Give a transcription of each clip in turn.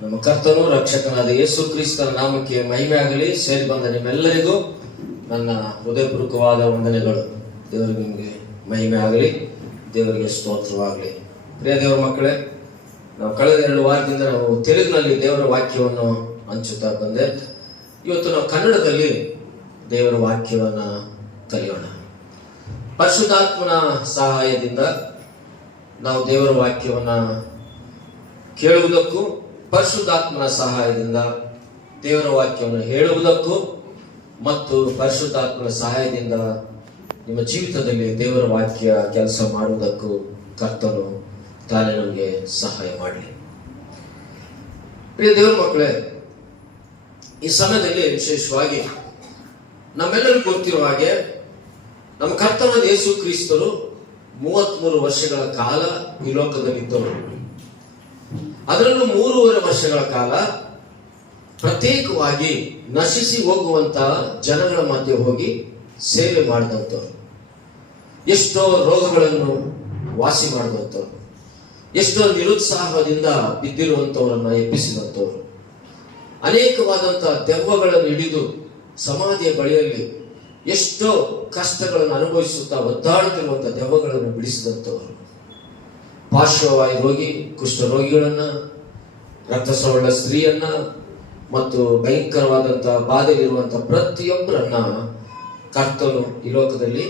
ನಮ್ಮ ಕರ್ತನು ರಕ್ಷಕನಾದ ಯೇಸು ಕ್ರಿಸ್ತನ ನಾಮಕ್ಕೆ ಮಹಿಮೆ ಆಗಲಿ. ಸೇರಿ ಬಂದ ನಿಮ್ಮೆಲ್ಲರಿಗೂ ನನ್ನ ಹೃದಯಪೂರ್ವಕವಾದ ವಂದನೆಗಳು. ದೇವರಿಗೆ ನಿಮಗೆ ಮಹಿಮೆ ಆಗಲಿ, ದೇವರಿಗೆ ಸ್ತೋತ್ರವಾಗಲಿ. ಪ್ರಿಯ ದೇವರ ಮಕ್ಕಳೇ, ನಾವು ಕಳೆದ 2 ವಾರದಿಂದ ನಾವು ತೆಲುಗಿನಲ್ಲಿ ದೇವರ ವಾಕ್ಯವನ್ನು ಹಂಚುತ್ತಾ ಬಂದೆ. ಇವತ್ತು ನಾವು ಕನ್ನಡದಲ್ಲಿ ದೇವರ ವಾಕ್ಯವನ್ನು ಕಲಿಯೋಣ. ಪರಿಶುದ್ಧಾತ್ಮನ ಸಹಾಯದಿಂದ ನಾವು ದೇವರ ವಾಕ್ಯವನ್ನು ಕೇಳುವುದಕ್ಕೂ, ಪರಿಶುದ್ಧಾತ್ಮನ ಸಹಾಯದಿಂದ ದೇವರ ವಾಕ್ಯವನ್ನು ಹೇಳುವುದಕ್ಕೂ ಮತ್ತು ಪರಿಶುದ್ಧಾತ್ಮನ ಸಹಾಯದಿಂದ ನಿಮ್ಮ ಜೀವಿತದಲ್ಲಿ ದೇವರ ವಾಕ್ಯ ಕೆಲಸ ಮಾಡುವುದಕ್ಕೂ ಕರ್ತನು ತಾನೇ ನಮಗೆ ಸಹಾಯ ಮಾಡಲಿ. ಪ್ರಿಯ ದೇವರ ಮಕ್ಕಳೇ, ಈ ಸಮಯದಲ್ಲಿ ವಿಶೇಷವಾಗಿ ನಮ್ಮೆಲ್ಲರಿಗೂ ಗೊತ್ತಿರುವ ಹಾಗೆ ನಮ್ಮ ಕರ್ತನಾದ ಯೇಸು ಕ್ರಿಸ್ತರು 33 ವರ್ಷಗಳ ಕಾಲ ಈ ಲೋಕದಲ್ಲಿದ್ದವರು. ಅದರಲ್ಲೂ 3.5 ವರ್ಷಗಳ ಕಾಲ ಪ್ರತ್ಯೇಕವಾಗಿ ನಶಿಸಿ ಹೋಗುವಂತಹ ಜನಗಳ ಮಧ್ಯೆ ಹೋಗಿ ಸೇವೆ ಮಾಡಿದಂಥವ್ರು. ಎಷ್ಟೋ ರೋಗಗಳನ್ನು ವಾಸಿ ಮಾಡಿದಂಥವ್ರು, ಎಷ್ಟೋ ನಿರುತ್ಸಾಹದಿಂದ ಬಿದ್ದಿರುವಂಥವರನ್ನ ಎಬ್ಬಿಸಿದಂಥವ್ರು, ಅನೇಕವಾದಂತಹ ದೆವ್ವಗಳನ್ನು ಹಿಡಿದು ಸಮಾಧಿಯ ಬಳಿಯಲ್ಲಿ ಎಷ್ಟೋ ಕಷ್ಟಗಳನ್ನು ಅನುಭವಿಸುತ್ತಾ ಒದ್ದಾಡುತ್ತಿರುವಂತಹ ದೆವ್ವಗಳನ್ನು ಬಿಡಿಸಿದಂಥವರು, ಪಾರ್ಶ್ವವಾಯು ರೋಗಿ, ಕುಷ್ಠರೋಗಿಗಳನ್ನ, ರಕ್ತಸ್ರಾವದ ಸ್ತ್ರೀಯನ್ನ ಮತ್ತು ಭಯಂಕರವಾದಂತಹ ಬಾಧೆಯಲ್ಲಿರುವಂತಹ ಪ್ರತಿಯೊಬ್ಬರನ್ನ ಕರ್ತನು ಈ ಲೋಕದಲ್ಲಿ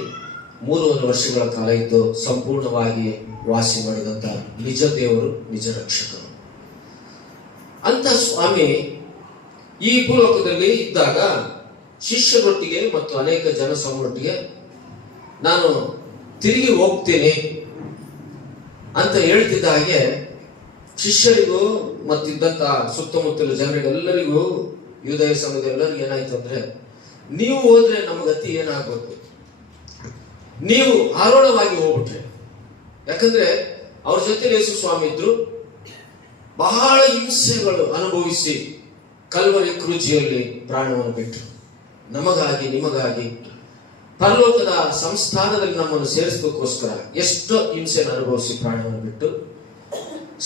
3.5 ವರ್ಷಗಳ ಕಾಲ ಇದ್ದು ಸಂಪೂರ್ಣವಾಗಿ ವಾಸಿ ಮಾಡಿದಂತ ನಿಜ ದೇವರು, ನಿಜ ರಕ್ಷಕರು. ಅಂತ ಸ್ವಾಮಿ ಈ ಭೂಲೋಕದಲ್ಲಿ ಇದ್ದಾಗ ಶಿಷ್ಯರೊಟ್ಟಿಗೆ ಮತ್ತು ಅನೇಕ ಜನಸಮೂಹರೊಟ್ಟಿಗೆ ನಾನು ತಿರುಗಿ ಹೋಗ್ತೇನೆ ಅಂತ ಹೇಳ್ತಿದ್ದ ಹಾಗೆ ಶಿಷ್ಯರಿಗೂ ಮತ್ತಿದ್ದಂತ ಸುತ್ತಮುತ್ತಲ ಜನರಿಗೆಲ್ಲರಿಗೂ, ಯೂದಯ ಸಮಯದ ಎಲ್ಲರಿಗೂ ಏನಾಯ್ತು ಅಂದ್ರೆ, ನೀವು ಹೋದ್ರೆ ನಮ್ಮ ಗತಿ ಏನಾಗಬೇಕು, ನೀವು ಆರೋಣವಾಗಿ ಹೋಗ್ಬಿಟ್ರೆ. ಯಾಕಂದ್ರೆ ಅವ್ರ ಜೊತೆ ಯೇಸು ಸ್ವಾಮಿ ಇದ್ರು, ಬಹಳ ಹಿಂಸೆಗಳು ಅನುಭವಿಸಿ ಕಲ್ವರಿ ಕ್ರೂಜಿಯಲ್ಲಿ ಪ್ರಾಣವನ್ನು ಬಿಟ್ಟರು. ನಮಗಾಗಿ, ನಿಮಗಾಗಿ ಪರಲೋಕದ ಸಂಸ್ಥಾನದಲ್ಲಿ ನಮ್ಮನ್ನು ಸೇರಿಸೋದಕ್ಕೋಸ್ಕರ ಎಷ್ಟೋ ಹಿಂಸೆಯನ್ನು ಅನುಭವಿಸಿ ಪ್ರಾಣವನ್ನು ಬಿಟ್ಟು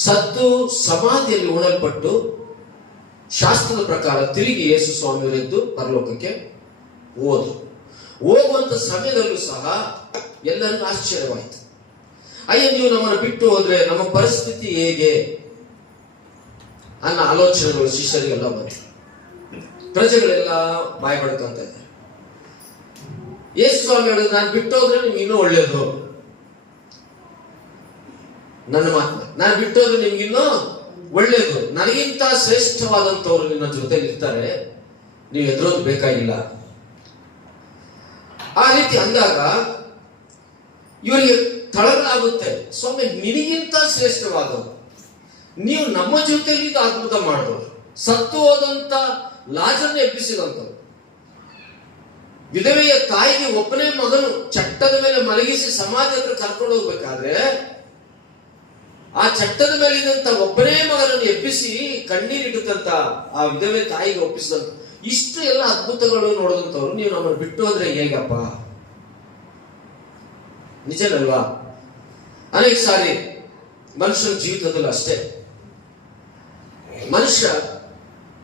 ಸತ್ತು ಸಮಾಧಿಯಲ್ಲಿ ಉಣಲ್ಪಟ್ಟು ಶಾಸ್ತ್ರದ ಪ್ರಕಾರ ತಿರುಗಿ ಯೇಸು ಸ್ವಾಮಿಯವರೆದ್ದು ಪರಲೋಕಕ್ಕೆ ಹೋದ್ರು. ಹೋಗುವಂತ ಸಮಯದಲ್ಲೂ ಸಹ ಎಲ್ಲರಿಗೂ ಆಶ್ಚರ್ಯವಾಯಿತು. ಅಯ್ಯ, ನೀವು ನಮ್ಮನ್ನು ಬಿಟ್ಟು ಹೋದ್ರೆ ನಮ್ಮ ಪರಿಸ್ಥಿತಿ ಹೇಗೆ ಅನ್ನೋ ಆಲೋಚನೆಗಳು ಶಿಷ್ಯರಿಗೆಲ್ಲ ಬಂತು. ಪ್ರಜೆಗಳೆಲ್ಲ ಬಾಯಿ ಪಡ್ಕೊಂತ ಇದ್ದಾರೆ. ಯೇಸು ಸ್ವಾಮಿ ಹೇಳಿದ್ರು, ನಾನು ಬಿಟ್ಟು ಹೋದ್ರೆ ನಿಮ್ಗೆ ಇನ್ನೂ ಒಳ್ಳೇದು. ನನ್ನ ಮಾತು, ನಾನು ಬಿಟ್ಟು ಹೋದ್ರೆ ನಿಮ್ಗೆ ಇನ್ನೂ ಒಳ್ಳೇದು, ನನಗಿಂತ ಶ್ರೇಷ್ಠವಾದಂತವ್ರು ನಿನ್ನ ಜೊತೆಲಿ ಇರ್ತಾರೆ, ನೀವು ಎದುರೋದು ಬೇಕಾಗಿಲ್ಲ. ಆ ರೀತಿ ಅಂದಾಗ ಇವರಿಗೆ ತಳಗಳಾಗುತ್ತೆ. ಸ್ವಾಮಿ, ನಿನಗಿಂತ ಶ್ರೇಷ್ಠವಾದವರು, ನೀವು ನಮ್ಮ ಜೊತೆಲಿ ಇದು ಅದ್ಭುತ ಮಾಡಿದವರು, ಸತ್ತು ಹೋದಂತ ಲಾಜರನ್ನು ಎಬ್ಬಿಸಿದಂಥವ್ರು, ವಿಧವೆಯ ತಾಯಿಗೆ ಒಬ್ಬನೇ ಮಗನು ಚಟ್ಟದ ಮೇಲೆ ಮಲಗಿಸಿ ಸಮಾಧಿ ಹತ್ರ ಕರ್ಕೊಂಡು ಹೋಗ್ಬೇಕಾದ್ರೆ ಆ ಚಟ್ಟದ ಮೇಲೆ ಇದ್ದಂತ ಒಬ್ಬನೇ ಮಗನನ್ನು ಎಬ್ಬಿಸಿ ಕಣ್ಣೀರಿಟ್ಟಂತ ಆ ವಿಧವೆ ತಾಯಿಗೆ ಒಪ್ಪಿಸಿದಂತ ಇಷ್ಟು ಎಲ್ಲ ಅದ್ಭುತಗಳು ನೋಡಿದಂಥವ್ರು, ನೀವು ನಮ್ಮನ್ನು ಬಿಟ್ಟು ಹೋದ್ರೆ ಹೇಗಪ್ಪ? ನಿಜನಲ್ವಾ? ಅನೇಕ ಸಾರಿ ಮನುಷ್ಯನ ಜೀವಿತದಲ್ಲೂ ಅಷ್ಟೇ, ಮನುಷ್ಯ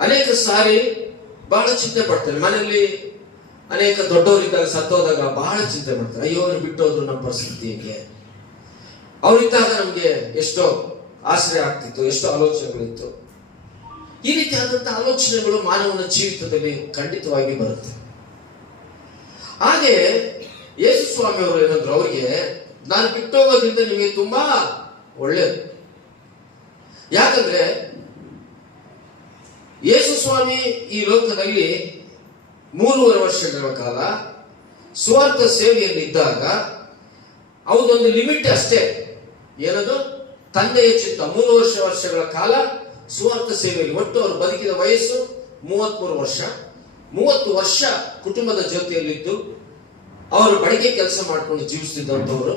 ಅನೇಕ ಸಾರಿ ಬಹಳ ಚಿಂತೆ ಪಡ್ತಾರೆ. ಮನೆಯಲ್ಲಿ ಅನೇಕ ದೊಡ್ಡವರಿದ್ದಾಗ, ಸತ್ತೋದಾಗ ಬಹಳ ಚಿಂತೆ ಮಾಡ್ತಾರೆ. ಅಯ್ಯೋ, ಅವ್ರು ಬಿಟ್ಟೋದ್ರು, ನಮ್ಮ ಪರಿಸ್ಥಿತಿ ಹೇಗೆ? ಅವರಿದ್ದಾಗ ನಮ್ಗೆ ಎಷ್ಟೋ ಆಶ್ರಯ ಆಗ್ತಿತ್ತು, ಎಷ್ಟೋ ಆಲೋಚನೆಗಳಿತ್ತು. ಈ ರೀತಿಯಾದಂಥ ಆಲೋಚನೆಗಳು ಮಾನವನ ಜೀವಿತದಲ್ಲಿ ಖಂಡಿತವಾಗಿ ಬರುತ್ತೆ. ಹಾಗೆ ಯೇಸು ಸ್ವಾಮಿ ಅವರು ಏನಂದ್ರು, ಅವ್ರಿಗೆ ನಾನು ಬಿಟ್ಟೋಗೋದ್ರಿಂದ ನಿಮಗೆ ತುಂಬಾ ಒಳ್ಳೇದು. ಯಾಕಂದ್ರೆ ಯೇಸು ಸ್ವಾಮಿ ಈ ಲೋಕದಲ್ಲಿ 3.5 ವರ್ಷಗಳ ಕಾಲ ಸುವಾರ್ಥ ಸೇವೆಯಲ್ಲಿ ಇದ್ದಾಗ ಅವದೊಂದು ಲಿಮಿಟ್ ಅಷ್ಟೇ. ಏನದು? ತಂದೆಯ ಚಿತ್ತ. 3 ವರ್ಷಗಳ ಕಾಲ ಸುವಾರ್ಥ ಸೇವೆಯಲ್ಲಿ. ಒಟ್ಟು ಅವರು ಬದುಕಿದ ವಯಸ್ಸು 33 ವರ್ಷ. 30 ವರ್ಷ ಕುಟುಂಬದ ಜೊತೆಯಲ್ಲಿದ್ದು ಅವರು ಬಳಿಗೆ ಕೆಲಸ ಮಾಡ್ಕೊಂಡು ಜೀವಿಸುತ್ತಿದ್ದಂಥವ್ರು.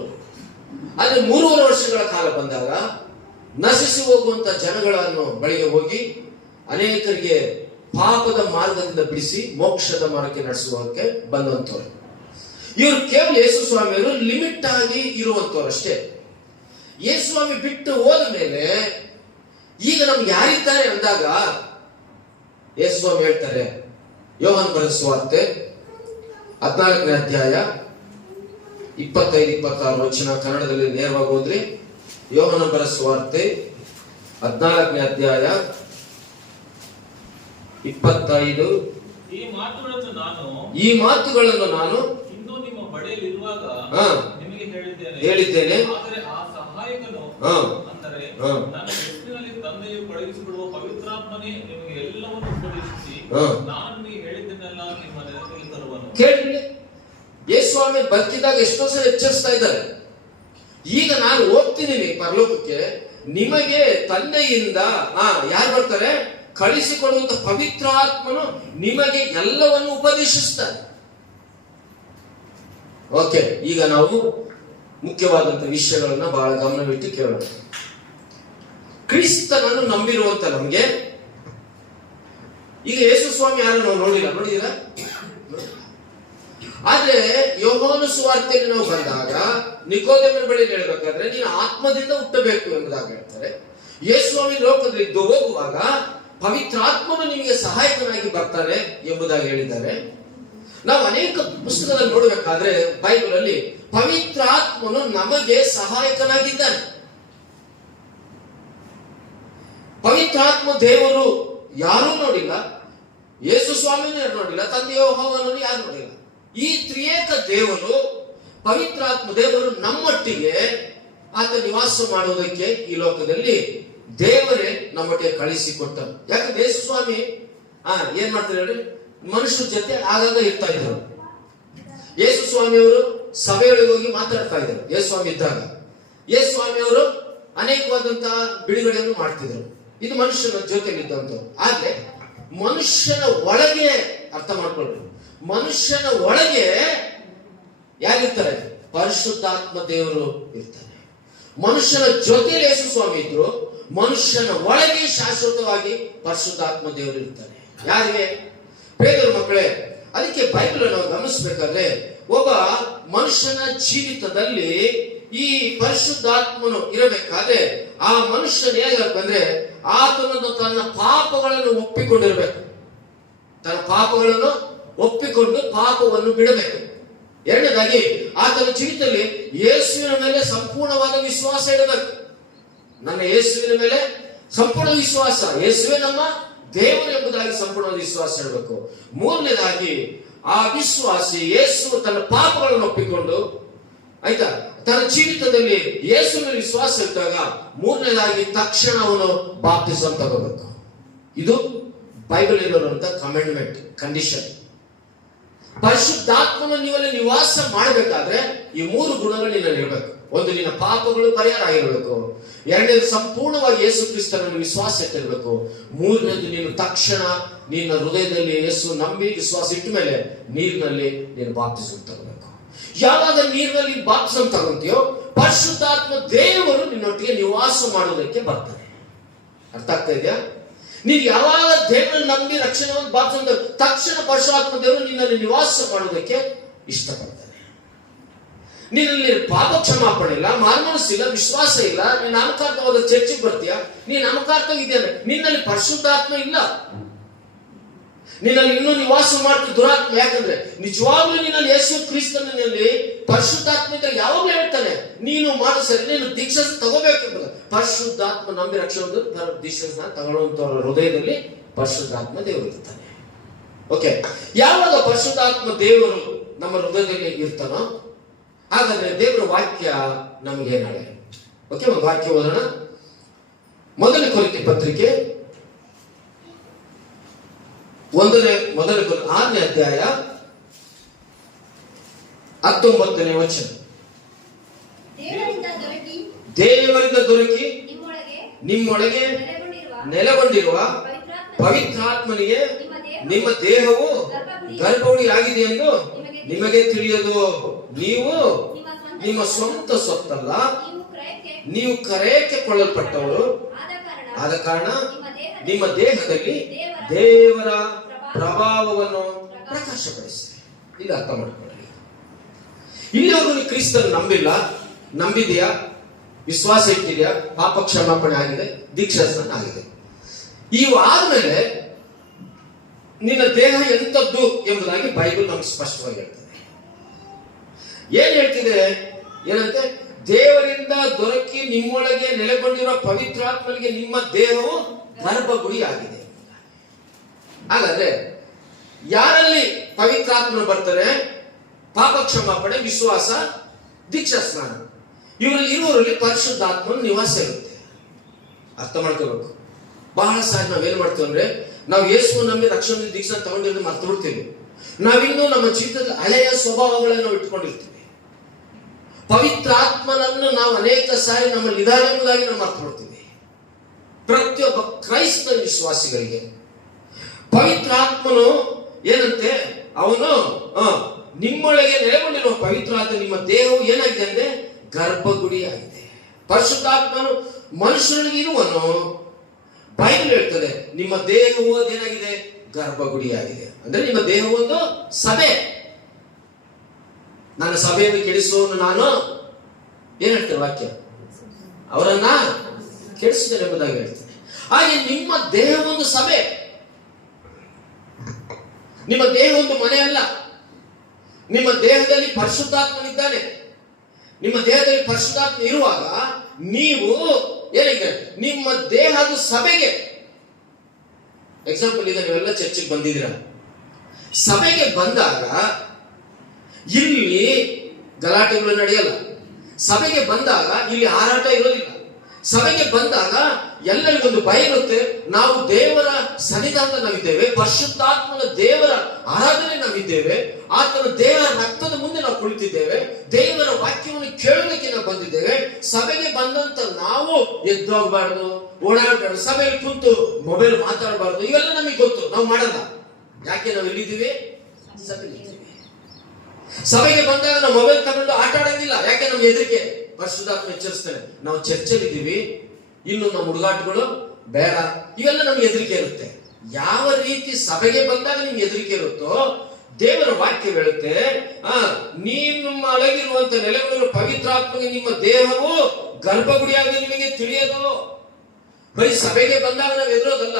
ಆದ್ರೆ 3.5 ವರ್ಷಗಳ ಕಾಲ ಬಂದಾಗ ನಶಿಸಿ ಹೋಗುವಂತ ಜನಗಳನ್ನು ಬಳಿಗೆ ಹೋಗಿ ಅನೇಕರಿಗೆ ಪಾಪದ ಮಾರ್ಗದಿಂದ ಬಿಡಿಸಿ ಮೋಕ್ಷದ ಮಾರ್ಗಕ್ಕೆ ನಡೆಸುವಕ್ಕೆ ಬಂದಂಥವ್ರು. ಇವರು ಕೇವಲ ಯೇಸು ಸ್ವಾಮಿಯವರು ಲಿಮಿಟ್ ಆಗಿ ಇರುವಂತವ್ರು ಅಷ್ಟೇ. ಯೇಸು ಸ್ವಾಮಿ ಬಿಟ್ಟು ಹೋದ ಮೇಲೆ ಈಗ ನಮ್ಗೆ ಯಾರಿದ್ದಾರೆ ಅಂದಾಗ ಯೇಸು ಸ್ವಾಮಿ ಹೇಳ್ತಾರೆ, ಯೋಹಾನ ಬರೆದ ಸುವಾರ್ತೆ 14ನೇ ಅಧ್ಯಾಯ 25-26 ವಚನ, ಕನ್ನಡದಲ್ಲಿ ನೇರವಾಗಿ ಹೋದ್ರಿ. ಯೋಹಾನ ಬರೆದ ಸುವಾರ್ತೆ 14ನೇ ಅಧ್ಯಾಯ 25. ಈ ಮಾತುಗಳನ್ನು ನಾನು ಇಂದು ನಿಮ್ಮ ಬಳಿಯಲ್ಲಿರುವಾಗ ನಿಮಗೆ ಹೇಳಿದ್ದೇನೆ. ಆದರೆ ಆ ಸಹಾಯಕನು, ಅಂದರೆ ನನ್ನ ಹೆಸರಿನಲ್ಲಿ ತಂದೆಯು ಕಳುಹಿಸಿಕೊಡುವ ಪವಿತ್ರಾತ್ಮನೇ ನಿಮಗೆ ಎಲ್ಲವನ್ನು ಉಪದೇಶಿಸಿ ನಾನು ನಿಮಗೆ ಹೇಳಿದ್ದನ್ನೆಲ್ಲ ನಿಮ್ಮ ನೆನಪಿಗೆ ತರುವನು. ಕೇಳಿ, ಯೇಸು ಸ್ವಾಮಿ ಬದುಕಿದಾಗ ಎಷ್ಟೋ ಸಲ ಎಚ್ಚರಿಸ್ತಾ ಇದ್ದಾರೆ. ಈಗ ನಾನು ಹೋಗ್ತಿದ್ದೀನಿ ಪರಲೋಕಕ್ಕೆ, ನಿಮಗೆ ತಂದೆಯಿಂದ ಯಾರು ಬರ್ತಾರೆ? ಕಳಿಸಿಕೊಡುವಂತ ಪವಿತ್ರಾತ್ಮನು ನಿಮಗೆ ಎಲ್ಲವನ್ನು ಉಪದೇಶಿಸ್ತಾರೆ. ಓಕೆ, ಈಗ ನಾವು ಮುಖ್ಯವಾದಂತ ವಿಷಯಗಳನ್ನ ಬಹಳ ಗಮನವಿಟ್ಟು ಕೇಳೋಣ. ಕ್ರಿಸ್ತನನ್ನು ನಂಬಿರುವಂತ ನಮ್ಗೆ ಈಗ ಯೇಸು ಸ್ವಾಮಿ ಯಾರು ನಾವು ನೋಡಿದ್ದೀರಾ? ಆದ್ರೆ ಯೋಹಾನ ಸುವಾರ್ತೆಯಲ್ಲಿ ನಾವು ಬಂದಾಗ ನಿಕೋದೇಮನ ಬಳಿ ಹೇಳ್ಬೇಕಾದ್ರೆ ನೀನು ಆತ್ಮದಿಂದ ಹುಟ್ಟಬೇಕು ಎಂಬುದಾಗಿ ಹೇಳ್ತಾರೆ. ಯೇಸು ಸ್ವಾಮಿ ಲೋಕದಲ್ಲಿ ಹೋಗುವಾಗ ಪವಿತ್ರಾತ್ಮನು ನಿಮಗೆ ಸಹಾಯಕನಾಗಿ ಬರ್ತಾನೆ ಎಂಬುದಾಗಿ ಹೇಳಿದ್ದಾರೆ. ನಾವು ಅನೇಕ ಪುಸ್ತಕದಲ್ಲಿ ನೋಡಬೇಕಾದ್ರೆ ಬೈಬಲ್ ಅಲ್ಲಿ ಪವಿತ್ರಾತ್ಮನು ನಮಗೆ ಸಹಾಯಕನಾಗಿದ್ದಾನೆ. ಪವಿತ್ರಾತ್ಮ ದೇವರು ಯಾರೂ ನೋಡಿಲ್ಲ, ಯೇಸು ಸ್ವಾಮಿನೂ ಯಾರು ನೋಡಿಲ್ಲ, ತಂದೆ ಯೆಹೋವನನ್ನು ಯಾರು ನೋಡಿಲ್ಲ. ಈ ತ್ರಿಯೇಕ ದೇವರು, ಪವಿತ್ರಾತ್ಮ ದೇವರು ನಮ್ಮೊಟ್ಟಿಗೆ ಆತ ನಿವಾಸ ಮಾಡುವುದಕ್ಕೆ ಈ ಲೋಕದಲ್ಲಿ ದೇವರೇ ನಮ್ಮೊಟ್ಟಿಗೆ ಕಳಿಸಿಕೊಟ್ಟರು. ಯಾಕಂದ್ರೆ ಯೇಸು ಸ್ವಾಮಿ ಏನ್ ಮಾಡ್ತಾರೆ ಹೇಳಿ, ಮನುಷ್ಯರ ಜೊತೆ ಆಗಾಗ ಇರ್ತಾ ಇದ್ರು. ಯೇಸು ಸ್ವಾಮಿಯವರು ಸಭೆಯೊಳಗೆ ಹೋಗಿ ಮಾತಾಡ್ತಾ ಇದ್ರು. ಯೇಸು ಸ್ವಾಮಿ ಇದ್ದಾಗ ಯೇಸು ಸ್ವಾಮಿಯವರು ಅನೇಕವಾದಂತಹ ಬಿಡುಗಡೆಯನ್ನು ಮಾಡ್ತಿದ್ರು. ಇದು ಮನುಷ್ಯನ ಜೊತೆಲಿದ್ದಂತ. ಆದ್ರೆ ಮನುಷ್ಯನ ಒಳಗೆ ಅರ್ಥ ಮಾಡ್ಕೊಳ್ರಿ, ಮನುಷ್ಯನ ಒಳಗೆ ಯಾರಿರ್ತಾರೆ? ಪರಿಶುದ್ಧಾತ್ಮ ದೇವರು ಇರ್ತಾರೆ. ಮನುಷ್ಯನ ಜೊತೆಲಿ ಯೇಸು ಸ್ವಾಮಿ ಇದ್ರು, ಮನುಷ್ಯನ ಒಳಗೆ ಶಾಶ್ವತವಾಗಿ ಪರಿಶುದ್ಧಾತ್ಮ ದೇವರು ಇರ್ತಾರೆ. ಯಾರಿಗೆ? ಪೇದರ ಮಕ್ಕಳೇ. ಅದಕ್ಕೆ ಬೈಬಲ್ ನಾವು ಗಮನಿಸಬೇಕಾದ್ರೆ ಒಬ್ಬ ಮನುಷ್ಯನ ಜೀವಿತದಲ್ಲಿ ಈ ಪರಿಶುದ್ಧಾತ್ಮನು ಇರಬೇಕಾದ್ರೆ ಆ ಮನುಷ್ಯನ ಹೇಗಂದ್ರೆ ಆತನನ್ನು ತನ್ನ ಪಾಪಗಳನ್ನು ಒಪ್ಪಿಕೊಂಡಿರ್ಬೇಕು. ತನ್ನ ಪಾಪಗಳನ್ನು ಒಪ್ಪಿಕೊಂಡು ಪಾಪವನ್ನು ಬಿಡಬೇಕು. ಎರಡನೇದಾಗಿ ಆತನ ಜೀವಿತದಲ್ಲಿ ಯೇಸುವಿನ ಮೇಲೆ ಸಂಪೂರ್ಣವಾದ ವಿಶ್ವಾಸ ಇಡಬೇಕು. ನನ್ನ ಯೇಸುವಿನ ಮೇಲೆ ಸಂಪೂರ್ಣ ವಿಶ್ವಾಸ, ಯೇಸುವೇ ನಮ್ಮ ದೇವರು ಎಂಬುದಾಗಿ ಸಂಪೂರ್ಣವಾದ ವಿಶ್ವಾಸ ಇಡಬೇಕು. ಮೂರನೇದಾಗಿ ಆ ವಿಶ್ವಾಸಿ ಯೇಸು ತನ್ನ ಪಾಪಗಳನ್ನು ಒಪ್ಪಿಕೊಂಡು ಆಯ್ತಾ ತನ್ನ ಜೀವಿತದಲ್ಲಿ ಯೇಸುವಿನ ವಿಶ್ವಾಸ ಇದ್ದಾಗ ಮೂರನೇದಾಗಿ ತಕ್ಷಣ ಅವನು ಬಾಪ್ತಿಸಂ ತಗೋಬೇಕು. ಇದು ಬೈಬಲ್ ಇರುವಂತ ಕಮೆಂಡ್ಮೆಂಟ್, ಕಂಡೀಷನ್. ಪರಿಶುದ್ಧಾತ್ಮನ ನೀವಲ್ಲಿ ನಿವಾಸ ಮಾಡಬೇಕಾದ್ರೆ ಈ ಮೂರು ಗುಣಗಳು ನಿನ್ನಲ್ಲಿ ಇರಬೇಕು. ಒಂದು, ನಿನ್ನ ಪಾಪಗಳು ಪರಿಹಾರ ಆಗಿರಬೇಕು. ಎರಡನೇದು, ಸಂಪೂರ್ಣವಾಗಿ ಯೇಸು ಕ್ರಿಸ್ತನನ್ನು ವಿಶ್ವಾಸ ಇಟ್ಟಿರಬೇಕು. ಮೂರನೇದು, ನೀನು ತಕ್ಷಣ ನಿನ್ನ ಹೃದಯದಲ್ಲಿ ಯೇಸು ನಂಬಿ ವಿಶ್ವಾಸ ಇಟ್ಟ ಮೇಲೆ ನೀರಿನಲ್ಲಿ ನೀನು ಬಾಪ್ತಿಸಂ ತಗೋಬೇಕು. ಯಾವಾಗ ನೀರಿನಲ್ಲಿ ಬಾಪ್ತಿಸಂ ತಗೊಂತೀಯೋ ಪರಿಶುದ್ಧಾತ್ಮ ದೇವರು ನಿನ್ನೊಟ್ಟಿಗೆ ನಿವಾಸ ಮಾಡುವುದಕ್ಕೆ ಬರ್ತಾನೆ. ಅರ್ಥ ಆಗ್ತಾ ಇದೆಯಾ? ನೀನು ಯಾವಾಗ ದೇವರನ್ನು ನಂಬಿ ರಕ್ಷಣೆ ಬಾಪ್ತಿಸಂ ತಕ್ಷಣ ಪರಿಶುದ್ಧಾತ್ಮ ದೇವರು ನಿನ್ನಲ್ಲಿ ನಿವಾಸ ಮಾಡುವುದಕ್ಕೆ ಇಷ್ಟಪಡ್ತಾನೆ. ನಿನ್ನಲ್ಲಿ ಪಾಪ ಕ್ಷಮಾಪಣೆ ಇಲ್ಲ, ಮಾರ್ಮನಸ್ಸಿಲ್ಲ, ವಿಶ್ವಾಸ ಇಲ್ಲ, ನೀನು ನಾಮಕಾರ್ಥವಾದ ಚರ್ಚಿಗೆ ಬರ್ತೀಯ, ನೀನು ನಾಮಕಾರ್ಥವಿದೆಯಾ, ನಿನ್ನಲ್ಲಿ ಪರಿಶುದ್ಧಾತ್ಮ ಇಲ್ಲ, ನಿನ್ನಲ್ಲಿ ಇನ್ನೂ ನಿವಾಸ ಮಾಡ್ತೀವಿ ದುರಾತ್ಮ. ಯಾಕಂದ್ರೆ ನಿಜವಾಗ್ಲೂ ನಿನ್ನಲ್ಲಿ ಯೇಸು ಕ್ರಿಸ್ತನಲ್ಲಿ ಪರಿಶುದ್ಧಾತ್ಮ ಇದ್ರೆ ಯಾವಾಗ್ಲೂ ಹೇಳ್ತಾನೆ ನೀನು ಮಾಡು ಸರಿ, ನೀನು ದೀಕ್ಷೆ ತಗೋಬೇಕೆಂಬುದು. ಪರಿಶುದ್ಧಾತ್ಮ ನಂಬಿ ರಕ್ಷಣೆ ದೀಕ್ಷೆ ತಗೊಳ್ಳುವಂತವರ ಹೃದಯದಲ್ಲಿ ಪರಿಶುದ್ಧಾತ್ಮ ದೇವರು ಇರ್ತಾನೆ. ಓಕೆ, ಯಾವಾಗ ಪರಿಶುದ್ಧಾತ್ಮ ದೇವರು ನಮ್ಮ ಹೃದಯದಲ್ಲಿ ಇರ್ತಾನೋ ಹಾಗಾದ್ರೆ ದೇವರ ವಾಕ್ಯ ನಮಗೆ ನಾಳೆ. ಓಕೆ, ಒಂದು ವಾಕ್ಯ ಓದೋಣ. ಮೊದಲ ಕೊರಿಂಥಿ ಪತ್ರಿಕೆ 6ನೇ ಅಧ್ಯಾಯ 19ನೇ ವಚನ. ದೇವರಿಂದ ದೊರಕಿ ನಿಮ್ಮೊಳಗೆ ನೆಲೆಗೊಂಡಿರುವ ಪವಿತ್ರಾತ್ಮನಿಗೆ ನಿಮ್ಮ ದೇಹವು ಗರ್ಭಗುಡಿ ಆಗಿದೆ ಎಂದು ನಿಮಗೆ ತಿಳಿಯದು. ನೀವು ನಿಮ್ಮ ಸ್ವಂತ ಸೊತ್ತಲ್ಲ, ನೀವು ಕ್ರಯಕ್ಕೆ ಕೊಳ್ಳಲ್ಪಟ್ಟವರು. ಆದ ಕಾರಣ ನಿಮ್ಮ ದೇಹದಲ್ಲಿ ದೇವರ ಪ್ರಭಾವವನ್ನು ಪ್ರಕಾಶಪಡಿಸಿ. ಈಗ ಅರ್ಥ ಮಾಡ್ಕೊಳ್ಳಿ. ಇಲ್ಲಿವರೆಗೂ ನೀವು ಕ್ರಿಸ್ತನ ನಂಬಿಲ್ಲ, ನಂಬಿದೆಯಾ? ವಿಶ್ವಾಸ ಇಟ್ಟಿದೆಯಾ, ಪಾಪ ಕ್ಷಮಾಪಣೆ ಆಗಿದೆ, ದೀಕ್ಷಾಸ್ನಾನ ಆಗಿದೆ. ಇವು ಆದ್ಮೇಲೆ ನಿನ್ನ ದೇಹ ಎಂಥದ್ದು ಎಂಬುದಾಗಿ ಬೈಬಲ್ ನಮ್ಗೆ ಸ್ಪಷ್ಟವಾಗಿ ಹೇಳ್ತದೆ. ಏನ್ ಹೇಳ್ತಿದೆ? ಏನಂತೆ? ದೇವರಿಂದ ದೊರಕಿ ನಿಮ್ಮೊಳಗೆ ನೆಲೆಗೊಂಡಿರುವ ಪವಿತ್ರಾತ್ಮನಿಗೆ ನಿಮ್ಮ ದೇಹವು ಗರ್ಭಗುಡಿ ಆಗಿದೆ. ಹಾಗಾದ್ರೆ ಯಾರಲ್ಲಿ ಪವಿತ್ರಾತ್ಮನು ಬರ್ತಾನೆ? ಪಾಪ ಕ್ಷಮಾಪಣೆ, ವಿಶ್ವಾಸ, ದೀಕ್ಷಾ ಸ್ನಾನ, ಇರುವರಲ್ಲಿ ಪರಿಶುದ್ಧಾತ್ಮನ ನಿವಾಸ ಇರುತ್ತೆ. ಅರ್ಥ ಮಾಡ್ಕೋಬೇಕು. ಬಹಳ ಸಾರಿ ನಾವೇನ್ ಮಾಡ್ತೀವಿ ಅಂದ್ರೆ, ನಾವು ಯೇಸು ನಮಗೆ ರಕ್ಷಣೆ ದೀಕ್ಷಾ ತಗೊಂಡಿರೋದು ಮರ್ತು ಬಿಡ್ತೀವಿ. ನಾವಿನ್ನೂ ನಮ್ಮ ಜೀವಿತದಲ್ಲಿ ಹಳೆಯ ಸ್ವಭಾವಗಳನ್ನು ನಾವು ಇಟ್ಕೊಂಡಿರ್ತೀವಿ. ಪವಿತ್ರಾತ್ಮನನ್ನು ನಾವು ಅನೇಕ ಸಾರಿ ನಮ್ಮ ನಿಧಾನವಾಗಿ ನಾವು ಮರ್ತು ಬಿಡ್ತೀವಿ. ಪ್ರತಿಯೊಬ್ಬ ಕ್ರೈಸ್ತ ವಿಶ್ವಾಸಿಗಳಿಗೆ ಪವಿತ್ರಾತ್ಮನು ಏನಂತೆ? ಅವನು ನಿಮ್ಮೊಳಗೆ ನೆಲೆಗೊಂಡಿರುವ ಪವಿತ್ರಾತ್ಮ ನಿಮ್ಮ ದೇಹವು ಏನಾಗಿದೆ ಅಂದ್ರೆ ಗರ್ಭಗುಡಿ ಆಗಿದೆ. ಪರಿಶುದ್ಧಾತ್ಮನು ಮನುಷ್ಯನಿಗೆ ಇರುವನು. ಬೈಬಲ್ ಹೇಳ್ತದೆ ನಿಮ್ಮ ದೇಹವು ಅದೇನಾಗಿದೆ? ಗರ್ಭಗುಡಿಯಾಗಿದೆ. ಅಂದ್ರೆ ನಿಮ್ಮ ದೇಹ ಒಂದು ಸಭೆ. ನನ್ನ ಸಭೆಯನ್ನು ಕೆಡಿಸುವನು ನಾನು ಏನ್ ಹೇಳ್ತೇನೆ? ವಾಕ್ಯ ಅವರನ್ನ ಕೆಡಿಸಿದ್ದೇನೆ ಎಂಬುದಾಗಿ ಹೇಳ್ತೇನೆ. ಹಾಗೆ ನಿಮ್ಮ ದೇಹ ಒಂದು ಸಭೆ. ನಿಮ್ಮ ದೇಹ ಒಂದು ಮನೆ ಅಲ್ಲ. ನಿಮ್ಮ ದೇಹದಲ್ಲಿ ಪರಿಶುದ್ಧಾತ್ಮನಿದ್ದಾನೆ. ನಿಮ್ಮ ದೇಹದಲ್ಲಿ ಪರಿಶುದ್ಧಾತ್ಮ ಇರುವಾಗ ನೀವು ಏನಿದೆ? ನಿಮ್ಮ ದೇಹದ ಸಭೆಗೆ. ಎಕ್ಸಾಂಪಲ್, ಈಗ ನೀವೆಲ್ಲ ಚರ್ಚಿಗೆ ಬಂದಿದ್ದೀರ. ಸಭೆಗೆ ಬಂದಾಗ ಇಲ್ಲಿ ಗಲಾಟೆಗಳು ನಡೆಯಲ್ಲ. ಸಭೆಗೆ ಬಂದಾಗ ಇಲ್ಲಿ ಹಾರಾಟ ಇರೋದಿಲ್ಲ. ಸಭೆಗೆ ಬಂದಾಗ ಎಲ್ಲರಿಗೊಂದು ಭಯ ಇರುತ್ತೆ. ನಾವು ದೇವರ ಸನ್ನಿಧಾನದಲ್ಲಿ ನಾವಿದ್ದೇವೆ, ಪರಿಶುದ್ಧಾತ್ಮನ ದೇವರ ಆರಾಧನೆ ನಾವಿದ್ದೇವೆ, ಆತನ ದೇವರ ರಕ್ತದ ಮುಂದೆ ನಾವು ಕುಳಿತಿದ್ದೇವೆ, ದೇವರ ವಾಕ್ಯವನ್ನು ಕೇಳೋದಕ್ಕೆ ನಾವು ಬಂದಿದ್ದೇವೆ. ಸಭೆಗೆ ಬಂದಂತ ನಾವು ಎದ್ದೋಗ್ಬಾರ್ದು, ಓಡಾಡಬಾರ್ದು, ಸಭೆಯಲ್ಲಿ ಕುಂತು ಮೊಬೈಲ್ ಮಾತಾಡಬಾರ್ದು. ಇವೆಲ್ಲ ನಮಗೆ ಗೊತ್ತು, ನಾವು ಮಾಡಲ್ಲ. ಯಾಕೆ? ನಾವು ಎಲ್ಲಿದ್ದೀವಿ? ಸಭೆಯಲ್ಲಿ. ಸಭೆಗೆ ಬಂದಾಗ ನಾವು ಮೊಬೈಲ್ ತಗೊಂಡು ಆಟ ಆಡಂಗಿಲ್ಲ. ಯಾಕೆ? ನಮ್ಗೆ ಹೆದರಿಕೆ. ಪರಿಶುದ್ಧಾತ್ಮ ಎಚ್ಚರಿಸ್ತಾನೆ, ನಾವು ಚರ್ಚಲ್ಲಿ ಇದ್ದೀವಿ, ಇನ್ನು ನಮ್ಮ ಹುಡುಗಾಟಗಳು ಬೇಡ. ಇವೆಲ್ಲ ನಮ್ಗೆ ಹೆದರಿಕೆ ಇರುತ್ತೆ. ಯಾವ ರೀತಿ ಸಭೆಗೆ ಬಂದಾಗ ನಿಮ್ಗೆ ಹೆದರಿಕೆ ಇರುತ್ತೋ, ದೇವರ ವಾಕ್ಯ ಹೇಳುತ್ತೆ, ನಿಮ್ಮ ಒಳಗಿರುವಂತ ನೆಲೆಗೊಂಡಿರುವ ಪವಿತ್ರಾತ್ಮಗೆ ನಿಮ್ಮ ದೇಹವು ಗರ್ಭಗುಡಿಯಾಗಿ ನಿಮಗೆ ತಿಳಿಯೋದು. ಬರೀ ಸಭೆಗೆ ಬಂದಾಗ ನಾವು ಎದುರೋದಲ್ಲ,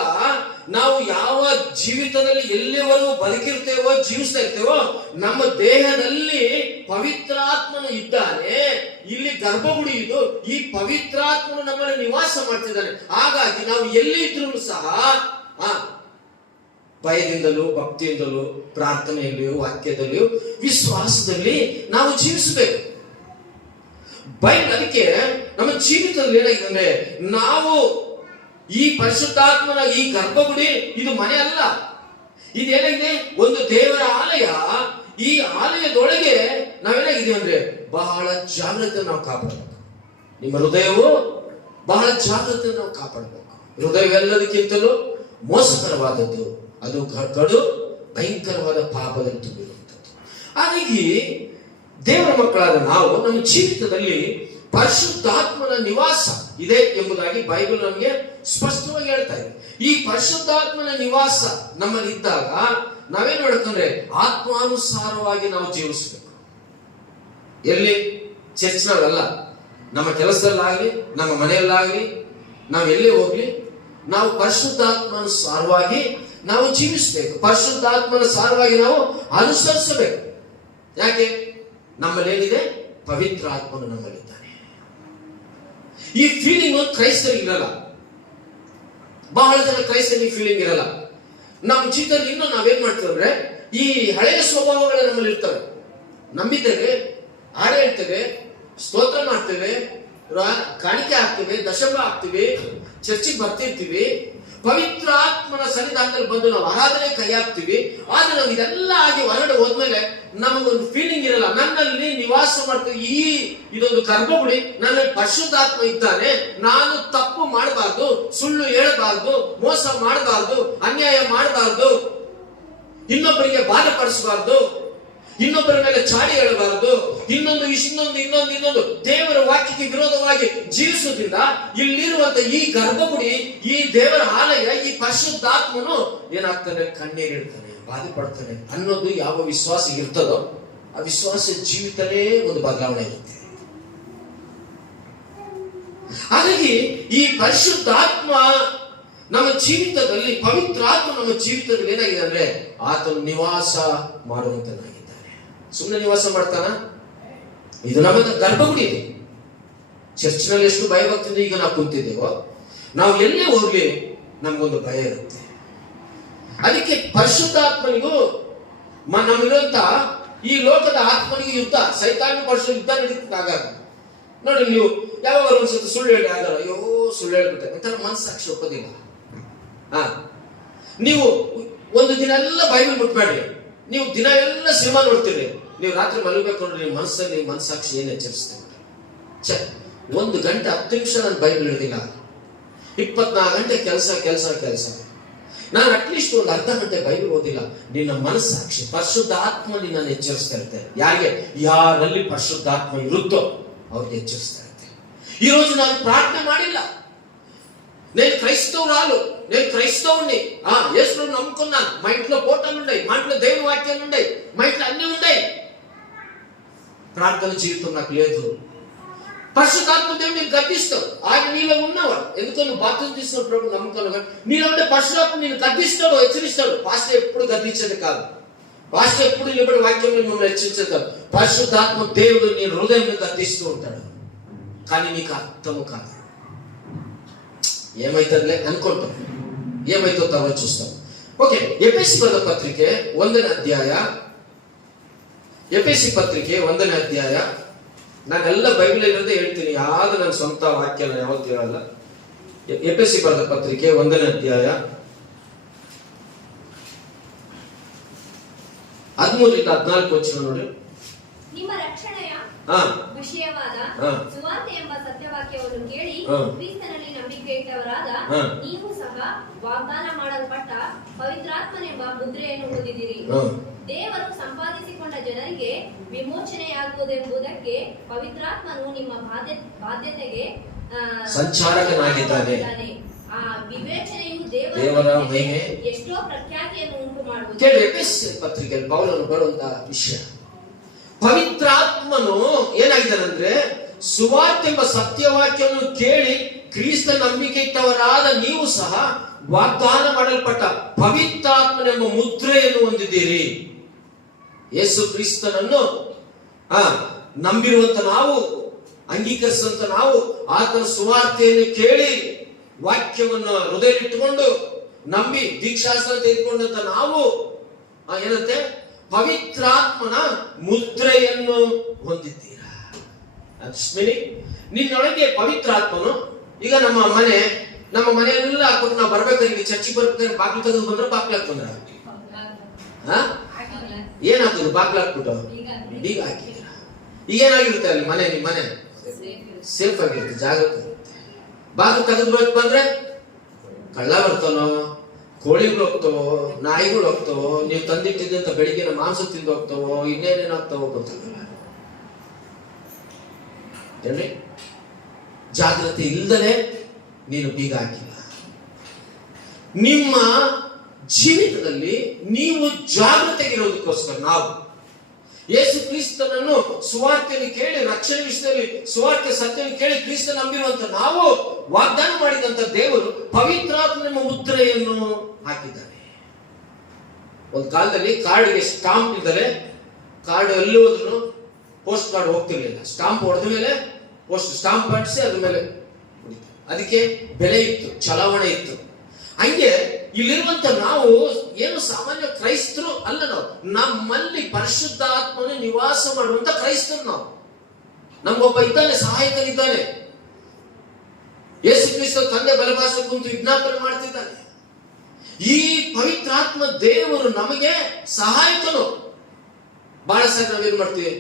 ನಾವು ಯಾವ ಜೀವಿತದಲ್ಲಿ ಎಲ್ಲಿವರೆಗೂ ಬದುಕಿರ್ತೇವೋ, ಜೀವಿಸ್ತಾ ಇರ್ತೇವೋ, ನಮ್ಮ ದೇಹದಲ್ಲಿ ಪವಿತ್ರಾತ್ಮನು ಇದ್ದಾನೆ. ಇಲ್ಲಿ ಗರ್ಭಗುಡಿ ಇದು. ಈ ಪವಿತ್ರಾತ್ಮನು ನಮ್ಮಲ್ಲಿ ನಿವಾಸ ಮಾಡ್ತಿದ್ದಾನೆ. ಹಾಗಾಗಿ ನಾವು ಎಲ್ಲಿದ್ರೂ ಸಹ ಭಯದಿಂದಲೂ, ಭಕ್ತಿಯಿಂದಲೂ, ಪ್ರಾರ್ಥನೆಯಲ್ಲಿಯೂ, ವಾಕ್ಯದಲ್ಲಿಯೂ, ವಿಶ್ವಾಸದಲ್ಲಿ ನಾವು ಜೀವಿಸಬೇಕು. ಅದಕ್ಕೆ ನಮ್ಮ ಜೀವಿತದಲ್ಲಿ ಏನಾಗಿದೆ ಅಂದ್ರೆ, ನಾವು ಈ ಪರಿಶುದ್ಧಾತ್ಮನ ಈ ಗರ್ಭಗುಡಿ ಇದು ಮನೆ ಅಲ್ಲ. ಇದೇನಾಗಿದೆ? ಒಂದು ದೇವರ ಆಲಯ. ಈ ಆಲಯದೊಳಗೆ ನಾವೇನಾಗಿದೆ ಅಂದ್ರೆ ಬಹಳ ಜಾಗ್ರತೆ ನಾವು ಕಾಪಾಡಬೇಕು. ನಿಮ್ಮ ಹೃದಯವು ಬಹಳ ಜಾಗ್ರತೆ ನಾವು ಕಾಪಾಡಬೇಕು. ಹೃದಯವೆಲ್ಲದಕ್ಕಿಂತಲೂ ಮೋಸಕರವಾದದ್ದು, ಅದು ಕಡು ಭಯಂಕರವಾದ ಪಾಪದಲ್ಲಿ ತುಂಬಿರುವಂಥದ್ದು. ಹಾಗಾಗಿ ದೇವರ ಮಕ್ಕಳಾದ ನಾವು ನಮ್ಮ ಜೀವಿತದಲ್ಲಿ ಪರಿಶುದ್ಧಾತ್ಮನ ನಿವಾಸ ಇದೆ ಎಂಬುದಾಗಿ ಬೈಬಲ್ ನಮಗೆ ಸ್ಪಷ್ಟವಾಗಿ ಹೇಳ್ತಾ ಇದೆ. ಈ ಪರಿಶುದ್ಧಾತ್ಮನ ನಿವಾಸ ನಮ್ಮಲ್ಲಿ ಇದ್ದಾಗ ನಾವೇನ್ ಮಾಡ್ಕೊಂಡ್ರೆ ಆತ್ಮಾನುಸಾರವಾಗಿ ನಾವು ಜೀವಿಸಬೇಕು. ಎಲ್ಲಿ? ಚರ್ಚ್ನಲ್ಲ, ನಮ್ಮ ಕೆಲಸದಲ್ಲಾಗ್ಲಿ, ನಮ್ಮ ಮನೆಯಲ್ಲಾಗ್ಲಿ, ನಾವು ಎಲ್ಲೇ ಹೋಗ್ಲಿ, ನಾವು ಪರಿಶುದ್ಧಾತ್ಮಾನುಸಾರವಾಗಿ ನಾವು ಜೀವಿಸಬೇಕು. ಪರಿಶುದ್ಧಾತ್ಮನ ಸಾರವಾಗಿ ನಾವು ಅನುಸರಿಸಬೇಕು. ಯಾಕೆ? ನಮ್ಮಲ್ಲಿ ಏನಿದೆ? ಪವಿತ್ರ ಆತ್ಮನು ನಮ್ಮಲ್ಲಿದ್ದಾನೆ. ಈ ಫೀಲಿಂಗ್ ಕ್ರೈಸ್ತರಿಗೆ ಇರಲ್ಲ. ಬಹಳ ಜನ ಕ್ರೈಸ್ತರಿಗೆ ಫೀಲಿಂಗ್ ಇರಲ್ಲ. ನಮ್ಮ ಜೀವಿತದಲ್ಲಿ ಇನ್ನೂ ನಾವೇನ್ ಮಾಡ್ತೇವೆ ಅಂದ್ರೆ, ಈ ಹಳೆಯ ಸ್ವಭಾವಗಳು ನಮ್ಮಲ್ಲಿ ಇರ್ತವೆ. ನಂಬಿದ್ದೇವೆ, ಹಾಡು ಹೇಳ್ತೇವೆ, ಸ್ತೋತ್ರ ಮಾಡ್ತೇವೆ, ಕಾಣಿಕೆ ಹಾಕ್ತೇವೆ, ದಶಮ ಹಾಕ್ತಿವಿ, ಚರ್ಚಿಗೆ ಬರ್ತಿರ್ತೀವಿ, ಪವಿತ್ರ ಆತ್ಮನ ಸನ್ನಿಧಾನದಲ್ಲಿ ಬಂದು ನಾವು ಆರಾಧನೆ ಕೈ ಹಾಕ್ತಿವಿ. ಆದ್ರೆ ನಾವು ಇದೆಲ್ಲ ಆಗಿ ಹೊರಗಡೆ ಹೋದ್ಮೇಲೆ ನಮಗೊಂದು ಫೀಲಿಂಗ್ ಇರಲ್ಲ. ನನ್ನಲ್ಲಿ ನಿವಾಸ ಮಾಡ್ತೀವಿ ಇದೊಂದು ಗರ್ಭಗುಡಿ, ನನ್ನಲ್ಲಿ ಪರಿಶುದ್ಧಾತ್ಮ ಇದ್ದಾನೆ, ನಾನು ತಪ್ಪು ಮಾಡಬಾರ್ದು, ಸುಳ್ಳು ಹೇಳಬಾರ್ದು, ಮೋಸ ಮಾಡಬಾರ್ದು, ಅನ್ಯಾಯ ಮಾಡಬಾರ್ದು, ಇನ್ನೊಬ್ಬರಿಗೆ ಬಾಧಪಡಿಸಬಾರ್ದು, ಇನ್ನೊಬ್ಬರ ಮೇಲೆ ಚಾಡಿ ಹೇಳಬಾರದು, ಇನ್ನೊಂದು ದೇವರ ವಾಕ್ಯಕ್ಕೆ ವಿರೋಧವಾಗಿ ಜೀವಿಸುವುದರಿಂದ ಇಲ್ಲಿರುವಂತ ಈ ಗರ್ಭಗುಡಿ, ಈ ದೇವರ ಆಲಯ, ಈ ಪರಿಶುದ್ಧಾತ್ಮನು ಏನಾಗ್ತಾನೆ? ಕಣ್ಣೀರಿಡ್ತಾನೆ, ಬಾಧೆ ಪಡ್ತಾನೆ ಅನ್ನೋದು ಯಾವ ವಿಶ್ವಾಸ ಇರ್ತದೋ ಆ ವಿಶ್ವಾಸ ಜೀವಿತನೇ ಒಂದು ಬದಲಾವಣೆ ಇರುತ್ತೆ. ಹಾಗಾಗಿ ಈ ಪರಿಶುದ್ಧಾತ್ಮ ನಮ್ಮ ಜೀವಿತದಲ್ಲಿ, ಪವಿತ್ರಾತ್ಮ ನಮ್ಮ ಜೀವಿತದಲ್ಲಿ ಏನಾಗಿದೆ ಅಂದ್ರೆ ಆತನು ನಿವಾಸ ಮಾಡುವಂತನಾಗಿದ್ದಾನೆ. ಸುಮ್ಮನೆ ನಿವಾಸ ಮಾಡ್ತಾನ? ಇದು ನಮ್ಮ ಗರ್ಭಗುಡಿ ಇದೆ. ಚರ್ಚ್ನಲ್ಲಿ ಎಷ್ಟು ಭಯಭಕ್ತಿಯಿಂದ ಈಗ ನಾವು ಕುಂತಿದ್ದೇವೋ, ನಾವು ಎಲ್ಲೇ ಹೋಗ್ಲಿ ನಮ್ಗೊಂದು ಭಯ ಇರುತ್ತೆ. ಅದಕ್ಕೆ ಪರಿಶುದ್ಧಾತ್ಮನಿಗೂ ನಮ್ಮಿರುವಂತ ಈ ಲೋಕದ ಆತ್ಮನಿಗೂ ಯುದ್ಧ, ಸೈತಾನ ಪರಿಶುದ್ಧ ಯುದ್ಧ ನಡೀತದಾಗ ನೋಡಿ. ನೀವು ಯಾವಾಗ ಒಂದ್ಸತಿ ಸುಳ್ಳು ಹೇಳಿ ಆಗಲ್ಲ, ಅಯ್ಯೋ ಸುಳ್ಳು ಹೇಳ್ಬಿಟ್ಟೆ ಒಂಥರ ಮನಸ್ಸಾಕ್ಷಿ ಒಪ್ಪೋದಿಲ್ಲ. ನೀವು ಒಂದು ದಿನ ಎಲ್ಲ ಬೈಬಲ್ ಮುಟ್ಬೇಡಿ. ನೀವು ದಿನ ಎಲ್ಲ ಸಿನಿಮಾ ನೋಡ್ತೀರಿ, ನೀವು ರಾತ್ರಿ ಮಲಗಬೇಕು ಅಂದ್ರೆ ನಿಮ್ಮ ಮನಸ್ಸಲ್ಲಿ ಮನಸ್ಸಾಕ್ಷಿ ಏನ್ ಎಚ್ಚರಿಸ್ತೇವೆ? ಒಂದು ಗಂಟೆ 10 ನಿಮಿಷ ನಾನು ಬೈಬಲ್ ಹಿಡಿದಿಲ್ಲ, 24 ಗಂಟೆ ಕೆಲಸ ಕೆಲಸ ಕೆಲಸ, ನಾನು ಅಟ್ಲೀಸ್ಟ್ ಒಂದು ಅರ್ಧ ಗಂಟೆ ಬೈಬಲ್ ಓದಿಲ್ಲ. ನಿನ್ನ ಮನಸ್ಸಾಕ್ಷಿ ಪರಿಶುದ್ಧಾತ್ಮ ನಿನ್ನನ್ನು ಎಚ್ಚರಿಸ್ತಾ ಇರುತ್ತೆ. ಯಾರಲ್ಲಿ ಪರಿಶುದ್ಧಾತ್ಮ ಇರುತ್ತೋ ಅವ್ರಿಗೆ ಎಚ್ಚರಿಸ್ತಾ ಇರುತ್ತೆ. ఈ రోజు ನಾನು ಪ್ರಾರ್ಥನೆ ಮಾಡಿಲ್ಲ, నేను క్రైస్తవురాలు, నేను క్రైస్తవుని, యేసును నమ్ముకున్నాను, మా ఇంట్లో ఫోటోలు ఉన్నాయి, మా ఇంట్లో దేవుని వాక్యాలు ఉన్నాయి, మా ఇంట్లో అన్ని ఉన్నాయి. ప్రార్థన జీవితం నాకు లేదు. పరిశుద్ధాత్మ దేవుడు నేను గద్దిస్తాడు. ఆయన నీలో ఉన్నవాడు. ఎందుకని నువ్వు బాప్తిజం తీసుకున్నప్పుడు నమ్ముకున్నావు, నీలో ఉంటే పరిశుద్ధాత్మ నేను గద్దిస్తాడు, హెచ్చరిస్తాడు. పాస్టర్ ఎప్పుడు గద్దించేది కాదు, పాస్టర్ ఎప్పుడు నిలబడి వాక్యం మిమ్మల్ని హెచ్చరించేది కాదు. పరిశుద్ధాత్మ దేవుడు నీ హృదయం గద్దిస్తూ ఉంటాడు, కానీ నీకు అర్థము కాదు. ఏమైతుందిలే అనుకుంటాం, ఏమైతుందో తర్వాత చూస్తాం. ఓకే, ఎఫెసీ పత్రిಕೆ 1ನೇ ಅಧ್ಯಾಯ, ಎಫೆಸಿ ಪತ್ರಿಕೆ 1ನೇ ಅಧ್ಯಾಯ. ನಾನೆಲ್ಲ ಬೈಬಲ್ ಇರೋದೇ ಹೇಳ್ತೀನಿ, ಯಾವ್ದು ನನ್ನ ಸ್ವಂತ ವಾಕ್ಯ ನಾನು ಯಾವತ್ತು ಹೇಳಲ್ಲ. ಎಫೆಸಿ ಪತ್ರಿಕೆ 1ನೇ ಅಧ್ಯಾಯ 13ರಿಂದ 14 ವಚನ ನೋಡಿ. ನಿಮ್ಮ ರಕ್ಷಣೆಯ ವಿಷಯವಾದ ಸುವಾರ್ತೆ ಎಂಬ ಸತ್ಯವಾಕ್ಯವನ್ನು ಕೇಳಿ ಕ್ರಿಸ್ತನಲ್ಲಿ ನಂಬಿಕೆ ಇಟ್ಟವರಾದ ನೀವು ಸಹ ವಾಗ್ದಾನ ಮಾಡಲ್ಪಟ್ಟ ಪವಿತ್ರಾತ್ಮನೆಂಬ ಮುದ್ರೆಯನ್ನು ಹೊಂದಿದಿರಿ. ದೇವರು ಸಂಪಾದಿಸಿಕೊಂಡ ಜನರಿಗೆ ವಿಮೋಚನೆಯಾಗುವುದೆಂಬುದಕ್ಕೆ ಪವಿತ್ರಾತ್ಮನು ನಿಮ್ಮ ಬಾಧ್ಯತೆಗೆ ಸಂಚಾರಕನಾಗಿದ್ದಾನೆ. ಆ ವಿವೇಚನೆಯು ದೇವರ ಮಹಿಮೆ ಎಷ್ಟೋ ಪ್ರಖ್ಯಾತಿಯನ್ನು ಉಂಟು ಮಾಡುವುದು. ಕೇಳಿ, ಎಫೆಸಿ ಪತ್ರಿಕೆಯಲ್ಲಿ ಪೌಲನು ಬರುವಂತ ವಿಷಯ, ಪವಿತ್ರಾತ್ಮನು ಏನಾಗಿದ್ದಾನಂದ್ರೆ ಸುವಾರ್ತೆ ಎಂಬ ಸತ್ಯವಾಕ್ಯವನ್ನು ಕೇಳಿ ಕ್ರಿಸ್ತ ನಂಬಿಕೆ ಇಟ್ಟವರಾದ ನೀವು ಸಹ ವಾಗ್ದಾನ ಮಾಡಲ್ಪಟ್ಟ ಪವಿತ್ರಾತ್ಮನೆಂಬ ಮುದ್ರೆಯನ್ನು ಹೊಂದಿದ್ದೀರಿ. ಯೇಸು ಕ್ರಿಸ್ತನನ್ನು ನಂಬಿರುವಂತ ನಾವು, ಅಂಗೀಕರಿಸುವಂತ ನಾವು, ಆತನ ಸುವಾರ್ತೆಯನ್ನು ಕೇಳಿ ವಾಕ್ಯವನ್ನು ಹೃದಯದಲ್ಲಿಟ್ಟುಕೊಂಡು ನಂಬಿ ದೀಕ್ಷಾಸ್ತ್ರ ತೆಗೆದುಕೊಂಡಂತ ನಾವು ಏನಂತೆ ಪವಿತ್ರಾತ್ಮನ ಮುದ್ರೆಯನ್ನು ಹೊಂದಿದ್ದೀರಾ. ಅಶ್ವಿನಿ, ನಿನ್ನೊಳಗೆ ಪವಿತ್ರಾತ್ಮನು ಈಗ ನಮ್ಮ ಮನೆಯೆಲ್ಲ ಹಾಕ್ಬಿಟ್ಟು ನಾವು ಬರ್ಬೇಕಾದ್ರೆ, ಇಲ್ಲಿ ಚರ್ಚಿಗೆ ಬರ್ಬೇಕಾದ್ರೆ ಬಾಗ್ಲು ತೆಗೆದು ಬಂದ್ರೆ ಬಾಗ್ಲು ಹಾಕ್ಬಂದ್ರ ಏನಾಗ್ತದೆ? ಬಾಗ್ಲು ಹಾಕ್ಬಿಟ್ಟು ಬೀಗ ಹಾಕಿದ್ರ ಈಗ ಏನಾಗಿರುತ್ತೆ ಅಲ್ಲಿ ಮನೆ, ನಿಮ್ಮ ಮನೆ ಸೇಫ್ ಆಗಿರುತ್ತೆ, ಜಾಗ್ರತೆ ಇರುತ್ತೆ. ಬಾಗ್ಲು ತೆಗೆದು ಬಂದ್ರೆ ಕಳ್ಳ ಬರ್ತಾನೋ, ಕೋಳಿಗಳು ಹೋಗ್ತಾವೋ, ನಾಯಿಗಳು ಹೋಗ್ತಾವೋ, ನೀವು ತಂದಿಟ್ಟಿದ್ದಂತ ಬೆಳಿಗ್ಗಿನ ಮಾಂಸ ತಿಂದು ಹೋಗ್ತಾವೋ, ಇನ್ನೇನೇನಾಗ್ತಾವೋ ಗೊತ್ತಾಗಲ್ಲ. ಏನ್ರಿ, ಜಾಗ್ರತೆ ಇಲ್ದಲೆ ನೀನು ಬೀಗ ಹಾಕಿಲ್ಲ. ನಿಮ್ಮ ಜೀವಿತದಲ್ಲಿ ನೀವು ಜಾಗೃತೆಗಿರೋದಕ್ಕೋಸ್ಕರ ನಾವು ಯೇಸು ಕ್ರಿಸ್ತನನ್ನು ಸುವಾರ್ತೆಯನ್ನು ಕೇಳಿ, ರಕ್ಷಣೆ ವಿಷಯದಲ್ಲಿ ಸುವಾರ್ತೆ ಸತ್ಯವನ್ನು ಕೇಳಿ ಕ್ರಿಸ್ತ ನಂಬಿರುವಂತ ನಾವು ವಾಗ್ದಾನ ಮಾಡಿದಂತ ದೇವರು ಪವಿತ್ರಾತ್ಮನ ಮುದ್ರೆಯನ್ನು ಹಾಕಿದ್ದಾನೆ. ಒಂದು ಕಾಲದಲ್ಲಿ ಕಾರ್ಡ್ಗೆ ಸ್ಟಾಂಪ್ ಇದ್ದರೆ, ಕಾರ್ಡ್ ಎಲ್ಲಿ ಹೋದ್ರು ಪೋಸ್ಟ್ ಕಾರ್ಡ್ ಹೋಗ್ತಿರ್ಲಿಲ್ಲ. ಸ್ಟಾಂಪ್ ಹೊಡೆದ ಮೇಲೆ ಪೋಸ್ಟ್ ಸ್ಟಾಂಪ್ ಅಂಟಿಸಿ ಅದ್ರ ಮೇಲೆ ಅದಕ್ಕೆ ಬೆಲೆ ಇತ್ತು, ಚಲಾವಣೆ ಇತ್ತು. ಹಂಗೆ ಇಲ್ಲಿರುವಂತ ನಾವು ಏನು ಸಾಮಾನ್ಯ ಕ್ರೈಸ್ತರು ಅಲ್ಲ, ನಾವು ನಮ್ಮಲ್ಲಿ ಪರಿಶುದ್ಧಾತ್ಮನ ನಿವಾಸ ಮಾಡುವಂತ ಕ್ರೈಸ್ತರು ನಾವು. ನಮ್ಗೊಬ್ಬ ಇದ್ದಾನೆ, ಸಹಾಯಕನಿದ್ದಾನೆ. ಯೇಸು ಕ್ರಿಸ್ತ ತಂದೆ ಬಲಭಾಷೆ ಕುಂತು ವಿಜ್ಞಾಪನೆ ಮಾಡ್ತಿದ್ದಾನೆ. ಈ ಪವಿತ್ರಾತ್ಮ ದೇವರು ನಮಗೆ ಸಹಾಯಕನು. ಬಹಳ ಸಾರಿ ನಾವೇನ್ ಮಾಡ್ತೀವಿ,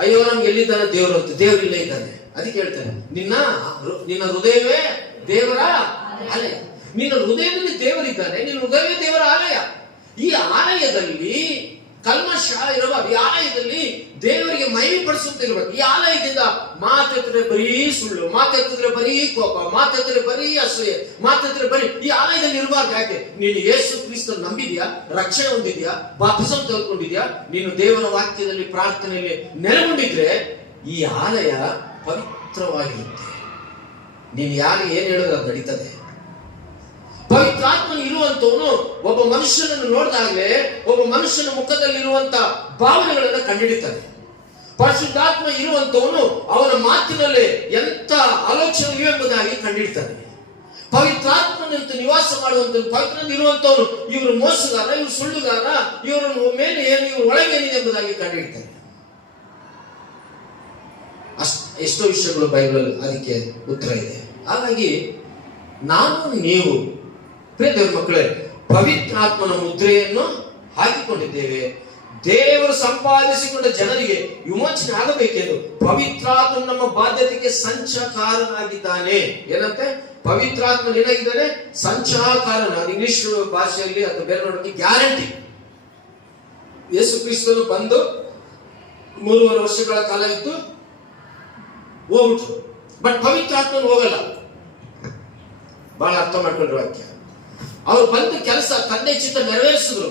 ಅಯ್ಯೋ ನಮ್ಗೆ ಎಲ್ಲಿದ್ದಾನೆ ದೇವರು ಅಂತ. ದೇವರಿಲ್ಲ ಇದ್ದಾನೆ. ಅದಕ್ಕೆ ಹೇಳ್ತಾನೆ, ನಿನ್ನ ಹೃದಯವೇ ದೇವರ ಆಲಯ. ನಿನ್ನ ಹೃದಯದಲ್ಲಿ ದೇವರಿದ್ದಾನೆ, ನಿನ್ನ ಹೃದಯವೇ ದೇವರ ಆಲಯ. ಈ ಆಲಯದಲ್ಲಿ ಕಲ್ಮಶ ಇರಬಾರ್ದು. ಈ ಆಲಯದಲ್ಲಿ ದೇವರಿಗೆ ಮಹಿಮೆ ಪಡಿಸುವಂತ ಇರಬೇಕು. ಈ ಆಲಯದಿಂದ ಮಾತೆತ್ತಿದ್ರೆ ಬರೀ ಸುಳ್ಳು, ಮಾತೆತ್ತಿದ್ರೆ ಬರೀ ಕೋಪ, ಮಾತೆತ್ತಿದ್ರೆ ಬರೀ ಅಸೂಯೆ, ಮಾತೆತ್ತಿದ್ರೆ ಬರೀ ಈ ಆಲಯದಲ್ಲಿ ಇರಬಾರ್ದು. ಯಾಕೆ? ನೀನು ಯೇಸು ಕ್ರಿಸ್ತ ನಂಬಿದ್ಯಾ, ರಕ್ಷಣೆ ಹೊಂದಿದ್ಯಾ, ಬಾಪ್ತಿಸಂ ತೆಗೆದುಕೊಂಡಿದ್ಯಾ, ನೀನು ದೇವರ ವಾಕ್ಯದಲ್ಲಿ ಪ್ರಾರ್ಥನೆಯಲ್ಲಿ ನೆಲೆಗೊಂಡಿದ್ರೆ ಈ ಆಲಯ ಪವಿತ್ರವಾಗಿರುತ್ತೆ. ನೀನು ಯಾರು ಏನು ಹೇಳಿದ್ರೆ ಅದು ನಡೀತದೆ. ಪವಿತ್ರಾತ್ಮನು ಇರುವಂತವನು ಒಬ್ಬ ಮನುಷ್ಯನನ್ನು ನೋಡಿದಾಗಲೇ ಒಬ್ಬ ಮನುಷ್ಯನ ಮುಖದಲ್ಲಿ ಇರುವಂತ ಭಾವನೆಗಳನ್ನ ಕಂಡುಹಿಡಿತಾನೆ. ಪರಿಶುದ್ಧಾತ್ಮ ಇರುವಂತವನು ಅವನ ಮಾತಿನಲ್ಲಿ ಎಂತ ಆಲೋಚನೆ ಇವೆ ಎಂಬುದಾಗಿ ಕಂಡುಹಿಡ್ತಾನೆ. ಪವಿತ್ರಾತ್ಮನಂತ ನಿವಾಸ ಮಾಡುವಂತ ಪವಿತ್ರ ಇರುವಂತವನು ಇವರು ಮೋಸಗಾರ, ಇವರು ಸುಳ್ಳುಗಾರ, ಇವರ ಮೇಲೆ ಏನು, ಇವರು ಒಳಗೆ ಏನಿದೆ ಎಂಬುದಾಗಿ ಕಂಡುಹಿಡ್ತಾನೆ. ಎಷ್ಟೋ ವಿಷಯಗಳು ಬೈಬಲಲ್ಲಿ ಅದಕ್ಕೆ ಉತ್ತರ ಇದೆ. ಹಾಗಾಗಿ ನಾನು ನೀವು ಪ್ರಿಯ ದೇವರ ಮಕ್ಕಳೇ ಪವಿತ್ರಾತ್ಮನ ಮುದ್ರೆಯನ್ನು ಹಾಕಿಕೊಂಡಿದ್ದೇವೆ. ದೇವರು ಸಂಪಾದಿಸಿಕೊಂಡ ಜನರಿಗೆ ವಿಮೋಚನೆ ಆಗಬೇಕೆಂದು ಪವಿತ್ರಾತ್ಮ ನಮ್ಮ ಬಾಧ್ಯತೆಗೆ ಸಂಚಕಾರನಾಗಿದ್ದಾನೆ. ಏನಂತೆ? ಪವಿತ್ರಾತ್ಮ ಏನಾಗಿದ್ದಾನೆ? ಸಂಚಕಾರನ. ಇಂಗ್ಲಿಷ್ ಭಾಷೆಯಲ್ಲಿ ಅಥವಾ ಬೇರೆ ನೋಡೋಕೆ ಗ್ಯಾರಂಟಿ. ಯೇಸು ಕ್ರಿಸ್ತನು ಬಂದು 3.5 ವರ್ಷಗಳ ಕಾಲ ಇದ್ದು ಹೋಗ್ಬಿಟ್ರು. ಬಟ್ ಪವಿತ್ರಾತ್ಮನು ಹೋಗಲ್ಲ. ಬಹಳ ಅರ್ಥ ಮಾಡ್ಕೊಂಡ್ರು ವಾಕ್ಯ. ಅವ್ರು ಬಂದು ಕೆಲಸ ತಂದೆ ಚಿತ್ತ ನೆರವೇರಿಸಿದ್ರು.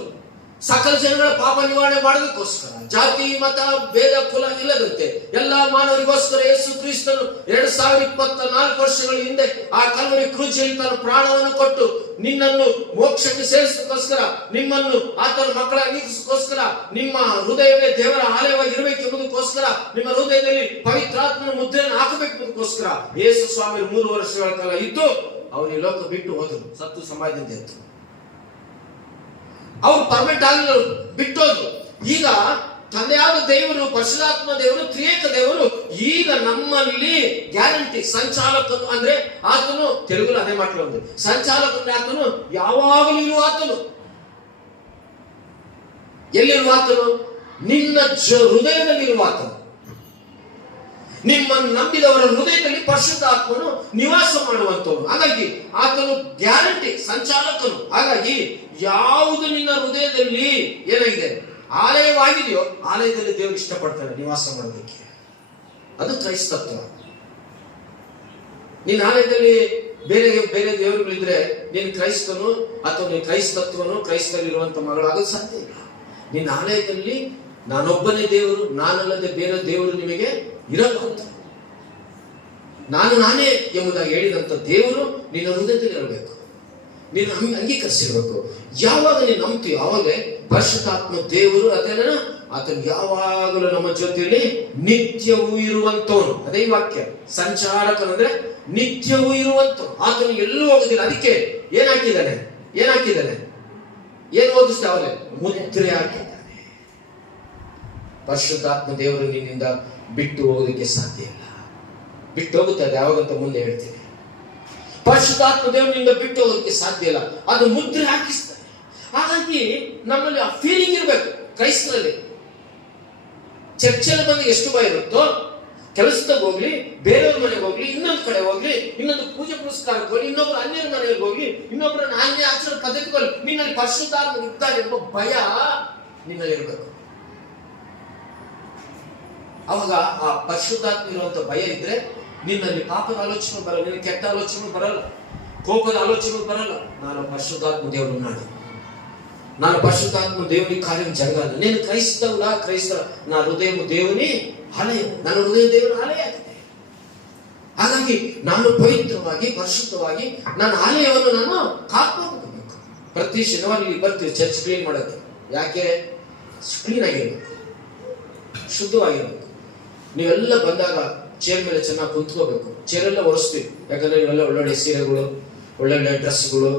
ಸಕಲ ಜನಗಳ ಪಾಪ ನಿವಾರಣೆ ಮಾಡೋದಕ್ಕೋಸ್ಕರ, ಜಾತಿ ಮತ ಭೇದ ಕುಲ ಇಲ್ಲದಂತೆ ಎಲ್ಲ ಮಾನವರಿಗೋಸ್ಕರ ಯೇಸು ಕ್ರಿಸ್ತನು 2024 ವರ್ಷಗಳ ಹಿಂದೆ ಆ ಕಲ್ವರಿ ಕ್ರೂಜಲ್ಲಿ ತನ್ನ ಪ್ರಾಣವನ್ನು ಕೊಟ್ಟು ನಿನ್ನನ್ನು ಮೋಕ್ಷಕ್ಕೆ ಸೇರಿಸೋದಕ್ಕೋಸ್ಕರ, ನಿಮ್ಮನ್ನು ಆತನ ಮಕ್ಕಳಾಗಿಸೋದಕ್ಕೋಸ್ಕರ, ನಿಮ್ಮ ಹೃದಯವೇ ದೇವರ ಆಲಯವಾಗಿ ಇರಬೇಕೆಂಬುದಕ್ಕೋಸ್ಕರ, ನಿಮ್ಮ ಹೃದಯದಲ್ಲಿ ಪವಿತ್ರಾತ್ಮನ ಮುದ್ರೆಯನ್ನು ಹಾಕಬೇಕೆಂಬುದಕ್ಕೋಸ್ಕರ ಯೇಸು ಸ್ವಾಮಿ 3 ವರ್ಷಗಳ ಕಾಲ ಇದ್ದು ಅವರು ಈ ಲೋಕ ಬಿಟ್ಟು ಹೋದರು. ಸತ್ತು ಸಮಾಜದಿಂದ ಎತ್ತು ಅವ್ರು ಪರ್ಮನೆಂಟ್ ಆಗಲು ಬಿಟ್ಟೋದ್ರು. ಈಗ ತಂದೆಯಾದ ದೇವರು, ಪರಿಶುದ್ಧಾತ್ಮ ದೇವರು, ತ್ರಿಯೇಕ ದೇವರು ಈಗ ನಮ್ಮಲ್ಲಿ ಗ್ಯಾರಂಟಿ ಸಂಚಾಲಕನು ಅಂದ್ರೆ ಆತನು, ತೆಲುಗು ಅದೇ ಮಾತಾಡೋದು, ಸಂಚಾಲಕನು ಆತನು ಯಾವಾಗಲೂ ಇರುವ ಆತನು. ಎಲ್ಲಿರುವ ಆತನು? ನಿನ್ನ ಹೃದಯದಲ್ಲಿರುವ ಆತನು. ನಿಮ್ಮನ್ನು ನಂಬಿದವರ ಹೃದಯದಲ್ಲಿ ಪರಿಶುದ್ಧಾತ್ಮನು ನಿವಾಸ ಮಾಡುವಂತವನು. ಹಾಗಾಗಿ ಆತನು ಗ್ಯಾರಂಟಿ ಸಂಚಾಲಕನು. ಹಾಗಾಗಿ ಯಾವುದು ನಿನ್ನ ಹೃದಯದಲ್ಲಿ ಏನಾಗಿದೆ ಆಲಯವಾಗಿದೆಯೋ ಆಲಯದಲ್ಲಿ ದೇವರು ಇಷ್ಟಪಡ್ತಾನೆ ನಿವಾಸ ಮಾಡೋದಕ್ಕೆ. ಅದು ಕ್ರೈಸ್ತತ್ವ. ನಿನ್ನ ಆಲಯದಲ್ಲಿ ಬೇರೆ ಬೇರೆ ದೇವರುಗಳಿದ್ರೆ ನೀನು ಕ್ರೈಸ್ತನು ಅಥವಾ ನೀನು ಕ್ರೈಸ್ತತ್ವನು, ಕ್ರೈಸ್ತಲ್ಲಿರುವಂತ ಮಗಳು ಆಗೋದು ಸಾಧ್ಯ ಇಲ್ಲ. ನಿನ್ನ ಆಲಯದಲ್ಲಿ ನಾನೊಬ್ಬನೇ ದೇವರು, ನಾನಲ್ಲದೆ ಬೇರೆ ದೇವರು ನಿಮಗೆ ಇರಲ್ಲ ಅಂತ. ನಾನೇ ಎಂಬುದಾಗಿ ಹೇಳಿದಂತ ದೇವರು ನಿನ್ನ ಹೃದಯದಲ್ಲಿ ಇರಬೇಕು. ನೀನು ಅಂಗೀಕರಿಸಿರ್ಬೇಕು. ಯಾವಾಗ ನೀನು ನಂಬ್ತೀವಿ ಆವಾಗಲೇ ಪರಿಶುದ್ಧಾತ್ಮ ದೇವರು ಅದನ್ನ ಆತನು ಯಾವಾಗಲೂ ನಮ್ಮ ಜೊತೆಯಲ್ಲಿ ನಿತ್ಯವೂ ಇರುವಂತವನು. ಅದೇ ವಾಕ್ಯ. ಸಂಚಾರಕನಂದ್ರೆ ನಿತ್ಯವೂ ಇರುವಂತವನು. ಆತನು ಎಲ್ಲೂ ಹೋಗೋದಿಲ್ಲ. ಅದಕ್ಕೆ ಏನಾಕಿದ್ದಾನೆ? ಏನು ಓದಿಸ್ತಾವಲೆ? ಮುದ್ರೆ ಹಾಕಿದ್ದಾನೆ. ಪರಿಶುದ್ಧಾತ್ಮ ದೇವರು ನಿನ್ನಿಂದ ಬಿಟ್ಟು ಹೋಗೋದಕ್ಕೆ ಸಾಧ್ಯ ಇಲ್ಲ. ಬಿಟ್ಟು ಹೋಗುತ್ತದೆ ಯಾವಾಗಂತ ಮುಂದೆ ಹೇಳ್ತೇನೆ. ಪರಿಶುದ್ಧಾತ್ಮ ದೇವರಿಂದ ಬಿಟ್ಟು ಹೋಗೋದಕ್ಕೆ ಸಾಧ್ಯ ಇಲ್ಲ. ಅದು ಮುದ್ರೆ ಹಾಕಿಸ್ತಾರೆ. ಹಾಗಾಗಿ ನಮ್ಮಲ್ಲಿ ಆ ಫೀಲಿಂಗ್ ಇರಬೇಕು. ಕ್ರೈಸ್ತರಲ್ಲಿ ಚರ್ಚೆಲ್ಲ ಬಂದಾಗ ಎಷ್ಟು ಭಯ ಇರುತ್ತೋ, ಕೆಲಸದಾಗ ಹೋಗ್ಲಿ, ಬೇರೆಯವ್ರ ಮನೆಗೆ ಹೋಗ್ಲಿ, ಇನ್ನೊಂದು ಕಡೆ ಹೋಗ್ಲಿ, ಇನ್ನೊಂದು ಪೂಜೆ ಪುರಸ್ಕಾರಕ್ಕೆ ಹೋಗ್ಲಿ, ಇನ್ನೊಬ್ರು ಅನ್ಯರ ಮನೆಗೆ ಹೋಗ್ಲಿ, ಇನ್ನೊಬ್ಬರ ನಾಣ್ಯ ಆಚರಣೆ ಪದ್ಧತಿಗಳು, ನಿನ್ನಲ್ಲಿ ಪರಿಶುದ್ಧಾತ್ಮ ಇದ್ದಾನೆ ಎಂಬ ಭಯ ನಿನ್ನಲ್ಲಿ ಇರಬೇಕು. ಅವಾಗ ಆ ಪರಿಶುದ್ಧಾತ್ಮ ಇರುವಂತ ಭಯ ಇದ್ರೆ ನಿನ್ನಲ್ಲಿ ಪಾಪದ ಆಲೋಚನೆ ಬರಲ್ಲ, ನಿನ್ನ ಕೆಟ್ಟ ಆಲೋಚನೆ ಬರಲ್ಲ, ಕೋಪದ ಆಲೋಚನೆ ಬರಲ್ಲ. ನಾನು ಪರಿಶುದ್ಧಾತ್ಮ ದೇವರು, ನಾನು ಪರಿಶುದ್ಧಾತ್ಮ ದೇವರಿಗೆ ಕಾರ್ಯ ಜಗಲ್ಲ. ನೀನು ಕ್ರೈಸ್ತವಲ್ಲ, ನಾ ಹೃದಯ ದೇವನೇ ಆಲಯ, ನನ್ನ ಹೃದಯ ದೇವರ ಆಲಯ ಆಗಿದೆ. ಹಾಗಾಗಿ ನಾನು ಪವಿತ್ರವಾಗಿ ಪರಿಶುದ್ಧವಾಗಿ ನನ್ನ ಆಲಯವನ್ನು ನಾನು ಕಾಪಾಡಬೇಕು. ಪ್ರತಿ ಶನಿವಾರ ಇಲ್ಲಿ ಬರ್ತೀವಿ ಚರ್ಚ್ ಕ್ಲೀನ್ ಮಾಡೋಕ್ಕೆ. ಯಾಕೆ? ಕ್ಲೀನ್ ಆಗಿರ್ಬೇಕು, ಶುದ್ಧವಾಗಿರ್ಬೇಕು. ನೀವೆಲ್ಲ ಬಂದಾಗ ಚೇರ್ ಮೇಲೆ ಚೆನ್ನಾಗಿ ಕುಂತ್ಕೋಬೇಕು. ಚೇರೆಲ್ಲ ಒರೆಸ್ತೀವಿ. ಯಾಕಂದ್ರೆ ನೀವೆಲ್ಲ ಒಳ್ಳೊಳ್ಳೆ ಸೀರೆಗಳು, ಒಳ್ಳೊಳ್ಳೆ ಡ್ರೆಸ್ಗಳು,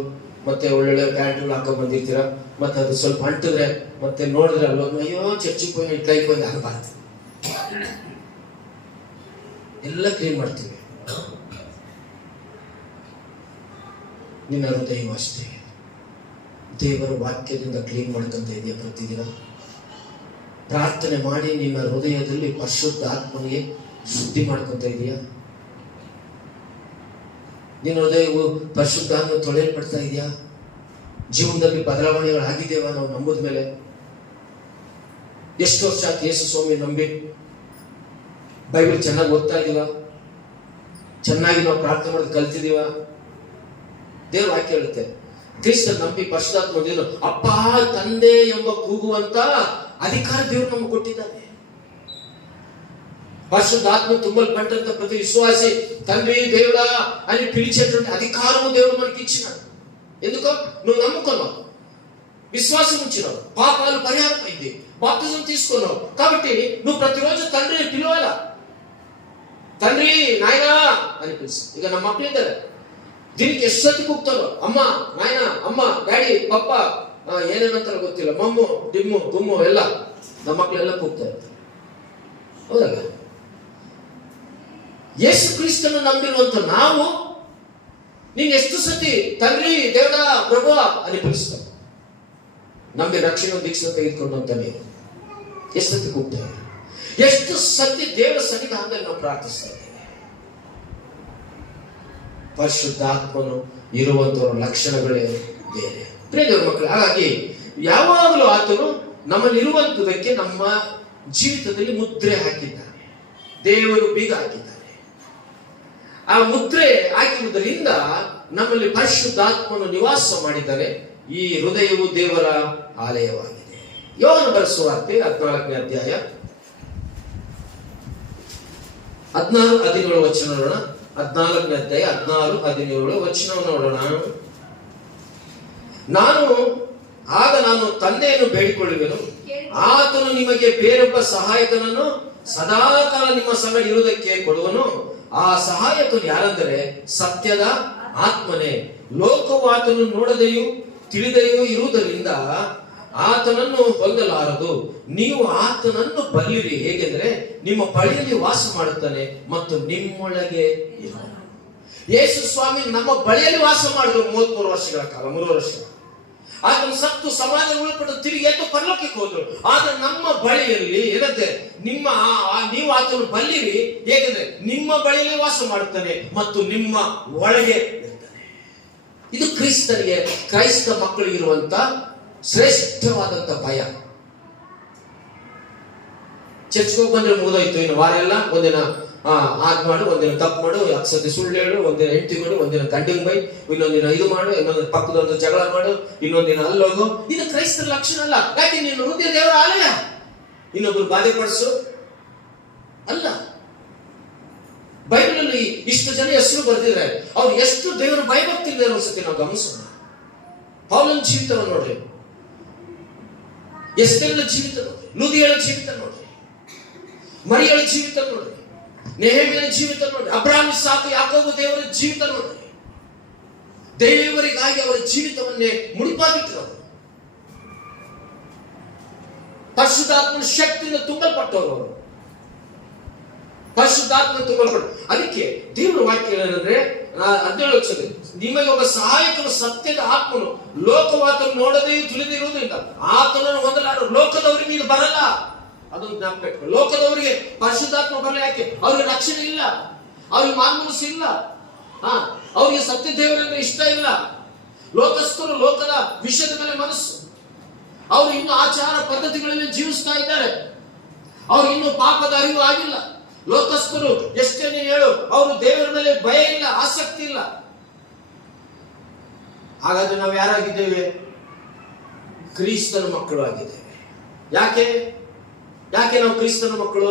ಮತ್ತೆ ಒಳ್ಳೊಳ್ಳೆ ಪ್ಯಾಂಟ್ಗಳು ಹಾಕೊಂಡ್ ಬಂದಿರ್ತೀರ. ಮತ್ತೆ ಅದು ಸ್ವಲ್ಪ ಅಂಟಿದ್ರೆ ಮತ್ತೆ ನೋಡಿದ್ರೆ ಅಲ್ವ, ಅಯ್ಯೋ ಚರ್ಚಿಗೆ ಹೋಗಿ ಇಟ್ಲಾಯ್ತು ಹೋಗಿ ಆಗಬಾರ್ದು. ಎಲ್ಲ ಕ್ಲೀನ್ ಮಾಡ್ತೀವಿ. ನಿನ್ನ ಹೃದಯವೂ ಅಷ್ಟೇ ದೇವರ ವಾಕ್ಯದಿಂದ ಕ್ಲೀನ್ ಮಾಡ್ಕೊಂತ ಇದೆಯಾ? ಪ್ರತಿದಿನ ಪ್ರಾರ್ಥನೆ ಮಾಡಿ ನಿನ್ನ ಹೃದಯದಲ್ಲಿ ಪರಿಶುದ್ಧ ಆತ್ಮನಿಗೆ ಶುದ್ಧಿ ಮಾಡ್ಕೊಂತ ಇದೆಯಾ? ನಿನ್ನ ಹೃದಯವು ಪರಿಶುದ್ಧಾತ್ಮ ತೊಳೆಯಲ್ಪಡ್ತಾ ಇದೆಯಾ? ಜೀವನದಲ್ಲಿ ಬದಲಾವಣೆಗಳಾಗಿದ್ದೇವ ನಾವು ನಂಬುದ ಮೇಲೆ? ಎಷ್ಟು ವರ್ಷ ಆಯ್ತು ಯೇಸು ಸ್ವಾಮಿ ನಂಬಿ? ಬೈಬಲ್ ಚೆನ್ನಾಗಿ ಓದ್ತಾ ಇದೀವ? ಚೆನ್ನಾಗಿ ನಾವು ಪ್ರಾರ್ಥನೆ ಮಾಡೋದು ಕಲ್ತಿದೀವ? ದೇವ್ರ ವಾಕ್ಯ ಹೇಳುತ್ತೆ, ಕ್ರಿಸ್ತ ನಂಬಿ ಪರಿಶುದ್ಧಾತ್ಮ ದೇವರು ಅಪ್ಪ ತಂದೆ ಎಂಬ ಕೂಗುವಂತ ಅಧಿಕಾರ ದೇವರು ನಮ್ಗೆ ಕೊಟ್ಟಿದ್ದಾನೆ. పరిశుద్ధాత్మ తుంబల్పడ్డంత ప్రతి విశ్వాసి తండ్రి దేవుడా అని పిలిచేటువంటి అధికారము దేవుడు మనకి ఇచ్చినాడు. ఎందుకో నువ్వు నమ్ముకున్నావు, విశ్వాసం ఉంచినావు, పాపాలు పరిహారం అయింది, బాప్తిజం తీసుకున్నావు. కాబట్టి నువ్వు ప్రతిరోజు తండ్రిని పిలవాలా. తండ్రి నాయనా అని పిలుస్తావు. ಈಗ ನಮ್ಮ ಮಕ್ಕಳಿದ್ದಾರೆ, ದಿನಕ್ಕೆ ಎಷ್ಟು ಸತಿ ಕೂಗ್ತಾರೋ, ಅಮ್ಮ ನಾಯನ, ಅಮ್ಮ ಡ್ಯಾಡಿ ಪಪ್ಪ ಏನೇನಂತಾರ ಗೊತ್ತಿಲ್ಲ, ಮಮ್ಮು ಡಿಮ್ಮು ಗುಮ್ಮು ಎಲ್ಲ ನಮ್ಮ ಮಕ್ಕಳೆಲ್ಲ ಕೂಗ್ತಾರೆ. ಹೌದಲ್ಲ? ಯೇಸು ಕ್ರಿಸ್ತನ ನಂಬಿರುವಂತ ನಾವು ನೀನು ಎಷ್ಟು ಸತಿ ತಂಗ್ರಿ ದೇವರ ಪ್ರಭು అని పిలుస్తావు? ನಂಬಿ ರಕ್ಷಣೆ ದೀಕ್ಷೆ ತೆಗೆದುಕೊಂಡಂತ ನೀವು ಎಷ್ಟು ಸತಿ ಕೂಗ್ತೇವೆ? ಎಷ್ಟು ಸತಿ ದೇವರ ಸನ್ನಿಧಾನದಲ್ಲಿ ನಾವು ಪ್ರಾರ್ಥಿಸ್ತಾ ಇದ್ದೇವೆ? ಪರಿಶುದ್ಧಾತ್ಮನು ಇರುವಂತವರ ಲಕ್ಷಣಗಳೇ ಬೇರೆ. ಪ್ರಿಯ ದೇವರ ಮಕ್ಕಳು, ಹಾಗಾಗಿ ಯಾವಾಗಲೂ ಆತನು ನಮ್ಮಲ್ಲಿ ಇರುವಂತದಕ್ಕೆ ನಮ್ಮ ಜೀವಿತದಲ್ಲಿ ಮುದ್ರೆ ಹಾಕಿದ್ದಾನೆ, ದೇವರು ಬೀಗ ಹಾಕಿದ್ದಾನೆ. ಆ ಮುದ್ರೆ ಹಾಕಿರುವುದರಿಂದ ನಮ್ಮಲ್ಲಿ ಪರಿಶುದ್ಧಾತ್ಮನು ನಿವಾಸ ಮಾಡಿದ್ದಾನೆ. ಈ ಹೃದಯವು ದೇವರ ಆಲಯವಾಗಿದೆ. ಯೋಹಾನ ಬರೆದ ಸುವಾರ್ತೆ 14ನೇ ಅಧ್ಯಾಯ 16-17 ವಚನ ನೋಡೋಣ. 14ನೇ ಅಧ್ಯಾಯ 16-17 ವಚನವನ್ನು ನೋಡೋಣ. ನಾನು ತಂದೆಯನ್ನು ಬೇಡಿಕೊಳ್ಳುವೆನು, ಆತನು ನಿಮಗೆ ಬೇರೊಬ್ಬ ಸಹಾಯಕನನ್ನು ಸದಾಕಾಲ ನಿಮ್ಮ ಸಂಗಡ ಇರುವುದಕ್ಕೆ ಕೊಡುವನು. ಆ ಸಹಾಯಕನು ಯಾರೆಂದರೆ ಸತ್ಯದ ಆತ್ಮನೇ. ಲೋಕವು ಆತನು ನೋಡದೆಯೂ ತಿಳಿದೆಯೂ ಇರುವುದರಿಂದ ಆತನನ್ನು ಹೊಂದಲಾರದು. ನೀವು ಆತನನ್ನು ಬಲ್ಲಿರಿ, ಹೇಗೆಂದರೆ ನಿಮ್ಮ ಬಳಿಯಲ್ಲಿ ವಾಸ ಮಾಡುತ್ತಾನೆ ಮತ್ತು ನಿಮ್ಮೊಳಗೆ ಇರುವನು. ಯೇಸು ಸ್ವಾಮಿ ನಮ್ಮ ಬಳಿಯಲ್ಲಿ ವಾಸ ಮಾಡಿದ್ರು 33 ವರ್ಷಗಳ ಕಾಲ, 3 ವರ್ಷ. ಆತನು ಸತ್ತು ಸಮಾಜ ಉಳ್ಪಟ್ಟು ತಿರುಗಿ ಎದ್ದು ಪರಲೋಕಕ್ಕೆ ಹೋದ್ರು. ಆದ್ರೆ ನಮ್ಮ ಬಳಿಯಲ್ಲಿ ಏನಂತೆ, ನೀವು ಆತನು ಬಲ್ಲಿರಿ, ಹೇಗೆಂದ್ರೆ ನಿಮ್ಮ ಬಳಿಯಲ್ಲಿ ವಾಸ ಮಾಡುತ್ತಾನೆ ಮತ್ತು ನಿಮ್ಮ ಒಳಗೆ ಇರ್ತಾನೆ. ಇದು ಕ್ರಿಸ್ತನಿಗೆ, ಕ್ರೈಸ್ತ ಮಕ್ಕಳಿಗೆ ಇರುವಂತ ಶ್ರೇಷ್ಠವಾದಂತ ಭಯ. ಚರ್ಚ್ಗೆ ಹೋಗಿ ಬಂದ್ರೆ ಮುಗಿದೋಯ್ತು, ಇನ್ನು ವಾರ ಎಲ್ಲ ಒಂದಿನ ಆಗ್ ಮಾಡು, ಒಂದಿನ ತಪ್ಪು ಮಾಡು, ಅಕ್ಷತೆ ಸುಳ್ಳು ಹೇಳು, ಒಂದಿನ ಹೆಂಡತಿ ಮಾಡು, ಒಂದಿನ ಗಂಡಿಗೆ ಬೈ, ಇನ್ನೊಂದಿನ ಇದು ಮಾಡು, ಇನ್ನೊಂದಿನ ಪಕ್ಕದೊಂದು ಜಗಳ ಮಾಡು, ಇನ್ನೊಂದಿನ ಅಲ್ಲೋಗು. ಇದು ಕ್ರೈಸ್ತರ ಲಕ್ಷಣ ಅಲ್ಲ. ಯಾಕೆ? ನೀನು ಹೃದಯ ದೇವರ ಆಲಯ, ಇನ್ನೊಬ್ರು ಬಾಧೆ ಪಡಿಸು ಅಲ್ಲ. ಬೈಬಲ್ ಅಲ್ಲಿ ಇಷ್ಟು ಜನ ಹೆಸರು ಬರೆದಿದ್ದಾರೆ, ಅವ್ರು ಎಷ್ಟು ದೇವರ ಭಯಭಕ್ತಿ ಇದ್ದಾರೆ ಅನ್ಸುತ್ತೆ ನಾವು ಗಮನಿಸೋಣ. ಪೌಲನ ಜೀವಿತವನ್ನು ನೋಡ್ರಿ, ಎಸ್ತೇರನ ಜೀವಿತ ನೋಡ್ರಿ, ಲೂದಿಯಳ ಜೀವಿತ ನೋಡ್ರಿ, ಮರಿಯಳ ಜೀವಿತ ನೋಡ್ರಿ, ನೆಹೆಮೀಯನ ಜೀವಿತ ನೋಡ್ರಿ, ಅಬ್ರಹಾಂ ಇಸಾಕ ಯಾಕೋಬ ದೇವರ ಜೀವಿತ ನೋಡ್ರಿ. ದೇವರಿಗಾಗಿ ಅವರ ಜೀವಿತವನ್ನೇ ಮುಡಿಪಾಗಿಟ್ಟರು. ಪರಿಶುದ್ಧಾತ್ಮನ ಶಕ್ತಿಯಿಂದ ತುಂಬಲ್ಪಟ್ಟವರು ಅವರು, ಪರಿಶುದ್ಧಾತ್ಮ ತುಂಬಲ್ಪಟ್ಟು. ಅದಕ್ಕೆ ದೇವರ ವಾಕ್ಯ ಏನಂದ್ರೆ 17 ವರ್ಷದಲ್ಲಿ ನಿಮಗೆ ಒಬ್ಬ ಸಹಾಯಕನು ಸತ್ಯದ ಆತ್ಮನು, ಲೋಕವಾತನು ನೋಡದೆಯೂ ತಿಳಿದಿರುವುದರಿಂದ ಆತನನ್ನು ಹೊಂದಲಾರರು. ಲೋಕದವರಿಗೆ ಇದು ಬರಲ್ಲ, ಅದೊಂದು ಜ್ಞಾಪಕ. ಲೋಕದವರಿಗೆ ಪರಿಶುದ್ಧಾತ್ಮ ಬರಲ್ಲ. ಯಾಕೆ? ಅವ್ರಿಗೆ ರಕ್ಷಣೆ ಇಲ್ಲ, ಅವ್ರಿಗೆ ಮಾನ್ಮನಸ್ಸು ಇಲ್ಲ, ಅವ್ರಿಗೆ ಸತ್ಯ ದೇವರಂದ್ರೆ ಇಷ್ಟ ಇಲ್ಲ. ಲೋಕಸ್ಥರು ಲೋಕದ ವಿಷಯದ ಮೇಲೆ ಮನಸ್ಸು, ಅವರು ಇನ್ನು ಆಚಾರ ಪದ್ಧತಿಗಳಲ್ಲಿ ಜೀವಿಸ್ತಾ ಇದ್ದಾರೆ, ಅವ್ರು ಇನ್ನು ಪಾಪದ ಅರಿವು ಆಗಿಲ್ಲ. ಲೋಕಸ್ಥರು ಎಷ್ಟೇ ನೀನು ಹೇಳು, ಅವರು ದೇವರ ಮೇಲೆ ಭಯ ಇಲ್ಲ, ಆಸಕ್ತಿ ಇಲ್ಲ. ಹಾಗಾದ್ರೆ ನಾವು ಯಾರಾಗಿದ್ದೇವೆ? ಕ್ರಿಸ್ತನ ಮಕ್ಕಳು ಆಗಿದ್ದೇವೆ. ಯಾಕೆ ನಾವು ಕ್ರಿಸ್ತನ ಮಕ್ಕಳು?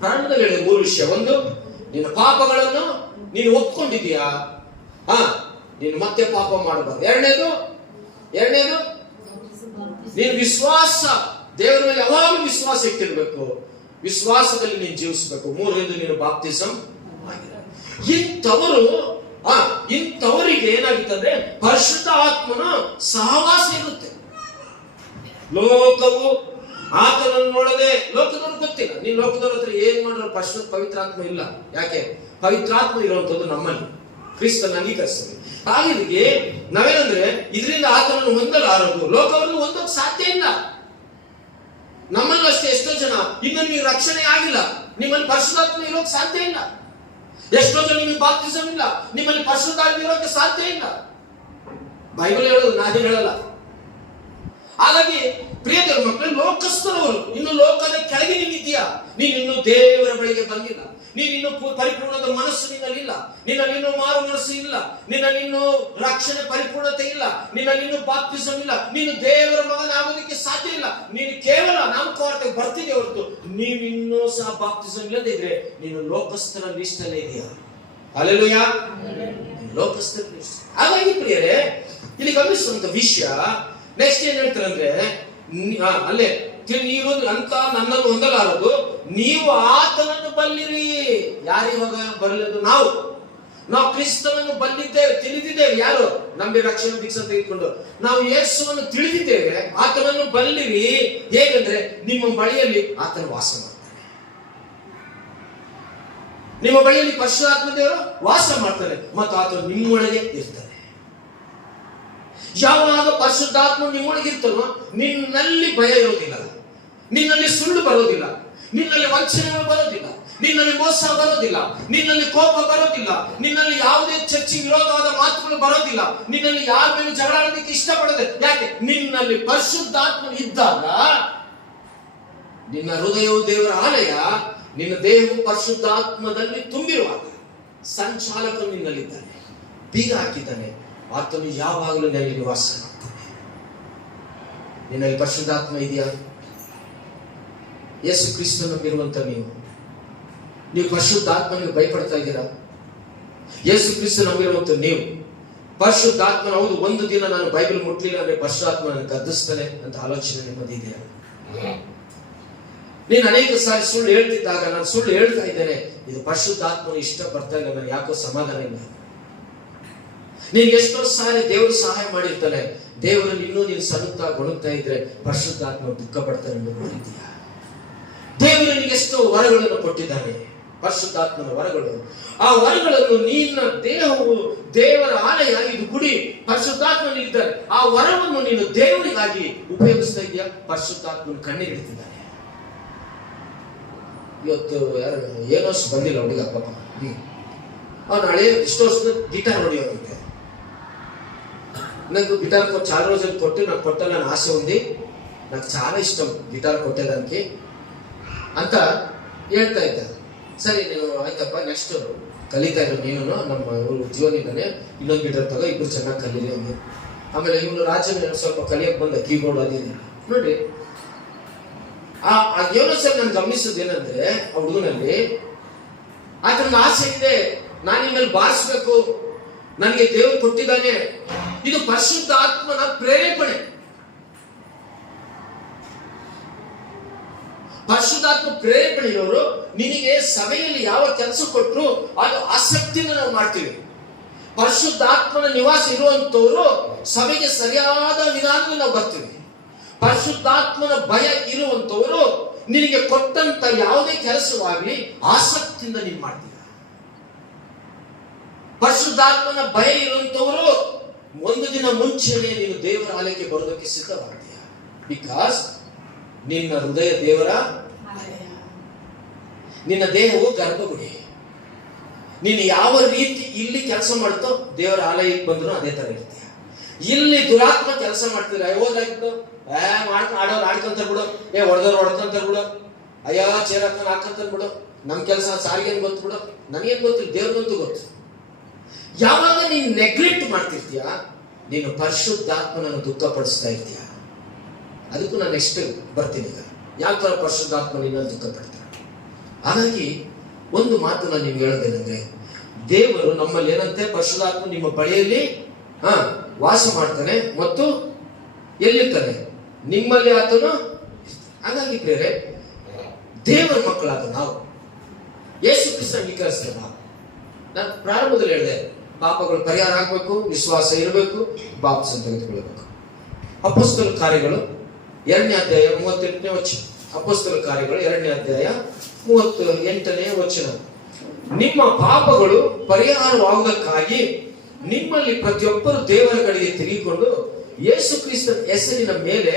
ಪ್ರಾರಂಭದಲ್ಲಿ ಹೇಳಿದ 3 ವಿಷಯ. ಒಂದು, ನಿನ್ನ ಪಾಪಗಳನ್ನು ನೀನು ಒಪ್ಕೊಂಡಿದೀಯಾ, ನೀನು ಮತ್ತೆ ಪಾಪ ಮಾಡಬಾರ್ದು. ಎರಡನೇದು ನೀನು ವಿಶ್ವಾಸ, ದೇವರ ಮೇಲೆ ಯಾವಾಗಲೂ ವಿಶ್ವಾಸ ಇಟ್ಟಿರ್ಬೇಕು, ವಿಶ್ವಾಸದಲ್ಲಿ ನೀನು ಜೀವಿಸಬೇಕು. 3ನೇದು ನೀನು ಬಾಪ್ತಿಸಂ ಆಗಿರಬೇಕು. ಇಂಥವರಿಗೆ ಏನಾಗುತ್ತದೆ? ಪರಿಶುದ್ಧ ಆತ್ಮನ ಸಹವಾಸ ಇರುತ್ತೆ. ಲೋಕವು ಆತನನ್ನು ನೋಡದೆ, ಲೋಕದವ್ರು ಗೊತ್ತಿಲ್ಲ. ನೀನ್ ಲೋಕದವ್ರ ಹತ್ರ ಏನ್ ಮಾಡಿದ್ರು ಪವಿತ್ರಾತ್ಮ ಇಲ್ಲ. ಯಾಕೆ? ಪವಿತ್ರಾತ್ಮ ಇರುವಂತದ್ದು ನಮ್ಮಲ್ಲಿ, ಕ್ರಿಸ್ತನ ಅಂಗೀಕರಿಸ್ತದೆ. ಹಾಗೆ ನಾವೇನಂದ್ರೆ ಇದರಿಂದ ಆತನನ್ನು ಹೊಂದಲಾರದು, ಲೋಕವನ್ನು ಹೊಂದೋಕ್ ಸಾಧ್ಯ ಇಲ್ಲ. ನಮ್ಮಲ್ಲೂ ಅಷ್ಟೇ ಎಷ್ಟೋ ಜನ ಇನ್ನು ನೀವು ರಕ್ಷಣೆ ಆಗಿಲ್ಲ, ನಿಮ್ಮಲ್ಲಿ ಪರಿಶುದ್ಧಾತ್ಮ ಇರೋಕ್ ಸಾಧ್ಯ ಇಲ್ಲ. ಎಷ್ಟೋ ಜನ ನಿಮಗೆ ಬಾಪ್ತಿಸಂ ಇಲ್ಲ, ನಿಮ್ಮಲ್ಲಿ ಪರಿಶುದ್ಧಾತ್ಮ ಇರೋಕೆ ಸಾಧ್ಯ ಇಲ್ಲ. ಬೈಬಲ್ ಹೇಳೋದು, ನಾನೇನು ಹೇಳಲ್ಲ. ಹಾಗಾಗಿ ಪ್ರಿಯ ದೇವರ ಮಕ್ಕಳು, ಲೋಕಸ್ಥರವರು, ಇನ್ನು ಲೋಕದ ಕೆಳಗೆ ನೀನಿದ್ದೀಯಾ, ನೀನು ಇನ್ನು ದೇವರ ಬಳಿಗೆ ಬಂದಿಲ್ಲ. ನೀನಿನ್ನು ಪರಿಪೂರ್ಣದ ಮನಸ್ಸು ನಿನ್ನಲ್ಲಿಲ್ಲ, ನಿನ್ನಲ್ಲಿನ್ನು ಮಾರು ಮನಸ್ಸು ಇಲ್ಲ, ನಿನ್ನಲ್ಲಿನ್ನು ರಕ್ಷಣೆ ಪರಿಪೂರ್ಣತೆ ಇಲ್ಲ, ನಿನ್ನಲ್ಲಿನ್ನು ಬಾಪ್ತಿಸಮ್ ಇಲ್ಲ, ನೀನು ದೇವರ ಮಗನಾಗೋದಕ್ಕೆ ಸಾಧ್ಯ ಇಲ್ಲ. ನೀನು ಕೇವಲ ನಾಮಕಾರ್ಥಕ್ಕೆ ಬರ್ತಿದೆ ಹೊರತು ನೀವಿನ್ನೂ ಸಹ ಬಾಪ್ತಿಸಮ್ ಇಲ್ಲದಿದ್ರೆ ನೀನು ಲೋಕಸ್ಥರ ಲಿಸ್ಟಲ್ಲೇ ಇದೆಯಾ? ಹಲ್ಲೆಲೂಯಾ, ಲೋಕಸ್ಥರ ಲಿಸ್ಟ್. ಹಾಗಾಗಿ ಪ್ರಿಯರೇ, ಇಲ್ಲಿ ಗಮನಿಸುವಂತ ವಿಷಯ ನೆಕ್ಸ್ಟ್ ಏನ್ ಹೇಳ್ತಾರೆ ಅಂದ್ರೆ, ಅಲ್ಲೇ ನೀರು ಅಂತ ನನ್ನನ್ನು ಹೊಂದಲಾರದು, ನೀವು ಆತನನ್ನು ಬಲ್ಲಿರಿ. ಯಾರಿವಾಗ ಬರಲಿದ್ದು? ನಾವು ಕ್ರಿಸ್ತನನ್ನು ಬಲ್ಲಿದ್ದೇವೆ, ತಿಳಿದಿದ್ದೇವೆ. ಯಾರು? ನಂಬಿ ರಕ್ಷಣೆ ದೀಕ್ಷೆ ತೆಗೆದುಕೊಂಡು ನಾವು ಯೇಸುವನ್ನು ತಿಳಿದಿದ್ದೇವೆ. ಆತನನ್ನು ಬಲ್ಲಿರಿ. ಹೇಗಂದ್ರೆ ನಿಮ್ಮ ಬಳಿಯಲ್ಲಿ ಆತನ ವಾಸ ಮಾಡ್ತಾನೆ, ನಿಮ್ಮ ಬಳಿಯಲ್ಲಿ ಪರಿಶುದ್ಧಾತ್ಮ ದೇವರು ವಾಸ ಮಾಡ್ತಾನೆ ಮತ್ತು ಆತನು ನಿಮ್ಮೊಳಗೆ ಇರ್ತಾನೆ. ಯಾವಾಗ ಪರಿಶುದ್ಧಾತ್ಮ ನಿಮ್ಮೊಳಗಿರ್ತನೋ ನಿನ್ನಲ್ಲಿ ಭಯ ಇರೋದಿಲ್ಲ, ನಿನ್ನಲ್ಲಿ ಸುಳ್ಳು ಬರೋದಿಲ್ಲ, ನಿನ್ನಲ್ಲಿ ವಂಚನೆಗಳು ಬರೋದಿಲ್ಲ, ನಿನ್ನಲ್ಲಿ ಮೋಸ ಬರೋದಿಲ್ಲ, ನಿನ್ನಲ್ಲಿ ಕೋಪ ಬರೋದಿಲ್ಲ, ನಿನ್ನಲ್ಲಿ ಯಾವುದೇ ಚರ್ಚೆ ವಿರೋಧವಾದ ಮಾತುಗಳು ಬರೋದಿಲ್ಲ, ನಿನ್ನಲ್ಲಿ ಯಾರ ಮೇಲೆ ಜಗಳ ಆಡೋದಕ್ಕೆ ಇಷ್ಟಪಡೋದೆ. ಯಾಕೆ? ನಿನ್ನಲ್ಲಿ ಪರಿಶುದ್ಧಾತ್ಮ ಇದ್ದಾಗ ನಿನ್ನ ಹೃದಯವು ದೇವರ ಆಲಯ, ನಿನ್ನ ದೇಹವು ಪರಿಶುದ್ಧಾತ್ಮದಲ್ಲಿ ತುಂಬಿರುವಾಗ ಸಂಚಾಲಕನು ನಿನ್ನಲ್ಲಿದ್ದಾನೆ, ಬೀಗ ಹಾಕಿದ್ದಾನೆ, ಆತನು ಯಾವಾಗಲೂ ನಿನ್ನಲ್ಲಿ ನಿವಾಸ ಮಾಡ್ತಾನೆ. ನಿನ್ನಲ್ಲಿ ಪರಿಶುದ್ಧಾತ್ಮ ಇದೆಯಾ? ಯೇಸು ಕ್ರಿಸ್ತನ ನಂಬಿರುವಂತ ನೀವು ಪರಿಶುದ್ಧಾತ್ಮನಿಗೆ ಭಯಪಡ್ತಾ ಇದ್ದೀರಾ? ಯೇಸು ಕ್ರಿಸ್ತ ನಂಬಿರುವಂತ ನೀವು ಪರಿಶುದ್ಧಾತ್ಮನ, ಹೌದು ಒಂದು ದಿನ ನಾನು ಬೈಬಲ್ ಮುಟ್ಲಿಲ್ಲ ಅಂದ್ರೆ ಪರಿಶುದ್ಧಾತ್ಮ ನನಗೆ ಗದ್ದಿಸ್ತಾನೆ ಅಂತ ಆಲೋಚನೆ ನಿಮ್ಮದಿದೆಯಾ? ನೀನು ಅನೇಕ ಸಾರಿ ಸುಳ್ಳು ಹೇಳ್ತಿದ್ದಾಗ ನಾನು ಸುಳ್ಳು ಹೇಳ್ತಾ ಇದ್ದೇನೆ, ಇದು ಪರಿಶುದ್ಧಾತ್ಮನ ಇಷ್ಟ ಬರ್ತಾ ಇಲ್ಲ, ನನಗೆ ಯಾಕೋ ಸಮಾಧಾನ ಇಲ್ಲ. ನೀನು ಎಷ್ಟೋ ಸಾರಿ ದೇವರು ಸಹಾಯ ಮಾಡಿರ್ತಾನೆ, ದೇವರಲ್ಲಿ ಇನ್ನೂ ನೀನು ಸಣ್ಣುತ್ತಾ ಗೊಣುತ್ತಾ ಇದ್ರೆ ಪರಿಶುದ್ಧಾತ್ಮ ದುಃಖ ಪಡ್ತಾನೆ ಎಂದು ನೋಡಿದ್ದೀಯಾ? ದೇವರು ನಿನಗೆ ಎಷ್ಟೋ ವರಗಳನ್ನು ಕೊಟ್ಟಿದ್ದಾನೆ, ಪರಿಶುದ್ಧಾತ್ಮನ ವರಗಳು. ಆ ವರಗಳನ್ನು ನಿನ್ನ ದೇಹವು ದೇವರ ಆಲಯ, ಇದು ಗುಡಿ, ಪರಿಶುದ್ಧಾತ್ಮನಿದ್ದಾರೆ. ಆ ವರವನ್ನು ನೀನು ದೇವರಿಗಾಗಿ ಉಪಯೋಗಿಸ್ತಾ ಇದೆಯಾ? ಪರಿಶುದ್ಧಾತ್ಮನ ಕಣ್ಣೀರಿಡ್ತಿದ್ದಾನೆ. ಇವತ್ತು ಯಾರು ಏನೋ ಬಂದಿಲ್ಲ ಹುಡುಗ ಪಾಪ, ಅವ್ನು ಹಳೆ ಇಷ್ಟು ವರ್ಷದ ಗಿಟಾರ್ ಹೊಡೆಯೋದಂತೆ. ನನಗೆ ಗಿಟಾರ್ ಚಾಲ రోజులు ಕೊಟ್ಟು నాకు కొట్టాలని ఆశ ఉంది, నాకు చాలా ఇష్టం ಗಿಟಾರ್ ಕೊಟ್ಟೇದಾనికి ಅಂತ ಹೇಳ್ತಾ ಇದ್ದ. ಸರಿ ನೀನು ಆಯ್ತಪ್ಪ, ನೆಕ್ಸ್ಟ್ ಕಲಿತಾ ಇರೋ ನೀನು ನಮ್ಮ ಜೀವನಿಂದನೇ ಇನ್ನೊಂದು ಗಿಟಾರ್ ತಗೋ, ಇಬ್ರು ಚೆನ್ನಾಗಿ ಕಲೀರಿ ಅಂದ್ರು. ಆಮೇಲೆ ಇವನು ರಾಜನ ಸ್ವಲ್ಪ ಕಲಿಯಕ್ಕೆ ಬಂದ, ಕೀಬೋರ್ಡ್ ಅದೇನು ನೋಡಿ. ಏನೋ ಸರ್ ನಾನು ಗಮನಿಸೋದು ಏನಂದ್ರೆ, ಆ ಹುಡುಗನಲ್ಲಿ ಆತನ ಆಸೆ ಇದೆ, ನಾನು ಇನ್ಮೇಲೆ ಬಾರಿಸ್ಬೇಕು, ನನಗೆ ದೇವರು ಕೊಟ್ಟಿದ್ದಾನೆ. ಇದು ಪರಿಶುದ್ಧಾತ್ಮನ ಪ್ರೇರೇಪಣೆ. ಪರಿಶುದ್ಧಾತ್ಮ ಪ್ರೇರೇಪಣೆಯವರು ನಿನಗೆ ಸಭೆಯಲ್ಲಿ ಯಾವ ಕೆಲಸ ಕೊಟ್ಟರು ಅದು ಆಸಕ್ತಿಯಿಂದ ನಾವು ಮಾಡ್ತೀವಿ. ಪರಿಶುದ್ಧಾತ್ಮನ ನಿವಾಸ ಇರುವಂತವರು ಸಭೆಗೆ ಸರಿಯಾದ ವಿಧಾನದಲ್ಲಿ ನಾವು ಬರ್ತೀವಿ. ಪರಿಶುದ್ಧಾತ್ಮನ ಭಯ ಇರುವಂತವರು ನಿನಗೆ ಕೊಟ್ಟಂತ ಯಾವುದೇ ಕೆಲಸವಾಗಲಿ ಆಸಕ್ತಿಯಿಂದ ನೀನು ಮಾಡ್ತೀಯ. ಪರಿಶುದ್ಧಾತ್ಮನ ಭಯ ಇರುವಂತವರು ಒಂದು ದಿನ ಮುಂಚೆನೆ ನೀನು ದೇವರ ಆಲಯಕ್ಕೆ ಬರೋದಕ್ಕೆ ಸಿದ್ಧವಾಗ್ತೀಯ. ಬಿಕಾಸ್ ನಿನ್ನ ಹೃದಯ ದೇವರ, ನಿನ್ನ ದೇಹವು ಗರ್ಭಗುಡಿ. ನೀನು ಯಾವ ರೀತಿ ಇಲ್ಲಿ ಕೆಲಸ ಮಾಡ್ತೋ ದೇವರ ಆಲಯಕ್ಕೆ ಬಂದ್ರು ಅದೇ ತರ ಇರ್ತೀಯ. ಇಲ್ಲಿ ದುರಾತ್ಮ ಕೆಲಸ ಮಾಡ್ತಿದ್ರೆ ಹೋದಾಯ್ತು, ಆಡೋರು ಆಡ್ಕೊಂತ ಬಿಡು, ಹೊಡೆದವ್ರು ಹೊಡ್ಕೊಂತ ಬಿಡು, ಅಯ್ಯ ಚೇರಾಕನ್ ಹಾಕಂತ ಬಿಡು, ನಮ್ ಕೆಲಸ ಸಾರಿಗೇನ್ ಗೊತ್ತು ಬಿಡು, ನನಗೇನ್ ಗೊತ್ತಿಲ್ಲ, ದೇವ್ರಿಗಂತೂ ಗೊತ್ತು. ಯಾವಾಗ ನೀನು ನೆಗ್ಲೆಕ್ಟ್ ಮಾಡ್ತಿರ್ತೀಯ, ನೀನು ಪರಿಶುದ್ಧಾತ್ಮನನ್ನು ದುಃಖಪಡಿಸ್ತಾ ಇರ್ತೀಯ. ಅದಕ್ಕೂ ನಾನು ನೆಕ್ಸ್ಟ್ ಬರ್ತೀನಿ. ಈಗ ಯಾವ ತರ ಪರಿಶುದ್ಧಾತ್ಮ ನಿನ್ನಲ್ಲಿ ದುಃಖ ಪಡ್ತಾರೆ. ಹಾಗಾಗಿ ಒಂದು ಮಾತು ನಾನು ನಿಮ್ಗೆ ಹೇಳೋದೇನೆಂದ್ರೆ, ದೇವರು ನಮ್ಮಲ್ಲಿ ಏನಂತೆ, ಪರಿಶುದ್ಧಾತ್ಮ ನಿಮ್ಮ ಬಳಿಯಲ್ಲಿ ವಾಸ ಮಾಡ್ತಾನೆ ಮತ್ತು ಎಲ್ಲಿರ್ತಾನೆ? ನಿಮ್ಮಲ್ಲಿ ಆತನು. ಹಾಗಾಗಿ ಬೇರೆ ದೇವರ ಮಕ್ಕಳಾದ ನಾವು ಯೇಸು ಕ್ರಿಸ್ತ ಅಂಗೀಕರಿಸ್ತೇವೆ. ನಾನು ಪ್ರಾರಂಭದಲ್ಲಿ ಹೇಳಿದೆ, ಪಾಪಗಳು ಪರಿಹಾರ ಆಗಬೇಕು, ವಿಶ್ವಾಸ ಇರಬೇಕು, ಬಾಪ್ತಿಸ್ಮ ತೆಗೆದುಕೊಳ್ಳಬೇಕು. ಅಪೊಸ್ತಲ ಕಾರ್ಯಗಳು 2ನೇ ಅಧ್ಯಾಯ 38ನೇ ವಚನ. ಅಪೊಸ್ತಲ ಕಾರ್ಯಗಳು 2ನೇ ಅಧ್ಯಾಯ 38ನೇ ವಚನ. ನಿಮ್ಮ ಪಾಪಗಳು ಪರಿಹಾರವಾಗುವುದಕ್ಕಾಗಿ ನಿಮ್ಮಲ್ಲಿ ಪ್ರತಿಯೊಬ್ಬರು ದೇವರ ಕಡೆಗೆ ತಿರುಗಿಕೊಂಡು ಯೇಸು ಕ್ರಿಸ್ತನ ಹೆಸರಿನ ಮೇಲೆ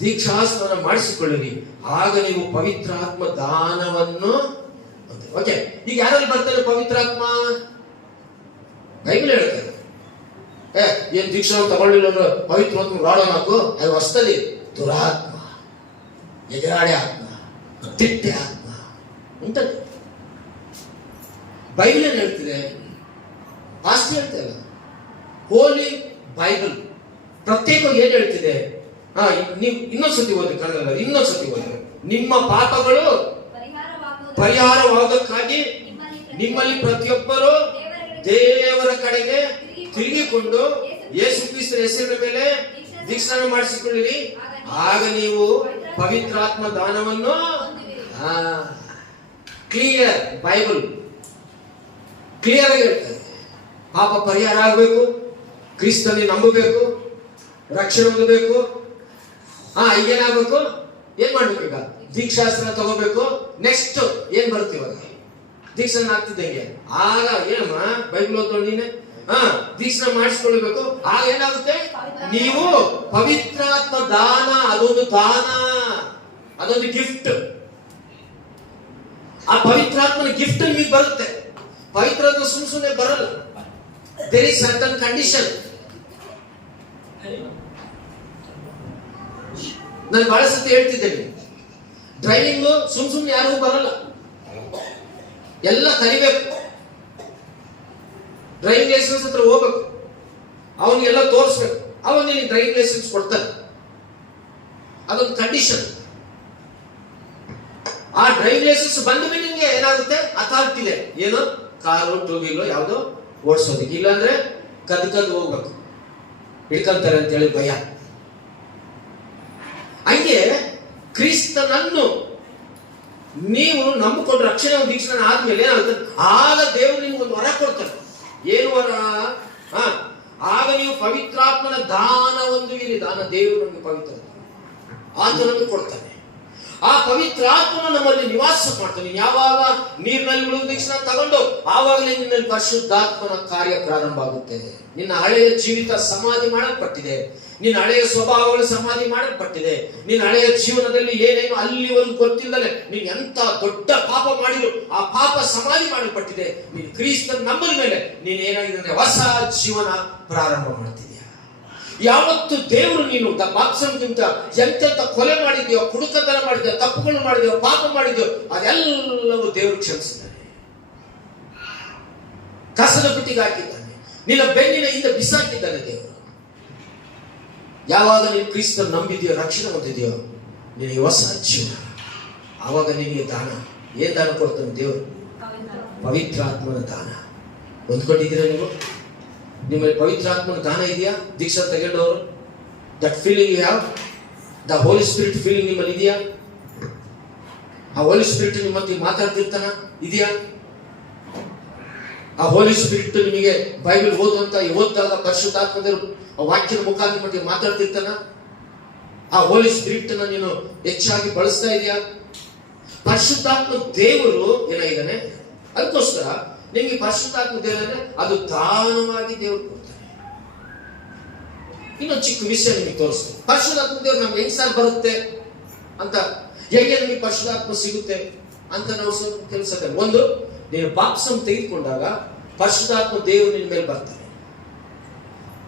ದೀಕ್ಷಾಸ್ನಾನ ಮಾಡಿಸಿಕೊಳ್ಳಿರಿ, ಆಗ ನೀವು ಪವಿತ್ರಾತ್ಮ ದಾನವನ್ನು. ಓಕೆ, ಈಗ ಯಾರಲ್ಲಿ ಬರ್ತಾರೆ ಪವಿತ್ರಾತ್ಮ? ಬೈಬಲ್ ಹೇಳ್ತಾರೆ, ಏನ್ ದೀಕ್ಷಾ ತಗೊಳ್ಳಿಲ್ಲ ಅಂದ್ರೆ ಪವಿತ್ರಾತ್ಮ ರಾಡೋ ಹಾಕು, ಅದು ಹೊಸ್ತಲ್ಲಿ ದುರಾತ್ಮ, ಎದುರಾಡೆ ಆತ್ಮ, ತಿಟ್ಟೆ ಆತ್ಮ ಉಂಟಲ್ಲಿ. ಬೈಬಲ್ ಏನ್ ಹೇಳ್ತಿದೆ? ಅಷ್ಟು ಹೇಳ್ತಾ ಇಲ್ಲ. ಹೋಲಿ ಬೈಬಲ್ ಪ್ರತ್ಯೇಕವಾಗಿ ಏನ್ ಹೇಳ್ತಿದೆ? ನೀವು ಇನ್ನೊಂದ್ಸತಿ ಓದಿ, ಕನ್ನಡ ಇನ್ನೊಂದ್ಸತಿ ಓದಿ. ನಿಮ್ಮ ಪಾಪಗಳು ಪರಿಹಾರವಾಗೋದಕ್ಕಾಗಿ ನಿಮ್ಮಲ್ಲಿ ಪ್ರತಿಯೊಬ್ಬರು ದೇವರ ಕಡೆಗೆ ತಿರುಗಿಕೊಂಡು ಯೇಸು ಕ್ರಿಸ್ತರ ಹೆಸರಿನ ಮೇಲೆ ದೀಕ್ಷಾಸ್ನಾನ ಮಾಡಿಸಿಕೊಳ್ಳಿರಿ, ಆಗ ನೀವು ಪವಿತ್ರಾತ್ಮ ದಾನವನ್ನು. ಕ್ಲಿಯರ್, ಬೈಬಲ್ ಕ್ಲಿಯರ್ ಆಗಿ ಹೇಳ್ತಾರೆ. ಪಾಪ ಪರಿಹಾರ ಆಗಬೇಕು, ಕ್ರಿಸ್ತನಲ್ಲಿ ನಂಬಬೇಕು, ರಕ್ಷಣೆ ಹೊಂದಬೇಕು. ಈಗೇನಾಗಬೇಕು? ಏನ್ ಮಾಡ್ಬೇಕು? ಈಗ ದೀಕ್ಷಾಸ್ತ್ರ ತಗೋಬೇಕು. ನೆಕ್ಸ್ಟ್ ಏನ್ ಬರುತ್ತೆ ಇವಾಗ? ದೀಕ್ಷಾನ ಆಗ್ತಿದ್ದಂಗೆ ಆಗ ಏನಮ್ಮ ಬೈಬಲ್ ಓದ್ಕೊಂಡು ನೀನೆ ದೀಕ್ಷಾನ ಮಾಡಿಸ್ಕೊಳ್ಬೇಕು. ಆಗ ಏನಾಗುತ್ತೆ? ನೀವು ಪವಿತ್ರಾತ್ಮ ದಾನ, ಅದೊಂದು ದಾನ, ಅದೊಂದು ಗಿಫ್ಟ್. ಆ ಪವಿತ್ರಾತ್ಮನ ಗಿಫ್ಟ್ ನಿಮಗೆ ಬರುತ್ತೆ. ಪವಿತ್ರಾತ್ಮ ಸುಮ್ಮನೆ ಬರಲ್ಲ. There is certain condition. ನಾನು ಬಹಳ ಸತಿ ಹೇಳ್ತಿದ್ದೇನೆ, ಡ್ರೈವಿಂಗ್ ಸುಮ್ಮನೆ ಯಾರಿಗೂ ಬರಲ್ಲ, ಎಲ್ಲ ಕಲಿಬೇಕು. ಡ್ರೈವಿಂಗ್ ಲೈಸೆನ್ಸ್ ಹತ್ರ ಹೋಗ್ಬೇಕು, ಅವನಿಗೆಲ್ಲ ತೋರಿಸ್ಬೇಕು, ಅವನು ನಿನಗೆ ಡ್ರೈವಿಂಗ್ ಲೈಸೆನ್ಸ್ ಕೊಡ್ತಾನೆ. ಅದೊಂದು ಕಂಡೀಷನ್. ಆ ಡ್ರೈವಿಂಗ್ ಲೈಸೆನ್ಸ್ ಬಂದ ಮೇಲೆ ನಿಮ್ಗೆ ಏನಾಗುತ್ತೆ? ಅಥಾರಿಟಿ ಇದೆ. ಏನು? ಕಾರು, ಟೂ ವೀಲರ್ ಯಾವ್ದು ಓಡಿಸೋದಕ್ಕೆ. ಇಲ್ಲಾಂದ್ರೆ ಕದ್ದು ಹೋಗ್ಬೇಕು, ಹಿಡ್ಕೊಂತಾರೆ ಅಂತೇಳಿ ಭಯ. ಹಂಗೆ ಕ್ರಿಸ್ತನನ್ನು ನೀವು ನಂಬಿಕೊಂಡು ರಕ್ಷಣೆ ದೀಕ್ಷಾನ ಆದ್ಮೇಲೆ ಏನಾಗುತ್ತೆ? ಆಗ ದೇವರು ನಿಮ್ಗೊಂದು ವರ ಕೊಡ್ತಾರೆ. ಏನು ವರ? ಆಗ ನೀವು ಪವಿತ್ರಾತ್ಮನ ದಾನ ಹೊಂದುವಿರಿ. ದಾನ ದೇವರು ನಮಗೆ ಪವಿತ್ರ ಆತನನ್ನು ಕೊಡ್ತಾನೆ. ಆ ಪವಿತ್ರಾತ್ಮನ ನಮ್ಮಲ್ಲಿ ನಿವಾಸ ಮಾಡ್ತಾನೆ. ಯಾವಾಗ ನೀರಿನಲ್ಲಿ ಮುಳುಗು ದೀಕ್ಷಾನ ತಗೊಂಡು ಆವಾಗಲೇ ನಿನ್ನಲ್ಲಿ ಪರಿಶುದ್ಧಾತ್ಮನ ಕಾರ್ಯ ಪ್ರಾರಂಭ ಆಗುತ್ತೆ. ನಿನ್ನ ಹಳೆಯ ಜೀವಿತ ಸಮಾಧಿ ಮಾಡಲ್ಪಟ್ಟಿದೆ, ನಿನ್ನ ಹಳೆಯ ಸ್ವಭಾವಗಳು ಸಮಾಧಿ ಮಾಡಲ್ಪಟ್ಟಿದೆ. ನಿನ್ನ ಹಳೆಯ ಜೀವನದಲ್ಲಿ ಏನೇನು ಅಲ್ಲಿವರೆಗೂ ಗೊತ್ತಿಲ್ಲದೆ ನೀನು ಎಂತ ದೊಡ್ಡ ಪಾಪ ಮಾಡಿದ್ರು ಆ ಪಾಪ ಸಮಾಧಿ ಮಾಡಲ್ಪಟ್ಟಿದೆ. ನೀನು ಕ್ರಿಸ್ತನ ನಂಬದ ಮೇಲೆ ನೀನು ಏನಾಗಿದೆ ಅಂದ್ರೆ ಹೊಸ ಜೀವನ ಪ್ರಾರಂಭ ಮಾಡ್ತಿದ್ಯಾ. ಯಾವತ್ತು ದೇವರು ನೀನು ಬಾಪ್ಸಮ್ಗಿಂತ ಎಂತೆಂತ ಕೊಲೆ ಮಾಡಿದ್ಯೋ, ಕುಡುಕತನ ಮಾಡಿದ್ಯೋ, ತಪ್ಪುಗಳು ಮಾಡಿದ್ಯೋ, ಪಾಪ ಮಾಡಿದ್ಯೋ, ಅದೆಲ್ಲವೂ ದೇವರು ಕ್ಷಮಿಸಿದ್ದಾನೆ. ಕಸದ ಬುಟ್ಟಿಗೆ ಹಾಕಿದ್ದಾನೆ, ನಿನ್ನ ಬೆನ್ನಿನ ಹಿಂದೆ ಬಿಸಾಕಿದ್ದಾನೆ ದೇವರು. ಯಾವಾಗ ನೀನು ಕ್ರಿಸ್ತನ ನಂಬಿದ್ಯೋ, ರಕ್ಷಣೆ ಹೊಂದಿದ್ಯೋ, ನಿನಗೆ ಹೊಸ ಜೀವನ. ಆವಾಗ ನಿನಗೆ ದಾನ. ಏನ್ ದಾನ ಕೊಡ್ತಾನೆ ದೇವರು? ಪವಿತ್ರಾತ್ಮನ ದಾನ. ಹೊಂದ್ಕೊಂಡಿದ್ದೀರಾ ನೀವು? ನಿಮ್ಮಲ್ಲಿ ಪವಿತ್ರಾತ್ಮನ ದಾನ ಇದೆಯಾ? ದೀಕ್ಷಾ ತಗೊಂಡವರು that feeling you have, the holy spirit feeling ನಿಮ್ಮಲ್ಲಿ ಇದೆಯಾ? ಆ ಹೋಲಿ ಸ್ಪಿರಿಟ್ ನಿಮ್ಮ ಹತ್ರ ಮಾತಾಡ್ತಿರ್ತಾನ ಇದೆಯಾ? ಆ ಹೋಲಿ ಸ್ಪಿರಿಟ್ ನಿಮಗೆ ಬೈಬಲ್ ಓದಿದಾಗ ಪರಿಶುದ್ಧಾತ್ಮದೇವರು ಆ ವಾಕ್ಯದ ಮುಖಾಂತರ ಮಾತಾಡ್ತಿರ್ತಾನ? ಆ ಹೋಲಿ ಸ್ಪಿರಿಟ್ ನ ನೀನು ಹೆಚ್ಚಾಗಿ ಬಳಸ್ತಾ ಇದೆಯಾ? ಪರಿಶುದ್ಧಾತ್ಮ ದೇವರು ಏನಾಗಿದ್ದಾನೆ? ಅದಕ್ಕೋಸ್ಕರ ನಿಮಗೆ ಪರಿಶುದ್ಧಾತ್ಮ ದೇವರೇ ಅದು ದಾನವಾಗಿ ದೇವರು ಕೊಡ್ತಾನೆ. ಇನ್ನೊಂದು ಚಿಕ್ಕ ವಿಷಯ ನಿಮಗೆ ತೋರಿಸ್ತೀನಿ. ಪರಿಶುದ್ಧಾತ್ಮ ದೇವರು ನಮ್ಗೆ ಹೆಂಗ್ ಸರ್ ಬರುತ್ತೆ ಅಂತ, ಹೇಗೆ ನಮಗೆ ಪರಿಶುದ್ಧಾತ್ಮ ಸಿಗುತ್ತೆ ಅಂತ ನಾವು ಸ್ವಲ್ಪ ಕೆಲಸ. ಒಂದು, ನೀನು ಬಾಪ್ಸಮ್ ತೆಗೆದುಕೊಂಡಾಗ ಪರಿಶುದ್ಧಾತ್ಮ ದೇವರು ನಿನ್ನ ಮೇಲೆ ಬರ್ತಾನೆ,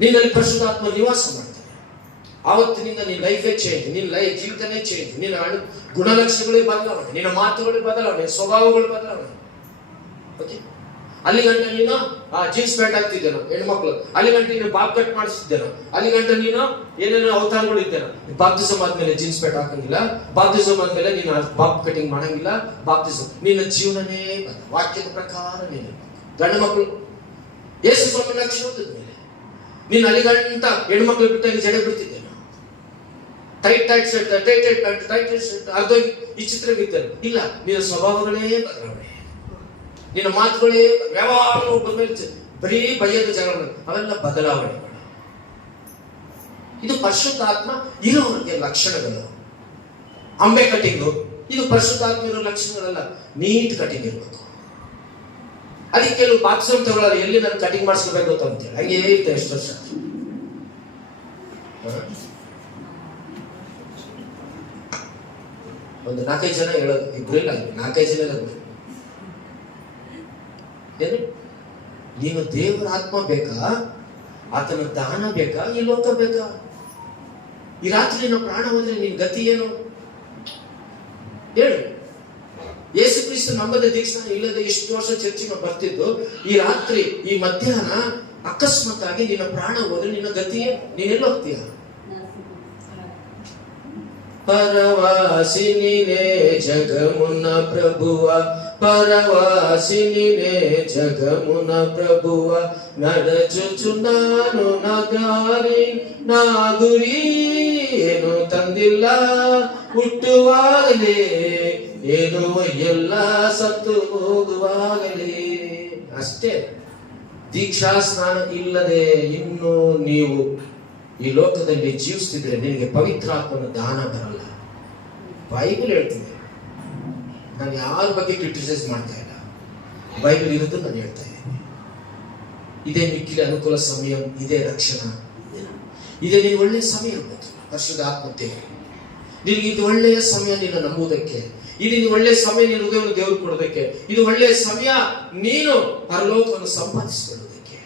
ನಿನ್ನಲ್ಲಿ ಪರಿಶುದ್ಧಾತ್ಮ ನಿವಾಸ ಮಾಡ್ತಾನೆ. ಆವತ್ತಿನಿಂದ ನಿನ್ನ ಲೈಫೇ ಚೇಂಜ್, ನಿನ್ನ ಜೀವಿತನೇ ಚೇಂಜ್, ನಿನ್ನ ಗುಣಲಕ್ಷಣಗಳೇ ಬದಲಾವಣೆ, ನಿನ್ನ ಮಾತುಗಳೇ ಬದಲಾವಣೆ, ಸ್ವಭಾವಗಳು ಬದಲಾವಣೆ. ಓಕೆ, ಅಲ್ಲಿ ಗಂಟ ನೀನು ಜೀನ್ಸ್ ಪ್ಯಾಂಟ್ ಹಾಕ್ತಿದ್ದೇನೋ ಹೆಣ್ಮಕ್ಳು, ಅಲ್ಲಿ ಗಂಟೆ ನೀನು ಬಾಬ್ ಕಟ್ ಮಾಡಿಸ್ತಿದ್ದೇನೋ, ಅಲ್ಲಿ ಗಂಟೆ ನೀನು ಏನೇನೋ ಅವತಾರಗಳು ಇದ್ದೇನೋ. ಬಾಪ್ತಿಸಮ್ ಆದ್ಮೇಲೆ ಜೀನ್ಸ್ ಪ್ಯಾಂಟ್ ಹಾಕಂಗಿಲ್ಲ, ಬಾಪ್ತಿಸಮ್ ಆದ್ಮೇಲೆ ನೀನು ಬಾಬ್ ಕಟಿಂಗ್ ಮಾಡಂಗಿಲ್ಲ. ಬಾಪ್ತಿಸಮ್ ನಿನ್ನ ಜೀವನನೇ ವಾಕ್ಯದ ಪ್ರಕಾರ ನೀನು ಗಂಡು ಮಕ್ಕಳು ಯೇಸು ಸ್ವಾಮಿ ರಕ್ಷಣೆ ಹೊಂದಿದ್ಮೇಲೆ ನೀನು ಅಲ್ಲಿ ಗಂಟ ಹೆಣ್ಮಕ್ಳು ಬಿಟ್ಟಾಗಿ ಜಡೆ ಬಿಡ್ತಿದ್ದೇನೋ, ಟೈಟ್ ಶರ್ಟ್, ಟೈಟ್ ಶರ್ಟ್ ಅರ್ಧ ಈ ಚಿತ್ರ ಬಿದ್ದೇನೆ ಇಲ್ಲ. ನಿನ್ನ ಸ್ವಭಾವಗಳೇ ಬದಲಾವಣೆ, ನಿನ್ನ ಮಾತುಗಳೇ ಯಾವಾಗಲೂ ಒಬ್ಬರ ಮೇಲೆ ಬರೀ ಭಯದ ಜಗಳ, ಅವೆಲ್ಲ ಬದಲಾವಣೆಗಳು. ಇದು ಪರಿಶುದ್ಧಾತ್ಮ ಇರೋರಿಗೆ ಲಕ್ಷಣಗಳು. ಅಂಬೆ ಕಟಿಂಗು ಇದು ಪರಿಶುದ್ಧಾತ್ಮ ಇರೋ ಲಕ್ಷಣಗಳಲ್ಲ. ನೀಟ್ ಕಟಿಂಗ್ ಇರಬೇಕು. ಅದಕ್ಕೆ ಕೆಲವು ಬಾಪ್ಸಮ್ ತಗೊಳ್ಳೋರು ಎಲ್ಲಿ ನಾನು ಕಟಿಂಗ್ ಮಾಡಿಸ್ಕೋಬೇಕು ಅಂತೇಳಿ ಹಂಗೆ ಇರುತ್ತೆ. ಎಷ್ಟು ವರ್ಷ ಒಂದು 4-5 ಜನ ಹೇಳೋದು, ಇಬ್ರು ಇಲ್ಲ 4-5 ಜನ ಹೇಳೋದು. ಏನು, ನೀನು ದೇವರ ಆತ್ಮ ಬೇಕಾ, ಆತನ ದಾನ ಬೇಕಾ, ಈ ಲೋಕ ಬೇಕಾ? ಈ ರಾತ್ರಿ ನಾವು ಪ್ರಾಣ ಹೋದ್ರೆ ನಿನ್ ಗತಿ ಏನು ಹೇಳು? ಯೇಸು ಕ್ರಿಸ್ತ ನಂಬದೆ ದೀಕ್ಷಾಸ್ನಾನ ಇಲ್ಲದೆ ಇಷ್ಟು ವರ್ಷ ಚರ್ಚಿಗೆ ಬರ್ತಿದ್ದು, ಈ ರಾತ್ರಿ ಈ ಮಧ್ಯಾಹ್ನ ಅಕಸ್ಮಾತ್ ಆಗಿ ನಿನ್ನ ಪ್ರಾಣ ಹೋದ್ರೆ ನಿನ್ನ ಗತಿಯೇ, ನೀನೆಲ್ಲ ಹೋಗ್ತೀಯ? ಪರವಾಸಿನಿನೇ ಜಗಮುನ ಪ್ರಭುವ, ಪರವಾಸಿನಿನೇ ಜಗಮುನ ಪ್ರಭುವ, ನಡಚುಚು ನಾನು ನಗಾರಿ ನಾ ಗುರಿ ಏನು ತಂದಿಲ್ಲ ಹುಟ್ಟುವಾಗಲೇ, ಏನು ಎಲ್ಲ ಸತ್ತು ಹೋಗುವಾಗಲೇ. ಅಷ್ಟೇ. ದೀಕ್ಷಾ ಸ್ನಾನ ಇಲ್ಲದೆ ಇನ್ನು ನೀವು ಈ ಲೋಕದಲ್ಲಿ ಜೀವಿಸ್ತಿದ್ರೆ ನಿನಗೆ ಪವಿತ್ರಾತ್ಮನ ದಾನ ಬರಲ್ಲ. ಬೈಬಲ್ ಹೇಳ್ತಿದೆ. ನಾನು ಯಾರ ಬಗ್ಗೆ ಕ್ರಿಟಿಸೈಸ್ ಮಾಡ್ತಾ ಇಲ್ಲ, ಬೈಬಲ್ ಇರೋದು ನಾನು ಹೇಳ್ತಾ ಇದ್ದೀನಿ. ಇದೇ ಮಿಕ್ಕಿದ ಅನುಕೂಲ ಸಮಯ, ಇದೇ ರಕ್ಷಣಾ, ಇದೇ ನೀನು ಒಳ್ಳೆಯ ಸಮಯ ಇರ್ಬೋದು. ಪರಿಶುದ್ಧ ಆತ್ಮತೆ ನಿನಗೆ ಇದು ಒಳ್ಳೆಯ ಸಮಯ ನಿನ್ನ ನಂಬುವುದಕ್ಕೆ, ಇದು ನೀನು ಒಳ್ಳೆಯ ಸಮಯ ನಿನ್ನ ಹೃದಯವನ್ನು ದೇವರು ಕೊಡೋದಕ್ಕೆ, ಇದು ಒಳ್ಳೆಯ ಸಮಯ ನೀನು ಪರಲೋಕವನ್ನು ಸಂಪಾದಿಸಿಕೊಳ್ಳೋದಕ್ಕೆ.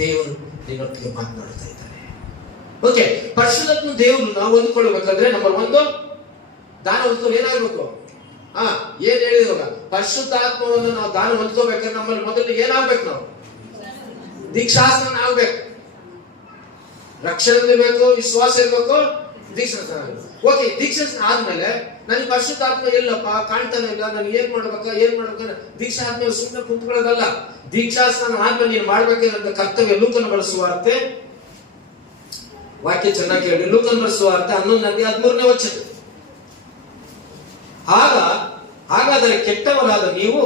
ದೇವರು ನಿನ್ನೊಟ್ಟಿಗೆ ಮಾತನಾಡ್ತಾ ಇದ್ದಾರೆ. ಓಕೆ, ಪರಿಶುದ್ಧಾತ್ಮ ದೇವರು ನಾವು ಹೊಂದ್ಕೊಳ್ಬೇಕಂದ್ರೆ ನಂಬರ್ 1 ದಾನ ಹೊಂದ್ಕೊಂಡು ಏನಾಗ್ಬೇಕು? ಏನ್ ಹೇಳಿದವಾಗ ಪರಿಶುದ್ಧಾತ್ಮವನ್ನು ನಾವು ದಾನ ಹೊಂದ್ಕೋಬೇಕಾದ್ರೆ ನಮ್ಮಲ್ಲಿ ಮೊದಲು ಏನಾಗ್ಬೇಕು? ನಾವು ದೀಕ್ಷಾಸ್ನಾನ ಆಗ್ಬೇಕು. ರಕ್ಷಣೆ ಇರಬೇಕು, ವಿಶ್ವಾಸ ಇರಬೇಕು, ದೀಕ್ಷಾಸ್ನಾನ. ಓಕೆ, ದೀಕ್ಷಾಸ್ನಾನ ಆದ್ಮೇಲೆ ನನಗೆ ಪರಿಶುದ್ಧಾತ್ಮ ಎಲ್ಲಪ್ಪ ಕಾಣ್ತಾನೆ ಇಲ್ಲ, ನಾನು ಏನ್ ಮಾಡ್ಬೇಕ? ದೀಕ್ಷಾ ಆದ್ಮೇಲೆ ಸುಮ್ಮನೆ ಕುಂತ್ಕೊಳ್ಳೋದಲ್ಲ. ದೀಕ್ಷಾಸ್ನಾನ ಆದ್ಮೇಲೆ ನೀನು ಮಾಡ್ಬೇಕಿರೋ ಕರ್ತವ್ಯ. ಲೂಕನ ಬಳಸುವಾರ್ತೆ ವಾಕ್ಯ ಚೆನ್ನಾಗಿ ಕೇಳಿ. ಲೂಕನ ಬಳಸುವಾರ್ತೆ 11:13 ವಚನ. ಹಾಗಾದರೆ ಕೆಟ್ಟವರಾದ ನೀವು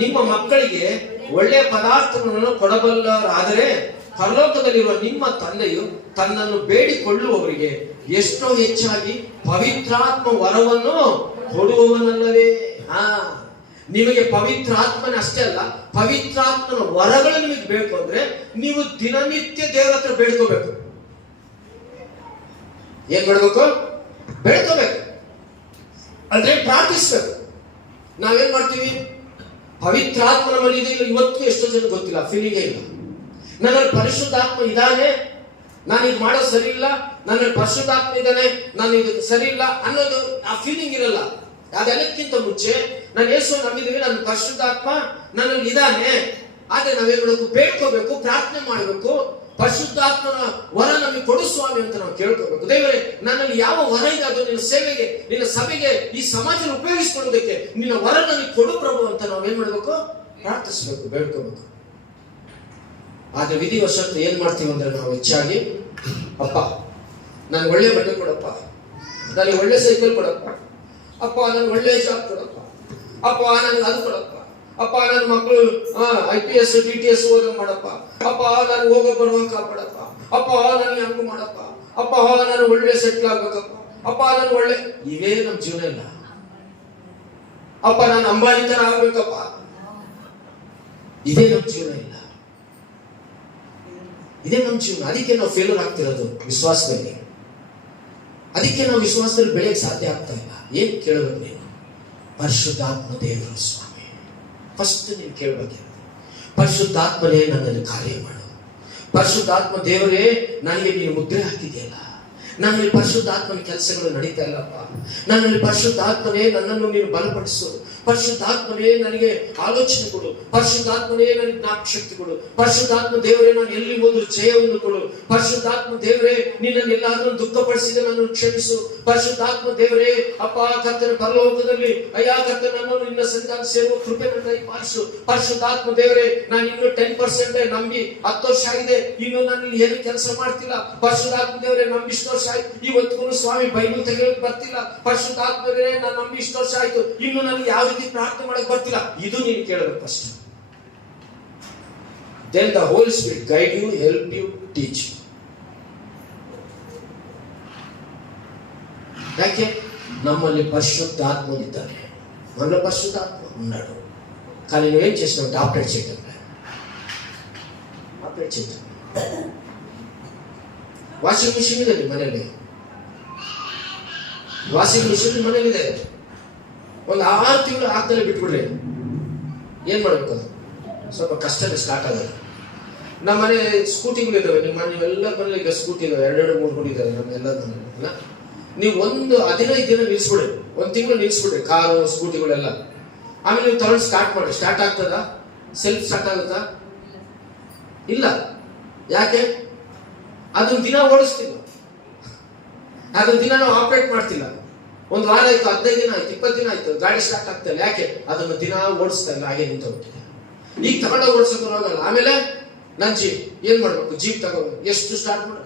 ನಿಮ್ಮ ಮಕ್ಕಳಿಗೆ ಒಳ್ಳೆಯ ಪದಾರ್ಥಗಳನ್ನು ಕೊಡಬಲ್ಲರಾದರೆ ಪರಲೋಕದಲ್ಲಿರುವ ನಿಮ್ಮ ತಂದೆಯು ತನ್ನನ್ನು ಬೇಡಿಕೊಳ್ಳುವವರಿಗೆ ಎಷ್ಟೋ ಹೆಚ್ಚಾಗಿ ಪವಿತ್ರಾತ್ಮ ವರವನ್ನು ಕೊಡುವವನಲ್ಲವೇ? ನಿಮಗೆ ಪವಿತ್ರಾತ್ಮನ ಅಷ್ಟೇ ಅಲ್ಲ, ಪವಿತ್ರಾತ್ಮನ ವರಗಳು ನಿಮಗೆ ಬೇಕು ಅಂದ್ರೆ ನೀವು ದಿನನಿತ್ಯ ದೇವರ ಹತ್ರ ಬೇಡ್ಕೋಬೇಕು. ಏನ್ ಮಾಡ್ಬೇಕು? ಬೇಡ್ಕೋಬೇಕು, ಅಂದ್ರೆ ಪ್ರಾರ್ಥಿಸ್ಬೇಕು. ನಾವೇನ್ ಮಾಡ್ತೀವಿ? ಪವಿತ್ರಾತ್ಮ ನಮ್ಮಲ್ಲಿ ಇದೆ, ಇವತ್ತು ಎಷ್ಟೋ ಜನ ಗೊತ್ತಿಲ್ಲ, ಫೀಲಿಂಗೇ ಇಲ್ಲ. ನನ್ನಲ್ಲಿ ಪರಿಶುದ್ಧಾತ್ಮ ಇದ್ದಾನೆ, ನಾನು ಇದು ಮಾಡೋದು ಸರಿ ಇಲ್ಲ, ನನ್ನಲ್ಲಿ ಪರಿಶುದ್ಧಾತ್ಮ ಇದ್ದಾನೆ, ನಾನು ಇದು ಸರಿ ಇಲ್ಲ ಅನ್ನೋದು ಆ ಫೀಲಿಂಗ್ ಇರಲ್ಲ. ಅದೆಲ್ಲಕ್ಕಿಂತ ಮುಂಚೆ ನಾನು ಯೇಸು ನಂಬಿದ್ದೀವಿ, ನನ್ನ ಪರಿಶುದ್ಧಾತ್ಮ ನನ್ನಲ್ಲಿ ಇದ್ದಾನೆ. ಆದ್ರೆ ನಾವೇನ್ ಮಾಡಬೇಕು? ಬೇಡ್ಕೋಬೇಕು, ಪ್ರಾರ್ಥನೆ ಮಾಡಬೇಕು. ಪರಿಶುದ್ಧಾತ್ಮನ ವರ ನಮಗೆ ಕೊಡು ಸ್ವಾಮಿ ಅಂತ ನಾವು ಕೇಳ್ಕೋಬೇಕು. ದೇವರೇ, ನನ್ನಲ್ಲಿ ಯಾವ ವರ ಇದೆ ಅದು ನಿನ್ನ ಸೇವೆಗೆ, ನಿನ್ನ ಸಭೆಗೆ, ಈ ಸಮಾಜನ ಉಪಯೋಗಿಸಿಕೊಳ್ಳೋದಕ್ಕೆ ನಿನ್ನ ವರ ನನಗೆ ಕೊಡು ಪ್ರಭು ಅಂತ ನಾವೇನ್ ಮಾಡ್ಬೇಕು? ಪ್ರಾರ್ಥಿಸ್ಬೇಕು, ಬೇಡ್ಕೋಬೇಕು. ಆದ್ರೆ ವಿಧಿವಶತ್ತು ಏನ್ ಮಾಡ್ತೀವಿ ಅಂದ್ರೆ ನಾವು ಹೆಚ್ಚಾಗಿ, ಅಪ್ಪ ನನ್ಗೆ ಒಳ್ಳೆ ಬಟ್ಟೆ ಕೊಡಪ್ಪ, ನನಗೆ ಒಳ್ಳೆ ಸೈಕಲ್ ಕೊಡಪ್ಪ, ಅಪ್ಪ ನನ್ಗೆ ಒಳ್ಳೆ ಜಾಬ್ ಕೊಡಪ್ಪ, ಅಪ್ಪ ನನ್ಗೆ ಅದು ಕೊಡಪ್ಪ, ಅಪ್ಪ ನನ್ನ ಮಕ್ಕಳು IPS TTS ಓದೋ ಮಾಡಪ್ಪ, ಅಪ್ಪ ನಾನು ಹೋಗೋ ಬರುವ ಕಾಪಾಡಪ್ಪ, ಅಪ್ಪ ನನಗೆ ಹಂಗು ಮಾಡಪ್ಪ, ಅಪ್ಪ ನಾನು ಒಳ್ಳೆ ಸೆಟ್ಲ್ ಆಗ್ಬೇಕಪ್ಪ, ಅಪ್ಪ ನಾನು ಒಳ್ಳೆ. ಇವೇ ನಮ್ ಜೀವನ ಇಲ್ಲ. ಅಪ್ಪ ನಾನು ಅಂಬಾನಿ ತರ ಆಗ್ಬೇಕಪ್ಪ, ಇದೇ ನಮ್ ಜೀವನ ಇಲ್ಲ. ಇದೇ ನಮ್ ಜೀವನ. ಅದಕ್ಕೆ ನಾವು ಫೇಲ್ಯೂರ್ ಆಗ್ತಿರೋದು ವಿಶ್ವಾಸದಲ್ಲಿ. ಅದಕ್ಕೆ ನಾವು ವಿಶ್ವಾಸದಲ್ಲಿ ಬೆಳೆಯಕ್ಕೆ ಸಾಧ್ಯ ಆಗ್ತಾ ಇಲ್ಲ. ಏನ್ ಕೇಳಬೇಕು ನೀನು? ಪರಿಶುದ್ಧಾತ್ಮ ದೇವರು ಸ್ವಾಮಿ ಫಸ್ಟ್ ನೀನು ಕೇಳಬೇಕು. ಪರಿಶುದ್ಧಾತ್ಮನೇ ನನ್ನಲ್ಲಿ ಕಾರ್ಯ ಮಾಡು. ಪರಿಶುದ್ಧಾತ್ಮ ದೇವರೇ, ನನಗೆ ನೀನು ಮುದ್ರೆ ಹಾಕಿದೆಯಲ್ಲ, ನನ್ನಲ್ಲಿ ಪರಿಶುದ್ಧಾತ್ಮನ ಕೆಲಸಗಳು ನಡೀತಾ ಇಲ್ಲಪ್ಪ. ನನ್ನಲ್ಲಿ ಪರಿಶುದ್ಧಾತ್ಮನೇ ನನ್ನನ್ನು ನೀನು ಬಲಪಡಿಸು. ಪರಿಶುದ್ಧಾತ್ಮನೇ ನನಗೆ ಆಲೋಚನೆ ಕೊಡು. ಪರಿಶುದ್ಧಾತ್ಮನೇ ನನಗೆ ಜ್ಞಾಪಕಶಕ್ತಿ ಕೊಡು. ಪರಿಶುದ್ಧಾತ್ಮ ದೇವರೇ, ನಾನು ಎಲ್ಲಿ ಹೋದ್ರು ಜಯವನ್ನು ಕೊಡು. ಪರಿಶುದ್ಧಾತ್ಮ ದೇವರೇ, ನಿನ್ನನ್ನು ಎಲ್ಲಾದ್ರೂ ದುಃಖಪಡಿಸಿದ ನನ್ನನ್ನು ಕ್ಷಮಿಸು. ಪರಿಶುದ್ಧಾತ್ಮ ದೇವರೇ, ಅಪ್ಪ ಕರ್ತನ ಪರಲೋಕದಲ್ಲಿ ಅಯ್ಯ ಕರ್ತನ ನನ್ನನ್ನು ನಿನ್ನ ಸಂಧಾನ ಸೇರುವ ಕೃಪೆ ನನ್ನ ದಯಪಾಲಿಸು. ಪರಿಶುದ್ಧಾತ್ಮ ದೇವರೇ, ನಾನು ಇನ್ನು 10% ನಂಬಿ 10 ವರ್ಷ ಆಗಿದೆ, ಇನ್ನು ನಾನು ಏನು ಕೆಲಸ ಮಾಡ್ತಿಲ್ಲ. ಪರಿಶುದ್ಧಾತ್ಮ ದೇವರೇ, ನಂಬಿ ಇಷ್ಟು ವರ್ಷ ಆಯ್ತು, ಇವತ್ತು ಸ್ವಾಮಿ ಬೈಬಲ್ ತೆಗೆಯೋಕೆ ಬರ್ತಿಲ್ಲ. ಪರಿಶುದ್ಧಾತ್ಮ ದೇವರೇ, ನಾನು ನಂಬಿ ಇಷ್ಟು ವರ್ಷ ಆಯ್ತು, ಇನ್ನು ನನಗೆ ಯಾವ ಪ್ರಾರ್ಥನೆ ಮಾಡಕ್ ಬರ್ತಿಲ್ಲ. ಇದು ನೀನು ಕೇಳಬೇಕು first. Then the Holy Spirit guide you, help you, teach you. ಯಾಕೆ? నమ్మల్ని పరిశుద్ధాత్మ ఇద్దారు. మనలో పరిశుద్ధాత్మ ఉన్నాడు. కానీ నువ్వేం చేసినావు? ఆపరేట్ చేయటం. ఆపరేట్ చేయటం. ವಾಷಿಂಗ್ ಮಿಷಿನ್ ಇದೆ ಮನೆಯಲ್ಲಿ. ವಾಷಿಂಗ್ ಮಿಷಿನ್ ಮನೇಲಿದೆ. ಒಂದು 6 ತಿಂಗಳು ಹಾಕ್ತಲೇ ಬಿಟ್ಬಿಡ್ರಿ. ಏನ್ ಮಾಡ್ಬೇಕು? ಸ್ವಲ್ಪ ಕಷ್ಟನೇ ಸ್ಟಾರ್ಟ್ ಆಗೋದು. ನಮ್ಮ ಮನೆ ಸ್ಕೂಟಿಗಳಿದ್ದಾವೆ. ನಿಮ್ಮ ನೀವೆಲ್ಲರ ಮನೇಲಿ ಈಗ ಸ್ಕೂಟಿ ಇದಾವೆ, 2-3 ಗಾಡಿ ಇದಾವೆ ನಮ್ಮ ಎಲ್ಲ ಮನೆಯಲ್ಲ. ನೀವು ಒಂದು 15 ದಿನ ನಿಲ್ಸ್ಬಿಡ್ರಿ, 1 ತಿಂಗಳು ನಿಲ್ಸ್ಬಿಡ್ರಿ ಕಾರು ಸ್ಕೂಟಿಗಳೆಲ್ಲ. ಆಮೇಲೆ ನೀವು ತಗೊಂಡು ಸ್ಟಾರ್ಟ್ ಮಾಡಿ, ಸ್ಟಾರ್ಟ್ ಆಗ್ತದ? ಸೆಲ್ಫ್ ಸ್ಟಾರ್ಟ್ ಆಗುತ್ತಾ? ಇಲ್ಲ. ಯಾಕೆ? ಅದನ್ನ ದಿನ ಓಡಿಸ್ತಿಲ್ಲ, ಅದನ್ನ ದಿನ ನಾವು ಆಪರೇಟ್ ಮಾಡ್ತಿಲ್ಲ. ಒಂದು ವಾರ ಆಯ್ತು, 15 ದಿನ ಆಯ್ತು, 20 ದಿನ ಆಯ್ತು, ಗಾಡಿ ಸ್ಟಾರ್ಟ್ ಆಗ್ತಾ ಇಲ್ಲ. ಯಾಕೆ? ಅದನ್ನು ದಿನ ಓಡಿಸ್ತಾ ಇಲ್ಲ, ಹಾಗೆ ನಿಂತೋಗ್ತಿದೆ. ಈಗ ತಗೊಂಡೋಗಿ ಓಡಿಸೋಕೆ ಹೋಗಲ್ಲ. ಆಮೇಲೆ ನನ್ನ ಜೀಪ್ ಏನ್ ಮಾಡ್ಬೇಕು? ಜೀಪ್ ತಗೊಂಡು ಎಷ್ಟು ಸ್ಟಾರ್ಟ್ ಮಾಡ,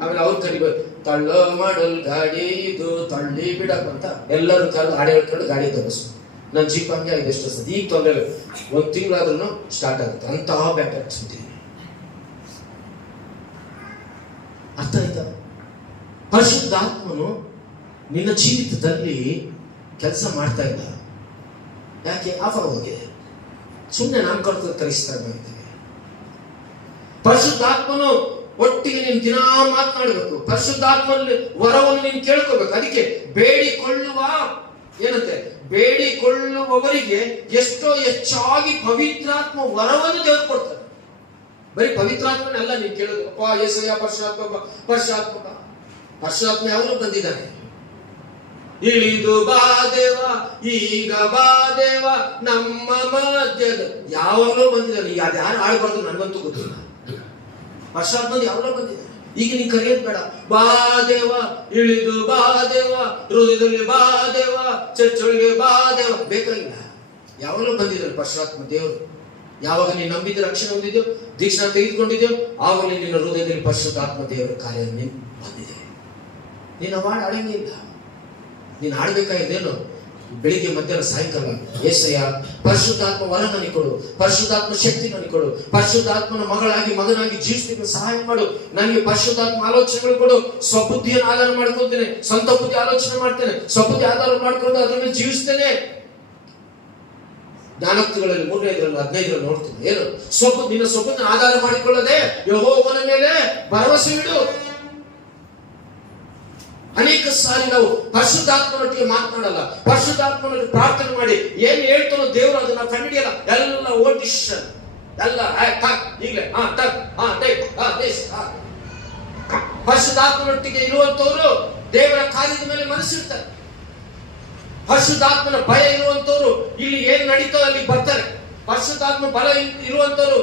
ಆಮೇಲೆ ಅವ್ರು ಕರಿಬೇಕು, ತಳ್ಳೋ ಮಾಡಲ್ ಗಾಡಿ ಇದು ತಳ್ಳಿ ಬಿಡಕ್ ಅಂತ ಎಲ್ಲರೂ ಕರೆದು ಹಾಡಿ ಹೇಳ್ಕೊಂಡು ಗಾಡಿ ತಗೋಸು. ನನ್ನ ಜೀಪ್ ಹಂಗೆ ಆಗಿದೆ ಎಷ್ಟು ಸತಿ. ಈಗ ತೊಂದರೆ 1 ತಿಂಗಳಾದ್ರೂ ಸ್ಟಾರ್ಟ್ ಆಗುತ್ತೆ. ಅಂತಹ ಬ್ಯಾಟರಿ ಹಾಕ್ಸ್ಬಿಟ್ಟಿದ್ದೀನಿ. ಅರ್ಥ ಆಯ್ತಾ? ಪರಿಶುದ್ಧಾತ್ಮನು ನಿನ್ನ ಜೀವಿತದಲ್ಲಿ ಕೆಲಸ ಮಾಡ್ತಾ ಇಲ್ಲ. ಯಾಕೆ? ಆಫರ್ ಹೋಗಿದೆ, ಸುಮ್ಮನೆ ನಾಮಕರಣ ಕರೆಸ್ತಾ ಇದ್ದೇವೆ. ಪರಿಶುದ್ಧಾತ್ಮನು ಒಟ್ಟಿಗೆ ನೀನು ದಿನ ಮಾತನಾಡಬೇಕು. ಪರಿಶುದ್ಧಾತ್ಮನಲ್ಲಿ ವರವನ್ನು ನೀನು ಕೇಳ್ಕೋಬೇಕು. ಅದಕ್ಕೆ ಬೇಡಿಕೊಳ್ಳುವ ಏನಂತೆ, ಬೇಡಿಕೊಳ್ಳುವವರಿಗೆ ಎಷ್ಟೋ ಹೆಚ್ಚಾಗಿ ಪವಿತ್ರಾತ್ಮ ವರವನ್ನು ದೇವರು ಕೊಡ್ತಾರೆ. ಬರೀ ಪವಿತ್ರಾತ್ಮನೆಲ್ಲ ನೀನು ಕೇಳೋದು, ಅಪ್ಪ ಯೇಸಯ್ಯ ಪರಶುರಾತ್ಮ ಪರಶುರಾತ್ಮಕ. ಪರಶುರಾತ್ಮ ಯಾವಾಗ ಬಂದಿದ್ದಾನೆ? ಇಳಿದು ಬಾ ದೇವ, ಈಗ ಬಾ ದೇವ ನಮ್ಮ ಮಧ್ಯದ. ಯಾವಾಗಲೂ ಬಂದಿದ್ದಾನೆ. ಅದು ಯಾರು ಆಳ್ಬಾರ್ದು ನನಗಂತೂ ಗೊತ್ತಿಲ್ಲ. ಪರಶುರಾತ್ಮ ಯಾವಾಗಲೂ ಬಂದಿದ್ದಾನೆ. ಈಗ ನೀನ್ ಕರೆಯೋದು ಬೇಡ. ಬಾ ದೇವ, ಇಳಿದು ಬಾ ದೇವ, ಹೃದಯದಲ್ಲಿ ಬಾ ದೇವ, ಚರ್ಚೊಳಗೆ ಬಾ ದೇವ. ಬೇಕಾಗಿಲ್ಲ. ಯಾವಾಗಲೂ ಬಂದಿದ್ದಾನೆ ಪರಶುರಾತ್ಮ ದೇವರು. ಯಾವಾಗ ನೀನು ನಂಬಿದ ರಕ್ಷಣೆ ಹೊಂದಿದ್ಯೋ, ದೀಕ್ಷಾ ತೆಗೆದುಕೊಂಡಿದ್ಯೋ, ಆವಾಗಲೇ ನಿನ್ನ ಹೃದಯದಲ್ಲಿ ಪರಿಶುದ್ಧಾತ್ಮ ದೇವರ ಕಾರ್ಯ ಬಂದಿದೆ. ನೀನು ಅವಾರ್ಡ್ ಆಡಂಗಿಲ್ಲ. ನೀನು ಆಡ್ಬೇಕಾಗಿದ್ದೇನು? ಬೆಳಿಗ್ಗೆ ಮಧ್ಯಾಹ್ನ ಸಾಯಂಕಾಲ యేసయ్య ಪರಿಶುದ್ಧಾತ್ಮ ವರ ನನಗೆ ಕೊಡು, ಪರಿಶುದ್ಧಾತ್ಮ ಶಕ್ತಿ ನನಗೆ ಕೊಡು, ಪರಿಶುದ್ಧಾತ್ಮನ ಮಗಳಾಗಿ ಮಗನಾಗಿ ಜೀವಿಸಲಿಕ್ಕೆ ಸಹಾಯ ಮಾಡು, ನನಗೆ ಪರಿಶುದ್ಧಾತ್ಮ ಆಲೋಚನೆಗಳು ಕೊಡು. ಸ್ವಬುದ್ಧಿಯನ್ನು ಆಧಾರ ಮಾಡ್ಕೊಳ್ತೇನೆ, ಸ್ವಂತ ಬುದ್ಧಿ ಆಲೋಚನೆ ಮಾಡ್ತೇನೆ, ಸ್ವಬುದ್ಧಿ ಆಧಾರ ಮಾಡ್ಕೊಂಡು ಅದರ ಮೇಲೆ ಜೀವಿಸ್ತೇನೆ. ಜ್ಞಾನೋಕ್ತಿಗಳಲ್ಲಿ 3:15 15 ನೋಡ್ತೀನಿ. ಏನು? ನಿನ್ನ ಸ್ವಬುದ್ಧಿನ ಆಧಾರ ಮಾಡಿಕೊಳ್ಳದೆ ಯೆಹೋವನ ಮೇಲೆ ಭರವಸೆ ಇಡು. ಅನೇಕ ಸಾರಿ ನಾವು ಪರಿಶುದ್ಧಾತ್ಮನೊಟ್ಟಿಗೆ ಮಾತನಾಡಲ್ಲ, ಪರಿಶುದ್ಧಾತ್ಮನಲ್ಲಿ ಪ್ರಾರ್ಥನೆ ಮಾಡಿ ಏನ್ ಹೇಳ್ತಾನೋ ದೇವರು ಅದನ್ನ ಕಂಡಿಡಿಯಲ್ಲ. ಎಲ್ಲ ಓಟಿಷನ್ ಎಲ್ಲ ಈಗಲೇ ಪರಿಶುದ್ಧಾತ್ಮನೊಟ್ಟಿಗೆ ಇರುವಂತವ್ರು ದೇವರ ಕಾರ್ಯದ ಮೇಲೆ ಮನಸ್ಸಿರ್ತಾರೆ. ಪರಿಶುದ್ಧಾತ್ಮನ ಭಯ ಇರುವಂತವ್ರು ಇಲ್ಲಿ ಏನ್ ನಡೀತೋ ಅಲ್ಲಿ ಬರ್ತಾರೆ. ಪರಿಶುದ್ಧಾತ್ಮ ಬಲ ಇರುವಂತವ್ರು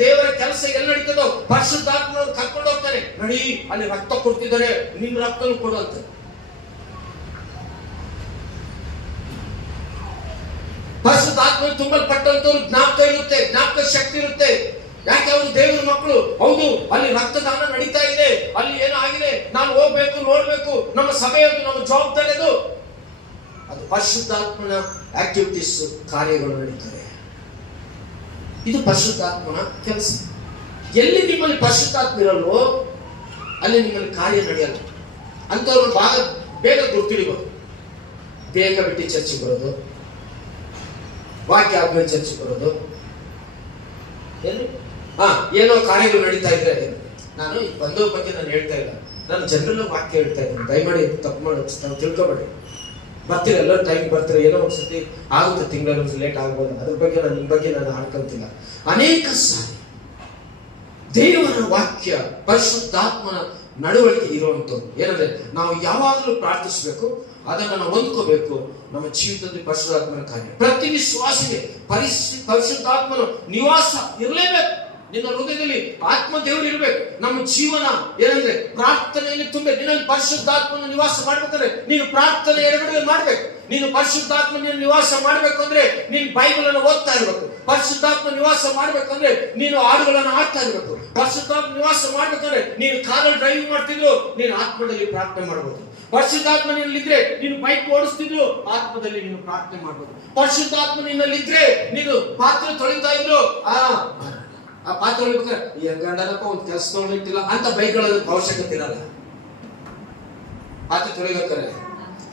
ದೇವರ ಕೆಲಸ ಎಲ್ಲಿ ನಡೀತದೋ ಪರಿಶುದ್ಧಾತ್ಮನವ್ರು ಕರ್ಕೊಂಡು ಹೋಗ್ತಾರೆ. ನಡಿ, ಅಲ್ಲಿ ರಕ್ತ ಕೊಡ್ತಿದ್ದಾರೆ, ನಿನ್ನ ರಕ್ತನು ಕೊಡು ಅಂತ. ಪರಿಶುದ್ಧಾತ್ಮ ತುಂಬಲ್ಪಟ್ಟಂತವ್ರು ಜ್ಞಾಪಕ ಇರುತ್ತೆ, ಜ್ಞಾಪಕ ಶಕ್ತಿ ಇರುತ್ತೆ. ಯಾಕೆ? ಅವರು ದೇವರ ಮಕ್ಕಳು. ಹೌದು, ಅಲ್ಲಿ ರಕ್ತದಾನ ನಡೀತಾ ಇದೆ, ಅಲ್ಲಿ ಏನೋ ಆಗಿದೆ, ನಾನು ಹೋಗ್ಬೇಕು, ನೋಡ್ಬೇಕು, ನಮ್ಮ ಸಭೆಯದು, ನಮ್ಮ ಜವಾಬ್ದಾರಿ ಅದು. ಅದು ಪರಿಶುದ್ಧಾತ್ಮನ ಆಕ್ಟಿವಿಟೀಸ್, ಕಾರ್ಯಗಳು ನಡೀತಾರೆ. ಇದು ಪರಿಶುದ್ಧಾತ್ಮನ ಕೆಲಸ. ಎಲ್ಲಿ ನಿಮ್ಮಲ್ಲಿ ಪರಿಶುದ್ಧಾತ್ಮ ಇರಲ್ವೋ ಅಲ್ಲಿ ನಿಮ್ಮಲ್ಲಿ ಕಾರ್ಯ ನಡೆಯಲ್ಲ. ಅಂತವ್ರು ಬೇಗ ಗುರ್ತಿಡಿಬೋದು. ಬೇಗ ಬಿಟ್ಟು ಚರ್ಚೆಗೆ ಬರೋದು, ವಾಕ್ಯ ಆದ್ಮೇಲೆ ಚರ್ಚೆಗೆ ಬರೋದು. ಏನೋ ಕಾರ್ಯಗಳು ನಡೀತಾ ಇದ್ರೆ, ನಾನು ಬಂದೋ ಬಗ್ಗೆ ನಾನು ಹೇಳ್ತಾ ಇಲ್ಲ, ನಾನು ಜನರಲ್ ವಾಕ್ಯ ಹೇಳ್ತಾ ಇದ್ದೀನಿ. ದಯಮಾಡಿ ತಪ್ಪು ಮಾಡಿ ತಿಳ್ಕೊಬೇಡಿ. ಬರ್ತೀರ, ಎಲ್ಲರೂ ಟೈಮ್ ಬರ್ತೀರ, ಏನೋ ಒಂದ್ಸತಿ ಆಗುತ್ತೆ, ತಿಂಗಳಲ್ಲಿ ಲೇಟ್ ಆಗ್ಬೋದು. ಅದ್ರ ಬಗ್ಗೆ ನಿಮ್ಮ ಬಗ್ಗೆ ನಾನು ಆಡ್ಕೊಂತಿಲ್ಲ. ಅನೇಕ ಸಾರಿ ದೇವರ ವಾಕ್ಯ ಪರಿಶುದ್ಧಾತ್ಮನ ನಡವಳಿಕೆ ಇರುವಂಥದ್ದು. ಏನಂದ್ರೆ ನಾವು ಯಾವಾಗಲೂ ಪ್ರಾರ್ಥಿಸಬೇಕು, ಅದನ್ನ ನಾವು ಹೊಂದ್ಕೋಬೇಕು. ನಮ್ಮ ಜೀವಿತದಲ್ಲಿ ಪರಿಶುದ್ಧಾತ್ಮನ ಕಾರ್ಯ. ಪ್ರತಿ ವಿಶ್ವಾಸಿಗೆ ಪರಿಶುದ್ಧಾತ್ಮನ ನಿವಾಸ ಇರಲೇಬೇಕು. ನಿನ್ನ ಹೃದಯದಲ್ಲಿ ಆತ್ಮ ದೇವರು ಇರಬೇಕು. ನಮ್ಮ ಜೀವನ ಏನಂದ್ರೆ ಪ್ರಾರ್ಥನೆಯಲ್ಲಿ ತುಂಬೆ. ನಿನ್ನಲ್ಲಿ ಪರಿಶುದ್ಧಾತ್ಮನ ನಿವಾಸ ಮಾಡ್ಬೇಕಂದ್ರೆ ನೀನು ಪ್ರಾರ್ಥನೆ ಎರಡನೇ ಮಾಡ್ಬೇಕು. ನೀನು ಪರಿಶುದ್ಧಾತ್ಮ ನಿವಾಸ ಮಾಡ್ಬೇಕು ಅಂದ್ರೆ ನೀನು ಬೈಬಲ್ ಅನ್ನು ಓದ್ತಾ ಇರ್ಬೇಕು. ಪರಿಶುದ್ಧಾತ್ಮ ನಿವಾಸ ಮಾಡ್ಬೇಕಂದ್ರೆ ನೀನು ಹಾಡುಗಳನ್ನು ಹಾಡ್ತಾ ಇರ್ಬೇಕು. ಪರಿಶುದ್ಧಾತ್ಮ ನಿವಾಸ ಮಾಡ್ಬೇಕಂದ್ರೆ ನೀನು ಕಾರಲ್ಲಿ ಡ್ರೈವಿಂಗ್ ಮಾಡ್ತಿದ್ರು, ನೀನು ಆತ್ಮದಲ್ಲಿ ಪ್ರಾರ್ಥನೆ ಮಾಡ್ಬೋದು. ಪರಿಶುದ್ಧಾತ್ಮ ನಿನ್ನಲ್ಲಿದ್ರೆ ನೀನು ಬೈಕ್ ಓಡಿಸ್ತಿದ್ರು, ಆತ್ಮದಲ್ಲಿ ನೀನು ಪ್ರಾರ್ಥನೆ ಮಾಡ್ಬೋದು. ಪರಿಶುದ್ಧಾತ್ಮ ನಿನ್ನಲ್ಲಿದ್ರೆ ನೀನು ಪಾತ್ರೆ ತೊಳಿತಾ ಇದ್ರು, ಆ ಪಾತ್ರೆ ಹೊಳಿಬೇಕಾರೆ ಈ ಗಂಡನಪ್ಪ ಒಂದು ಕೆಲಸ ತೊಳಿಟ್ಟಿಲ್ಲ ಅಂತ ಬೈಕ್ಗಳ ಅವಶ್ಯಕತೆ ಇರಲ್ಲ. ಪಾತ್ರೆ ತೊಳಿಬೇಕಾರೆ,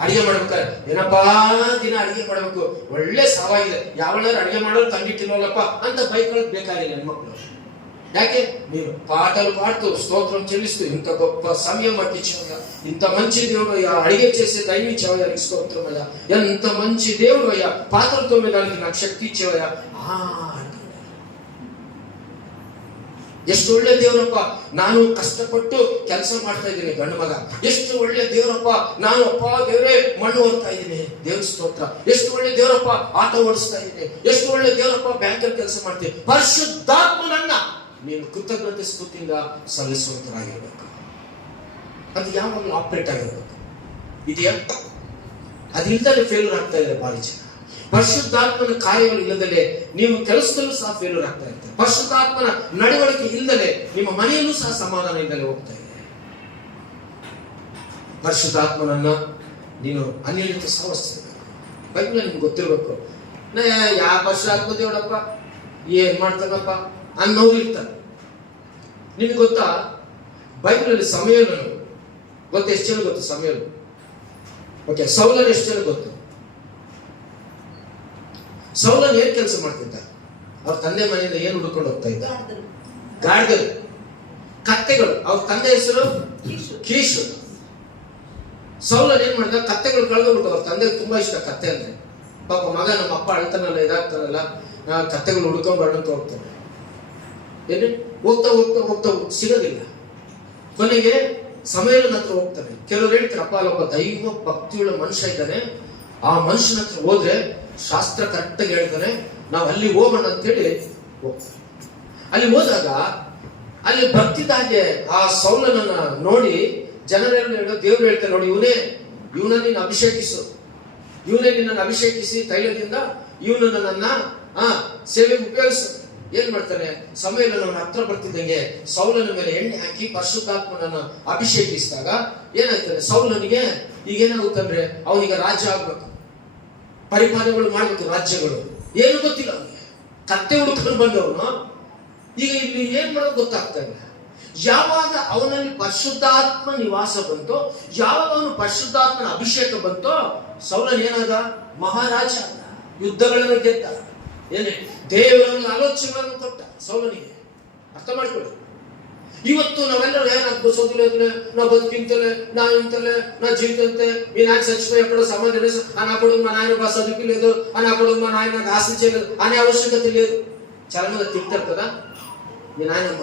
ಅಡಿಗೆ ಮಾಡ್ಬೇಕಾರೆ ಏನಪ್ಪಾ ದಿನ ಅಡಿಗೆ ಮಾಡ್ಬೇಕು, ಒಳ್ಳೆ ಸಾವಾಗಿದೆ, ಯಾವನಾರು ಅಡಿಗೆ ಮಾಡೋರು ತಂಗಿಟ್ಟಿಲ್ವಲ್ಲಪ್ಪ ಅಂತ ಬೈಕ್ಗಳು ಬೇಕಾಗಿಲ್ಲ ಹೆಣ್ಮಕ್ಳು. ಯಾಕೆ? ನೀನು పాటలు పాడుతూ స్తోత్రం చెల్లిస్తూ ఇంత గొప్ప సమయం పట్టించావయ్యా, ఇంత మంచి దేవుడు అయ్యా, అడిగే చేసే దైవం ఇచ్చావయ్యా, నీకు స్తోత్రం అయ్యా, ఎంత మంచి దేవుడు అయ్యా, పాత్రలతో మీద నాకు శక్తి ఇచ్చావయ్యా. ಎಷ್ಟು ಒಳ್ಳೆ ದೇವರಪ್ಪ, ನಾನು ಕಷ್ಟಪಟ್ಟು ಕೆಲಸ ಮಾಡ್ತಾ ಇದ್ದೀನಿ ಗಂಡು ಮಗ. ಎಷ್ಟು ಒಳ್ಳೆ ದೇವರಪ್ಪ, ನಾನು ಅಪ್ಪ ದೇವರೇ ಮಣ್ಣು ಓಡ್ತಾ ಇದ್ದೀನಿ, ದೇವ್ರ ಸ್ತೋತ್ರ. ಎಷ್ಟು ಒಳ್ಳೆ ದೇವರಪ್ಪ, ಆಟೋ ಓಡಿಸ್ತಾ ಇದ್ದೀನಿ. ಎಷ್ಟು ಒಳ್ಳೆ ದೇವರಪ್ಪ, ಬ್ಯಾಂಕಲ್ಲಿ ಕೆಲಸ ಮಾಡ್ತೀನಿ. ಪರಿಶುದ್ಧಾತ್ಮನನ್ನ ನೀನು ಕೃತಜ್ಞತೆ ಸ್ತುತಿಯಿಂದ ಸಲ್ಲಿಸುವಂತರಾಗಿರ್ಬೇಕು. ಅದು ಯಾವಾಗಲೂ ಆಪರೇಟ್ ಆಗಿರ್ಬೇಕು. ಇದೆಯಾ? ಅದಿಲ್ಲದೆ ಫೇಲ್ಯೂರ್ ಆಗ್ತಾ ಇದೆ ಭಾರಿ ಜನ. ಪರಿಶುದ್ಧಾತ್ಮನ ಕಾರ್ಯಗಳು ಇಲ್ಲದಲೇ ನೀವು ಕೆಲಸದಲ್ಲೂ ಸಹ ಫೇಲ್ಯೂರ್ ಆಗ್ತಾ ಇರ್ತಾರೆ. ಪರಿಶುದ್ಧಾತ್ಮನ ನಡವಳಿಕೆ ಇಲ್ಲದಲೇ ನಿಮ್ಮ ಮನೆಯಲ್ಲೂ ಸಹ ಸಮಾಧಾನ ಇಲ್ಲದೆ ಹೋಗ್ತಾ ಇದೆ. ಪರಿಶುದ್ಧಾತ್ಮನನ್ನ ನೀನು ಅನ್ಯಲಿತ ಸಹವರಿಸಬೇಕು. ಬೈಬಲ್ ನಿಮ್ಗೆ ಗೊತ್ತಿರ್ಬೇಕು. ಯಾವ ಪರಿಶುದ್ಧಾತ್ಮ ದೇವಡಪ್ಪ ಏನ್ ಮಾಡ್ತಾನಪ್ಪ ಅನ್ನೋರು ಇರ್ತಾರೆ. ನಿಮ್ಗೆ ಗೊತ್ತಾ, ಬೈಬಲಲ್ಲಿ ಸಮಯಲನು ಗೊತ್ತು. ಎಷ್ಟು ಜನ ಗೊತ್ತು ಸಮಯಲು? ಓಕೆ, ಸೌಲನ್ ಎಷ್ಟು ಜನ ಗೊತ್ತು? ಸೌಲನ್ ಏನ್ ಕೆಲಸ ಮಾಡ್ತಿದ್ದ? ಅವ್ರ ತಂದೆ ಮನೆಯಿಂದ ಏನು ಹುಡ್ಕೊಂಡು ಹೋಗ್ತಾ ಇದ್ದ? ಗಾಡಿಗಳು, ಕತ್ತೆಗಳು. ಅವ್ರ ತಂದೆ ಹೆಸರು ಕೀಶು. ಸೌಲನ್ ಏನ್ ಮಾಡಿದ? ಕತ್ತೆಗಳು ಕಳೆದೋಗ್ಬಿಟ್ಟು. ಅವ್ರ ತಂದೆಗೆ ತುಂಬಾ ಇಷ್ಟ ಕತ್ತೆ ಅಂದ್ರೆ. ಪಾಪ ಮಗ ನಮ್ಮ ಅಪ್ಪ ಅಳ್ತಾನಲ್ಲ, ಇದಾಗ್ತಾನಲ್ಲ, ಕತ್ತೆಗಳು ಹುಡ್ಕೊಂಡ್ ಅಂತ ಹೋಗ್ತಾನೆ. ಏನು ಹೋಗ್ತಾ ಹೋಗ್ತಾ ಹೋಗ್ತಾ ಸಿಗೋದಿಲ್ಲ. ಕೊನೆಗೆ ಸಮಯನ ಹತ್ರ ಹೋಗ್ತಾನೆ. ಕೆಲವರು ಹೇಳ್ತಾರಪ್ಪ, ಅಲ್ಲೊಬ್ಬ ದೈವ ಭಕ್ತಿಯುಳ್ಳ ಮನುಷ್ಯ ಇದ್ದಾನೆ, ಆ ಮನುಷ್ಯನ ಹತ್ರ ಹೋದ್ರೆ ಶಾಸ್ತ್ರ ಕರೆಕ್ಟಾಗಿ ಹೇಳ್ತಾನೆ, ನಾವು ಅಲ್ಲಿ ಹೋಗೋಣ ಅಂತೇಳಿ ಹೋಗ್ತಾನೆ. ಅಲ್ಲಿ ಹೋದಾಗ ಅಲ್ಲಿ ಭಕ್ತಿದಾಗೆ ಆ ಸೌಲನನ್ನ ನೋಡಿ ಜನರೆಲ್ಲ ಹೇಳೋ, ದೇವ್ರು ಹೇಳ್ತಾರೆ ನೋಡಿ, ಇವನ ನೀನು ಅಭಿಷೇಕಿಸು, ಇವನೇ ನಿನ್ನನ್ನು ಅಭಿಷೇಕಿಸಿ ತೈಲದಿಂದ ಇವನನ್ನ ನನ್ನ ಸೇವೆಗೆ ಉಪಯೋಗಿಸು. ಏನ್ ಮಾಡ್ತಾನೆ? ಸಮಯದಲ್ಲಿ ಅವನ ಹತ್ರ ಬರ್ತಿದ್ದಂಗೆ ಸೌಲನ ಮೇಲೆ ಎಣ್ಣೆ ಹಾಕಿ ಪರಿಶುದ್ಧಾತ್ಮನನ್ನ ಅಭಿಷೇಕಿಸಿದಾಗ ಏನಾಗ್ತದೆ? ಸೌಲನಿಗೆ ಈಗ ಏನಾಗುತ್ತಂದ್ರೆ ಅವನಿಗೆ ರಾಜ್ಯ ಆಗ್ಬೇಕು, ಪರಿಪಾಲನೆಗಳು ಮಾಡ್ಬೇಕು, ರಾಜ್ಯಗಳು. ಏನು ಗೊತ್ತಿಲ್ಲ ಅವನಿಗೆ. ಕತ್ತೆ ಹುಡುಕೊಂಡು ಬಂದವನು ಈಗ ಇಲ್ಲಿ ಏನ್ ಮಾಡೋದು ಗೊತ್ತಾಗ್ತಾ ಇಲ್ಲ. ಯಾವಾಗ ಅವನಲ್ಲಿ ಪರಿಶುದ್ಧಾತ್ಮ ನಿವಾಸ ಬಂತೋ, ಯಾವಾಗ ಅವನು ಪರಿಶುದ್ಧಾತ್ಮನ ಅಭಿಷೇಕ ಬಂತೋ, ಸೌಲನ್ ಏನಾದ? ಮಹಾರಾಜ ಆದ, ಯುದ್ಧಗಳನ್ನು ಗೆದ್ದ. ಏನೇ ದೇವರನ್ನು ಆಲೋಚನೆಗಳನ್ನು ಕೊಟ್ಟ ಸೌಲನಿಗೆ. ಅರ್ಥ ಮಾಡ್ಕೊಳ್ಳಿ. ಇವತ್ತು ನಾವೆಲ್ಲರೂ ಏನಾಗ್ಬೋದಿಲ್ಲ, ನಾ ಬದುಕಿಂತಲೇ, ನಾ ಇಂತಲೇ, ನಾ జీవితంతే మీ నాయన చచ్చిపోయి ఎక్కడో సమాధి లేదు, అన్నప్పుడు మా నాయన బాగా చదువుకోలేదు, అన్నప్పుడు మా నాయన నాకు ఆస్తి చేయలేదు అనే ఆవశ్యకత లేదు. చాలా మంది తింటారు కదా, మీ నాయనమ్మ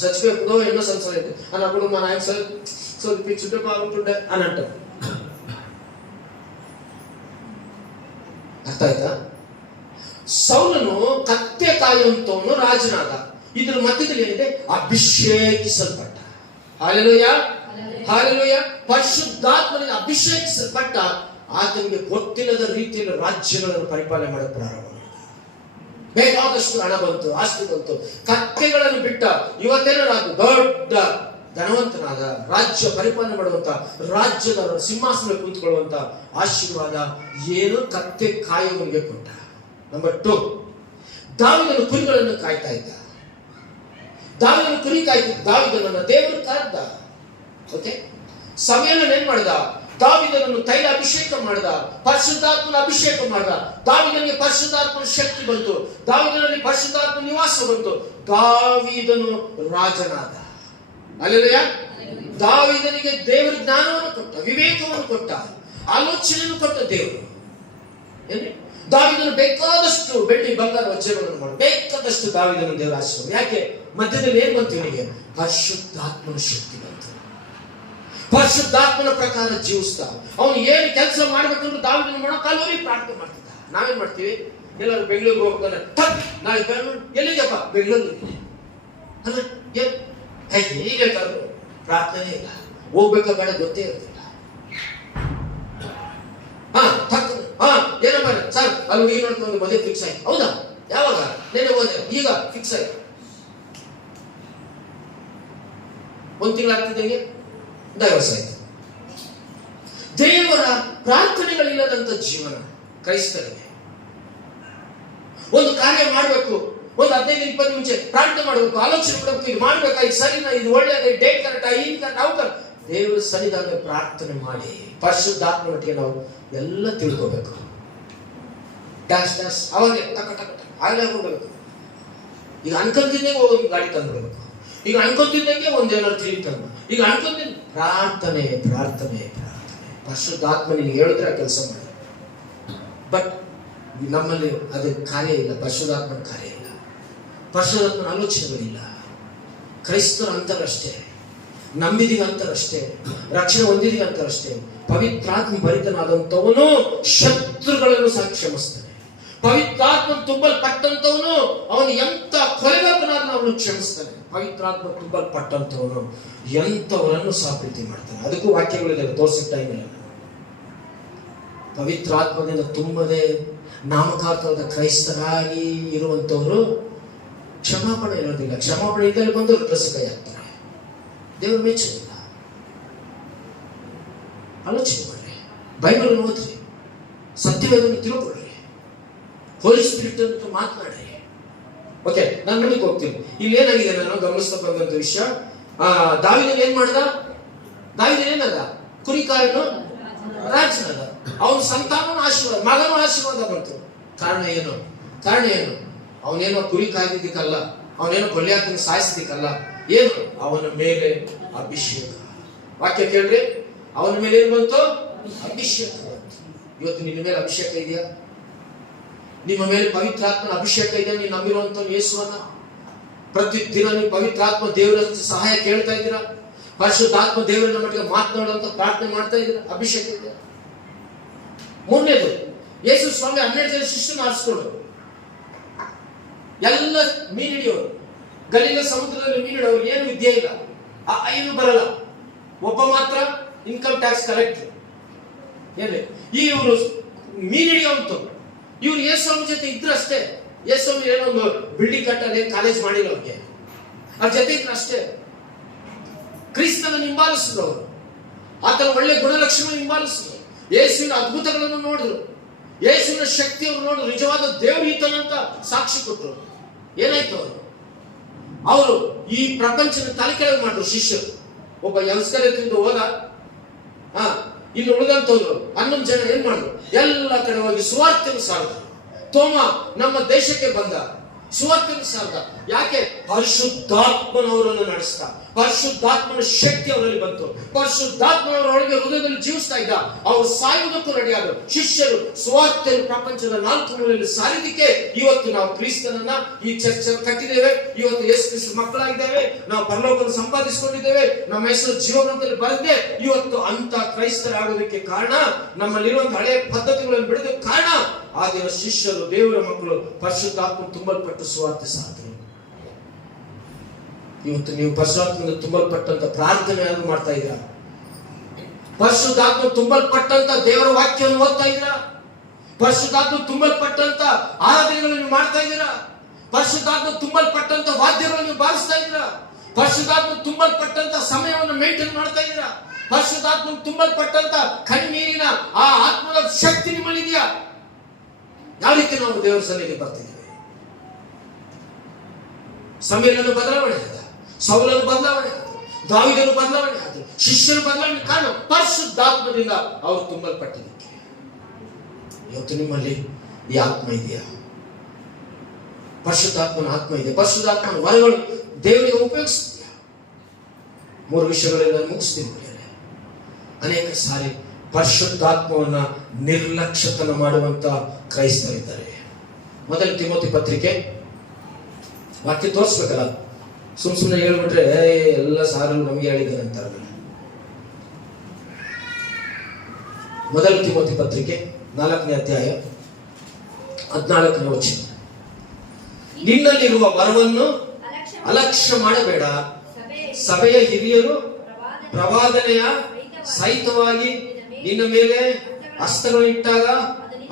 చచ్చిపోయేప్పుడో ఎన్నో సంవత్సరాలు అయితే అన్నప్పుడు మా నాయన చదివించుంటే బాగుంటుండే అని అంటారు. ಅರ್ಥ ಆಯ್ತಾ? ಸೌಲನು ಕತ್ತೆ ಕಾಯುವಂತವನು ರಾಜನಾದ. ಇದರ ಮಧ್ಯದಲ್ಲಿ ಏನಿದೆ? ಅಭಿಷೇಕಿಸಲ್ಪಟ್ಟ. Hallelujah, hallelujah. ಪರಿಶುದ್ಧಾತ್ಮನಿಂದ ಅಭಿಷೇಕಿಸಲ್ಪಟ್ಟ ಆತನಿಗೆ ಗೊತ್ತಿಲ್ಲದ ರೀತಿಯಲ್ಲಿ ರಾಜ್ಯಗಳನ್ನು ಪರಿಪಾಲನೆ ಮಾಡಲು ಪ್ರಾರಂಭ ಮಾಡಿದ. ಬೇಕಾದಷ್ಟು ಹಣ ಬಂತು, ಆಸ್ತಿ ಬಂತು. ಕತ್ತೆಗಳನ್ನು ಬಿಟ್ಟ ಇವತ್ತೇನಾದ? ದೊಡ್ಡ ಧನವಂತನಾದ, ರಾಜ್ಯ ಪರಿಪಾಲನೆ ಮಾಡುವಂತ, ರಾಜ್ಯದ ಸಿಂಹಾಸನ ಕುಂತ್ಕೊಳ್ಳುವಂತ ಆಶೀರ್ವಾದ ಏನು ಕತ್ತೆ ಕಾಯುವವನಿಗೆ ಕೊಟ್ಟ. ನಂಬರ್ 2, ದಾವೀದನು ಕುರಿಗಳನ್ನು ಕಾಯ್ತಾ ಇದ್ದ. ದಾವೀದನು ಕುರಿ ಕಾಯ್ತಿದ್ದ. ದಾವೀದನನ್ನ ದೇವರು ಕಾಯ್ದ. ಓಕೆ, ಸಮಯನ ಏನ್ ಮಾಡಿದ? ದಾವೀದನನ್ನು ತೈಲ ಅಭಿಷೇಕ ಮಾಡಿದ, ಪರಿಶುದ್ಧಾತ್ಮನ ಅಭಿಷೇಕ ಮಾಡಿದ. ದಾವೀದನಿಗೆ ಪರಿಶುದ್ಧಾತ್ಮನ ಶಕ್ತಿ ಬಂತು, ದಾವೀದನಲ್ಲಿ ಪರಿಶುದ್ಧಾತ್ಮ ನಿವಾಸ ಬಂತು. ದಾವೀದನು ರಾಜನಾದ. ಅಲ್ಲೆಲ್ಲಯ್ಯ, ದಾವೀದನಿಗೆ ದೇವರ ಜ್ಞಾನವನ್ನು ಕೊಟ್ಟ, ವಿವೇಕವನ್ನು ಕೊಟ್ಟ, ಆಲೋಚನೆಯನ್ನು ಕೊಟ್ಟ ದೇವರು. ಏನೇ? ದಾವೀದನು ಬೇಕಾದಷ್ಟು ಬೆಳ್ಳಿ ಬಂಗಾರ ವಜ್ರಗಳನ್ನು ಮಾಡಿ, ಬೇಕಾದಷ್ಟು ದಾವೀದನ ದೇವರ ಆಶೀರ್ವಾದ. ಯಾಕೆ? ಮಧ್ಯದಲ್ಲಿ ಏನ್ ಬಂತು ಇವನಿಗೆ? ಪರಿಶುದ್ಧಾತ್ಮನ ಶಕ್ತಿ ಬಂತು. ಪರಿಶುದ್ಧಾತ್ಮನ ಪ್ರಕಾರ ಜೀವಿಸ್ತಾ ಅವನು ಏನು ಕೆಲಸ ಮಾಡ್ಬೇಕಂದ್ರೆ ದಾವೀದನ ಮೊಣಕಾಲೂರಿ ಪ್ರಾರ್ಥನೆ ಮಾಡ್ತಿದ್ದ. ನಾವೇನ್ ಮಾಡ್ತೀವಿ? ಎಲ್ಲರೂ ಬೆಂಗಳೂರಿಗೆ ಹೋಗ್ತಾರೆ, ನಾಳೆ ಬೆಂಗಳೂರು ಎಲ್ಲಿಗೆಪ್ಪ? ಬೆಂಗಳೂರಿಗೆ ಅಲ್ಲ, ಹೀಗೆ ಹೇಳ್ತಾರು. ಪ್ರಾರ್ಥನೆ ಇಲ್ಲ, ಹೋಗ್ಬೇಕಾ ಬೇಡ ಗೊತ್ತೇ ಇರ್ತಿಲ್ಲ. ಏನಪ್ಪ ಸರ್ ಅಲ್ಲಿ ಹುಡುಗಿ ನೋಡ್ಕೊಂಡು ಮದುವೆ ಫಿಕ್ಸ್ ಆಯ್ತು. ಹೌದಾ? ಯಾವಾಗ? ನೆನೆ ಹೋದೆ, ಈಗ ಫಿಕ್ಸ್ ಆಯ್ತು. 1 ತಿಂಗಳಾಗ್ತಿದ್ದಂಗೆ ಡೈವರ್ಸ್ ಆಯ್ತು. ದೇವರ ಪ್ರಾರ್ಥನೆಗಳಿಲ್ಲದಂತ ಜೀವನ ಕ್ರೈಸ್ತರಿಗೆ. ಒಂದು ಕಾರ್ಯ ಮಾಡಬೇಕು, ಒಂದು 15-20 ಮುಂಚೆ ಪ್ರಾರ್ಥನೆ ಮಾಡಬೇಕು, ಆಲೋಚನೆ ಮಾಡಬೇಕು, ಇದು ಮಾಡ್ಬೇಕಾ, ಇದು ಸರಿನಾ, ಇದು ಒಳ್ಳೆಯದ, ಡೇಟ್ ಕರೆಕ್ಟಾ, ಈಗ ನಾವು ದೇವರ ಸನ್ನಿಧಾನ ಪ್ರಾರ್ಥನೆ ಮಾಡಿ ಪರಿಶುದ್ಧಾತ್ಮನೊಟ್ಟಿಗೆ ನಾವು ಎಲ್ಲ ತಿಳ್ಕೋಬೇಕು. ಡ್ಯಾಶ್ ಡ್ಯಾಶ್ ಅವಾಗೆ ಟಕ ಟಕ ಟಕ ಆಗಲೇ ಹೋಗಬೇಕು. ಈಗ ಅನ್ಕೊಂತಿದ್ದಂಗೆ ಒಂದು ಗಾಡಿ ತಂದ್ಬಿಡ್ಬೇಕು, ಈಗ ಅನ್ಕೊಂತಿದ್ದಂಗೆ ಒಂದೇನಾದ್ರು ತಿರುಗಿ ತಂದು, ಈಗ ಅನ್ಕೊಂತಿದ್ದ ಪ್ರಾರ್ಥನೆ ಪ್ರಾರ್ಥನೆ ಪ್ರಾರ್ಥನೆ. ಪರಿಶುದ್ಧಾತ್ಮ ನಿನಗೆ ಹೇಳಿದ್ರೆ ಕೆಲಸ ಮಾಡಿ. ಬಟ್ ನಮ್ಮಲ್ಲಿ ಅದು ಕಾರ್ಯ ಇಲ್ಲ, ಪರಿಶುದ್ಧಾತ್ಮನ ಕಾರ್ಯ ಇಲ್ಲ, ಪರಿಶುದ್ಧಾತ್ಮನ ಆಲೋಚನೆಗಳಿಲ್ಲ. ಕ್ರೈಸ್ತರ ಅಂತಾರಷ್ಟೇ, ನಂಬಿದೀವಿ ಅಂತಾರಷ್ಟೇ, ರಕ್ಷಣೆ ಹೊಂದಿದೀವಿ ಅಂತಾರಷ್ಟೇ. ಪವಿತ್ರಾತ್ಮ ಭರಿತನಾದಂಥವನು ಶತ್ರುಗಳನ್ನು ಸಹ ಕ್ಷಮಿಸ್ತಾನೆ. ಪವಿತ್ರಾತ್ಮ ತುಂಬಲ್ಪಟ್ಟಂತವನು ಅವನು ಎಂತ ಕೊಲೆಗಾರನಾದ್ರೂ ಅವನು ಕ್ಷಮಿಸ್ತಾನೆ. ಪವಿತ್ರಾತ್ಮ ತುಂಬಲ್ಪಟ್ಟಂತವನು ಎಂತವರನ್ನು ಸಹ ಪ್ರೀತಿ ಮಾಡ್ತಾನೆ. ಅದಕ್ಕೂ ವಾಕ್ಯಗಳಿದೆ, ತೋರ್ಸಕ್ ಟೈಮ್ ಇಲ್ಲ. ಪವಿತ್ರಾತ್ಮದಿಂದ ತುಂಬದೆ ನಾಮಕಾರ್ಥವಾದ ಕ್ರೈಸ್ತರಾಗಿ ಇರುವಂತವರು ಕ್ಷಮಾಪಣೆ ಇರೋದಿಲ್ಲ. ಕ್ಷಮಾಪಣೆ ಇದ್ದಲ್ಲಿ ಬಂದು ಡ್ರೆಸ್ ಕೈ ಹಾಕ್ತಾರೆ. ದೇವರು ಮೆಚ್ಚುವುದಿಲ್ಲ. ಆಲೋಚನೆ ಮಾಡ್ರಿ, ಬೈಬಲ್ ಓದ್ರಿ, ಸತ್ಯವೇದವನ್ನು ತಿಳ್ಕೊಳ್ರಿ, ಹೋಲಿ ಸ್ಪಿರಿಟ್ ಅಂತ ಮಾತನಾಡ್ರಿ. ಓಕೆ, ನಾನು ಮುಂದಕ್ಕೆ ಹೋಗ್ತೀನಿ. ಇಲ್ಲಿ ಏನಾಗಿದೆ ನಾನು ಗಮನಿಸ್ತಾ ಬಂದಂತ ವಿಷಯ, ದಾವೀದನು ಏನ್ ಮಾಡ್ದ? ದಾವೀದನು ಏನದ? ಕುರಿಕಾರನು ರಾಜನದ. ಅವನ ಸಂತಾನನು ಆಶೀರ್ವಾದ, ಮಗನು ಆಶೀರ್ವಾದ ಬಂತು. ಕಾರಣ ಏನು? ಅವನೇನೋ ಕುರಿ ಕಾಯ್ದಿದ್ದಕ್ಕಲ್ಲ, ಅವನೇನೋ ಕೊಲೆಯಾತನ ಸಾಯಿಸಿದ್ದಕ್ಕಲ್ಲ. ಏನು? ಅವನ ಮೇಲೆ ಅಭಿಷೇಕ. ವಾಕ್ಯ ಕೇಳ್ರಿ, ಅವನ ಮೇಲೆ ಏನ್ ಬಂತು? ಅಭಿಷೇಕ ಬಂತು. ಇವತ್ತು ನಿನ್ನ ಮೇಲೆ ಅಭಿಷೇಕ ಇದೆಯಾ? ನಿಮ್ಮ ಮೇಲೆ ಪವಿತ್ರಾತ್ಮನ ಅಭಿಷೇಕ ಇದೆಯಾ? ನೀವು ನಂಬಿರುವಂತ ಯೇಸುವನ್ನ ಪ್ರತಿ ದಿನ ನೀವು ಪವಿತ್ರಾತ್ಮ ದೇವರ ಸಹಾಯ ಕೇಳ್ತಾ ಇದ್ದೀರಾ? ಪರಿಶುದ್ಧಾತ್ಮ ದೇವರನ್ನ ಮಟ್ಟಿಗೆ ಮಾತನಾಡುವಂತ ಪ್ರಾರ್ಥನೆ ಮಾಡ್ತಾ ಇದ್ದೀರಾ? ಅಭಿಷೇಕ ಇದೆ. ಮೂರನೇದು, ಯೇಸು ಸ್ವಾಮಿ 12 ಜನ ಶಿಷ್ಯನ ಆರಿಸ್ಕೊಂಡು ಎಲ್ಲ ಮೀನ್ ಹಿಡಿಯೋರು. ಗಲೀಲ ಸಮುದ್ರದಲ್ಲಿ ಮೀನ್ ಹಿಡಿಯೋರು, ಏನು ವಿದ್ಯೆ ಇಲ್ಲ, ಏನು ಬರಲ್ಲ. ಒಬ್ಬ ಮಾತ್ರ ಇನ್ಕಮ್ ಟ್ಯಾಕ್ಸ್ ಕಲೆಕ್ಟರ್. ಏನ್ರಿ ಇವರು ಮೀನ್ ಹಿಡಿಯುವಂಥವ್ರು. ಇವ್ರು ಯೇಸುವಿನ ಜೊತೆ ಇದ್ರಷ್ಟೇ. ಯೇಸುವಿನ ಏನೋ ಒಂದು ಬಿಲ್ಡಿಂಗ್ ಕಟ್ಟದೆ ಕಾಲೇಜ್ ಮಾಡಿಲ್ಲ ಅವ್ರಿಗೆ, ಅವ್ರ ಜೊತೆ ಇದ್ರ ಅಷ್ಟೇ. ಕ್ರಿಸ್ತನನ್ನು ಹಿಂಬಾಲಿಸಿದ್ರು ಅವರು, ಆತನ ಒಳ್ಳೆ ಗುಣಲಕ್ಷಣ ಹಿಂಬಾಲಿಸಿದ್ರು, ಯೇಸುವಿನ ಅದ್ಭುತಗಳನ್ನು ನೋಡಿದ್ರು, ಯೇಸುವಿನ ಶಕ್ತಿಯನ್ನು ನೋಡಿದ್ರು, ನಿಜವಾದ ದೇವರು ಈತನಂತ ಸಾಕ್ಷಿ ಕೊಟ್ಟರು. ಏನಾಯ್ತು? ಅವರು ಈ ಪ್ರಪಂಚದ ತಲೆ ಕೆಳಗೆ ಮಾಡಿದ್ರು ಶಿಷ್ಯರು. ಒಬ್ಬ ಯಂಸ್ಕರಿಂದ ಹೋದ, ಇನ್ನು ಉಳಿದಂತವ್ರು 11 ಜನ ಏನ್ ಮಾಡಿದ್ರು? ಎಲ್ಲ ಕಡೆ ಹೋಗಿ ಸುವಾರ್ತೆಯನ್ನು ಸಾರಿದ್ರು. ತೋಮ ನಮ್ಮ ದೇಶಕ್ಕೆ ಬಂದ, ಸುವಾರ್ತೆಯನ್ನು ಸಾರ್ದ. ಯಾಕೆ? ಪರಿಶುದ್ಧಾತ್ಮನವರನ್ನು ನಡೆಸ್ತಾ, ಪರಿಶುದ್ಧಾತ್ಮನ ಶಕ್ತಿ ಅವರಲ್ಲಿ ಬಂತು, ಪರಿಶುದ್ಧಾತ್ಮನವರೊಳಗೆ ಹೃದಯದಲ್ಲಿ ಜೀವಿಸ್ತಾ ಇದ್ದ. ಅವರು ಸಾಯುವುದಕ್ಕೂ ರೆಡಿಯಾದರು. ಶಿಷ್ಯರು ಸುವಾರ್ತೆಯನ್ನು ಪ್ರಪಂಚದ 4 ಮೂಲೆಯಲ್ಲಿ ಸಾರಿದಕ್ಕೆ ಇವತ್ತು ನಾವು ಕ್ರಿಸ್ತನನ್ನ ಈ ಚರ್ಚ್ ಕಟ್ಟಿದ್ದೇವೆ. ಇವತ್ತು ಯೇಸು ಕ್ರಿಸ್ತ ಮಕ್ಕಳಾಗಿದ್ದೇವೆ. ನಾವು ಪರಲೋಕವನ್ನು ಸಂಪಾದಿಸಿಕೊಂಡಿದ್ದೇವೆ. ನಮ್ಮ ಹೆಸರು ಜೀವನದಲ್ಲಿ ಬರದೆ ಇವತ್ತು ಅಂತ ಕ್ರೈಸ್ತರಾಗೋದಕ್ಕೆ ಕಾರಣ, ನಮ್ಮಲ್ಲಿರುವಂತಹ ಹಳೆಯ ಪದ್ಧತಿಗಳನ್ನು ಬಿಡೋದಕ್ಕೆ ಕಾರಣ, ಆ ದಿನ ಶಿಷ್ಯರು, ದೇವರ ಮಕ್ಕಳು ಪರಿಶುದ್ಧಾತ್ಮ ತುಂಬಲ್ಪಟ್ಟು ಸುವಾರ್ತೆ ಸಾರಿದರು. ಇವತ್ತು ನೀವು ಪರಿಶುದ್ಧಾತ್ಮದಿಂದ ತುಂಬಲ್ಪಟ್ಟಂತ ಪ್ರಾರ್ಥನೆ ಯಾರು ಮಾಡ್ತಾ ಇದ್ದೀರಾ? ಪರಿಶುದ್ಧಾತ್ಮ ತುಂಬಲ್ಪಟ್ಟಂತ ದೇವರ ವಾಕ್ಯವನ್ನು ಓದ್ತಾ ಇದ್ದೀರಾ? ಪರಿಶುದ್ಧಾತ್ಮ ತುಂಬಲ್ಪಟ್ಟಂತ ಆರಾಧನೆಗಳನ್ನು ನೀವು ಮಾಡ್ತಾ ಇದ್ದೀರಾ? ಪರಿಶುದ್ಧಾತ್ಮ ತುಂಬಲ್ಪಟ್ಟಂತ ವಾದ್ಯಗಳನ್ನು ನೀವು ಬಾರಿಸ್ತಾ ಇದ್ದೀರಾ? ಪರಿಶುದ್ಧಾತ್ಮ ತುಂಬಲ್ಪಟ್ಟಂತ ಸಮಯವನ್ನು ಮೇಂಟೈನ್ ಮಾಡ್ತಾ ಇದ್ದೀರಾ? ಪರಿಶುದ್ಧಾತ್ಮ ತುಂಬಲ್ಪಟ್ಟಂತ ಕಣ್ಣೀರಿನ ಆ ಆತ್ಮದ ಶಕ್ತಿ ನಿಮ್ಮಲ್ಲಿ ಇದೆಯಾ? ಯಾವ ರೀತಿ ನಾವು ದೇವರ ಸನ್ನಿಧಿಗೆ ಬರ್ತಿದ್ದೇವೆ? ಸಮಯವನ್ನು ಬದಲಾವಣೆ ಆದ, ಸೌಲನ್ನು ಬದಲಾವಣೆ ಆದ, ದಾವೀದನು ಬದಲಾವಣೆ ಆದ, ಶಿಷ್ಯರು ಬದಲಾವಣೆ. ಕಾರಣ ಪರಿಶುದ್ಧಾತ್ಮದಿಂದ ಅವರು ತುಂಬಲ್ಪಟ್ಟಿದ್ದಕ್ಕೆ. ಇವತ್ತು ನಿಮ್ಮಲ್ಲಿ ಈ ಆತ್ಮ ಇದೆಯಾ? ಪರಿಶುದ್ಧಾತ್ಮನ ಆತ್ಮ ಇದೆ. ಪರಿಶುದ್ಧಾತ್ಮನ ವರಗಳು ದೇವರಿಗೆ ಉಪಯೋಗಿಸ್ತೀಯಾ? 3 ವಿಷಯಗಳಿಂದ ಮುಗಿಸ್ತೀನಿ. ಅನೇಕ ಸಾರಿ ಪರಿಶುದ್ಧಾತ್ಮವನ್ನ ನಿರ್ಲಕ್ಷ್ಯತನ ಮಾಡುವಂತ ಕ್ರೈಸ್ತರಿದ್ದಾರೆ. ಮೊದಲ ತಿಮೋತಿ ಪತ್ರಿಕೆ, ವಾಕ್ಯ ತೋರಿಸ್ಬೇಕಲ್ಲ, ಸುಮ್ಮನೆ ಹೇಳ್ಬಿಟ್ರೆ ಎಲ್ಲ ಸಾರಲು ನಮಗೆ ಹೇಳಿದ್ದಾರೆ ಅಂತಾರೆ. ಮೊದಲ ತಿಮೋತಿ ಪತ್ರಿಕೆ 4ನೇ ಅಧ್ಯಾಯ 14ನೇ ವಚನ. ನಿನ್ನಲ್ಲಿರುವ ವರವನ್ನು ಅಲಕ್ಷ್ಯ ಮಾಡಬೇಡ. ಸಭೆಯ ಹಿರಿಯರು ಪ್ರವಾದನೆಯ ಸಹಿತವಾಗಿ ನಿನ್ನ ಮೇಲೆ ಹಸ್ತಗಳು ಇಟ್ಟಾಗ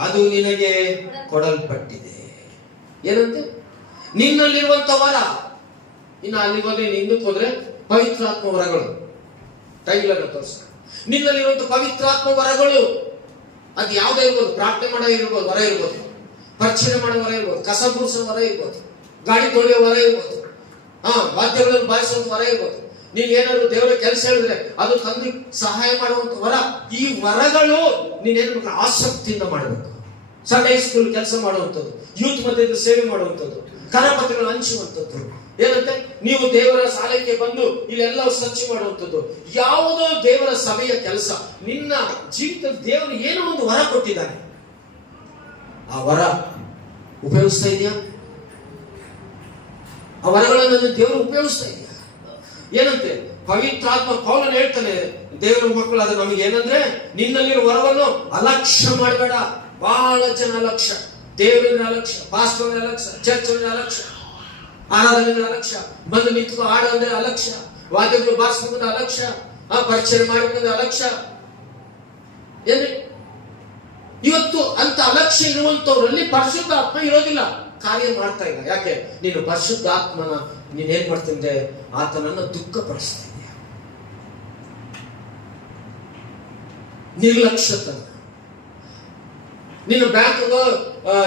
ಅದು ನಿನಗೆ ಕೊಡಲ್ಪಟ್ಟಿದೆ. ಏನಂತೆ? ನಿನ್ನಲ್ಲಿರುವಂತ ವರ. ಇನ್ನು ಅಲ್ಲಿ ಹೋದ್ರೆ ಹಿಂದಕ್ಕೆ ಹೋದ್ರೆ ಪವಿತ್ರಾತ್ಮ ವರಗಳು, ಟೈಲನ್ನು ತೋರಿಸ. ನಿನ್ನಲ್ಲಿರುವಂತ ಪವಿತ್ರಾತ್ಮ ವರಗಳು ಅದು ಯಾವುದೇ ಇರ್ಬೋದು. ಪ್ರಾರ್ಥನೆ ಮಾಡೋ ಇರ್ಬೋದು, ವರ ಇರ್ಬೋದು. ಪರಿಚಯ ಮಾಡೋ ವರ ಇರ್ಬೋದು. ಕಸ ಗುಡಿಸೋ ವರ ಇರ್ಬೋದು. ಗಾಡಿ ತೊಳೆಯೋ ವರ ಇರ್ಬೋದು. ವಾದ್ಯಗಳನ್ನು ಬಾರಿಸೋ ವರ ಇರ್ಬೋದು. ನೀನ್ ಏನಾದ್ರು ದೇವರ ಕೆಲಸ ಹೇಳಿದ್ರೆ ಅದು ತಂದು ಸಹಾಯ ಮಾಡುವಂತ ವರ. ಈ ವರಗಳು ನೀನೇನ್ ಆಸಕ್ತಿಯಿಂದ ಮಾಡಬೇಕು. ಸಂಡೇ ಸ್ಕೂಲ್ ಕೆಲಸ ಮಾಡುವಂಥದ್ದು, ಯೂತ್ ಮಧ್ಯದ ಸೇವೆ ಮಾಡುವಂಥದ್ದು, ಕರಪತ್ರಗಳು ಹಂಚುವಂಥದ್ದು. ಏನಂತೆ? ನೀವು ದೇವರ ಸಾಲಕ್ಕೆ ಬಂದು ಇಲ್ಲೆಲ್ಲ ಸ್ವಚ್ಛ ಮಾಡುವಂಥದ್ದು. ಯಾವುದೋ ದೇವರ ಸಭೆಯ ಕೆಲಸ. ನಿನ್ನ ಜೀವಿತದಲ್ಲಿ ದೇವರು ಏನೋ ಒಂದು ವರ ಕೊಟ್ಟಿದ್ದಾನೆ. ಆ ವರ ಉಪಯೋಗಿಸ್ತಾ ಇದೆಯಾ? ಆ ವರಗಳನ್ನು ದೇವರು ಉಪಯೋಗಿಸ್ತಾ ಇದೆಯಾ? ಏನಂತೆ ಪವಿತ್ರಾತ್ಮ ಪೌಲನು ಹೇಳ್ತಾನೆ, ದೇವರ ಮಕ್ಕಳಾದ ನಮಗೆ ಏನಂದ್ರೆ ನಿನ್ನಲ್ಲಿರುವ ವರವನ್ನು ಅಲಕ್ಷ್ಯ ಮಾಡಬೇಡ. ಬಹಳ ಜನ ಅಲಕ್ಷ್ಯ, ದೇವರಿಂದ ಅಲಕ್ಷ್ಯ, ಪಾಸ್ಟರ್ ಅಲಕ್ಷ್ಯ, ಚರ್ಚ್ ಅಲಕ್ಷ್ಯ, ಆರಾಧನೆ ಅಲಕ್ಷ್ಯ, ಬಂದು ನಿಂತು ಹಾಡು ಅಂದ್ರೆ ಅಲಕ್ಷ್ಯ, ವಾದ್ಯಗಳು ಬಾರಿಸಬೇಕು ಅಲಕ್ಷ್ಯ, ಪರಿಚಯ ಮಾಡಬೇಕು ಅಲಕ್ಷ್ಯ. ಏನ್ರಿ ಇವತ್ತು ಅಂತ ಅಲಕ್ಷ್ಯ ಇರುವಂತವರಲ್ಲಿ ಪರಿಶುದ್ಧ ಆತ್ಮ ಇರೋದಿಲ್ಲ, ಕಾರ್ಯ ಮಾಡ್ತಾ ಇಲ್ಲ. ಯಾಕೆ? ನೀನು ಪರಿಶುದ್ಧ ಆತ್ಮನ ನೀನೇನ್ ಮಾಡ್ತಿದ್ದೆ, ಆತನನ್ನ ದುಃಖಪಡಿಸ್ತಿದ್ದೆ, ನಿರ್ಲಕ್ಷ್ಯತನ. ನೀನು ಬ್ಯಾಂಕ್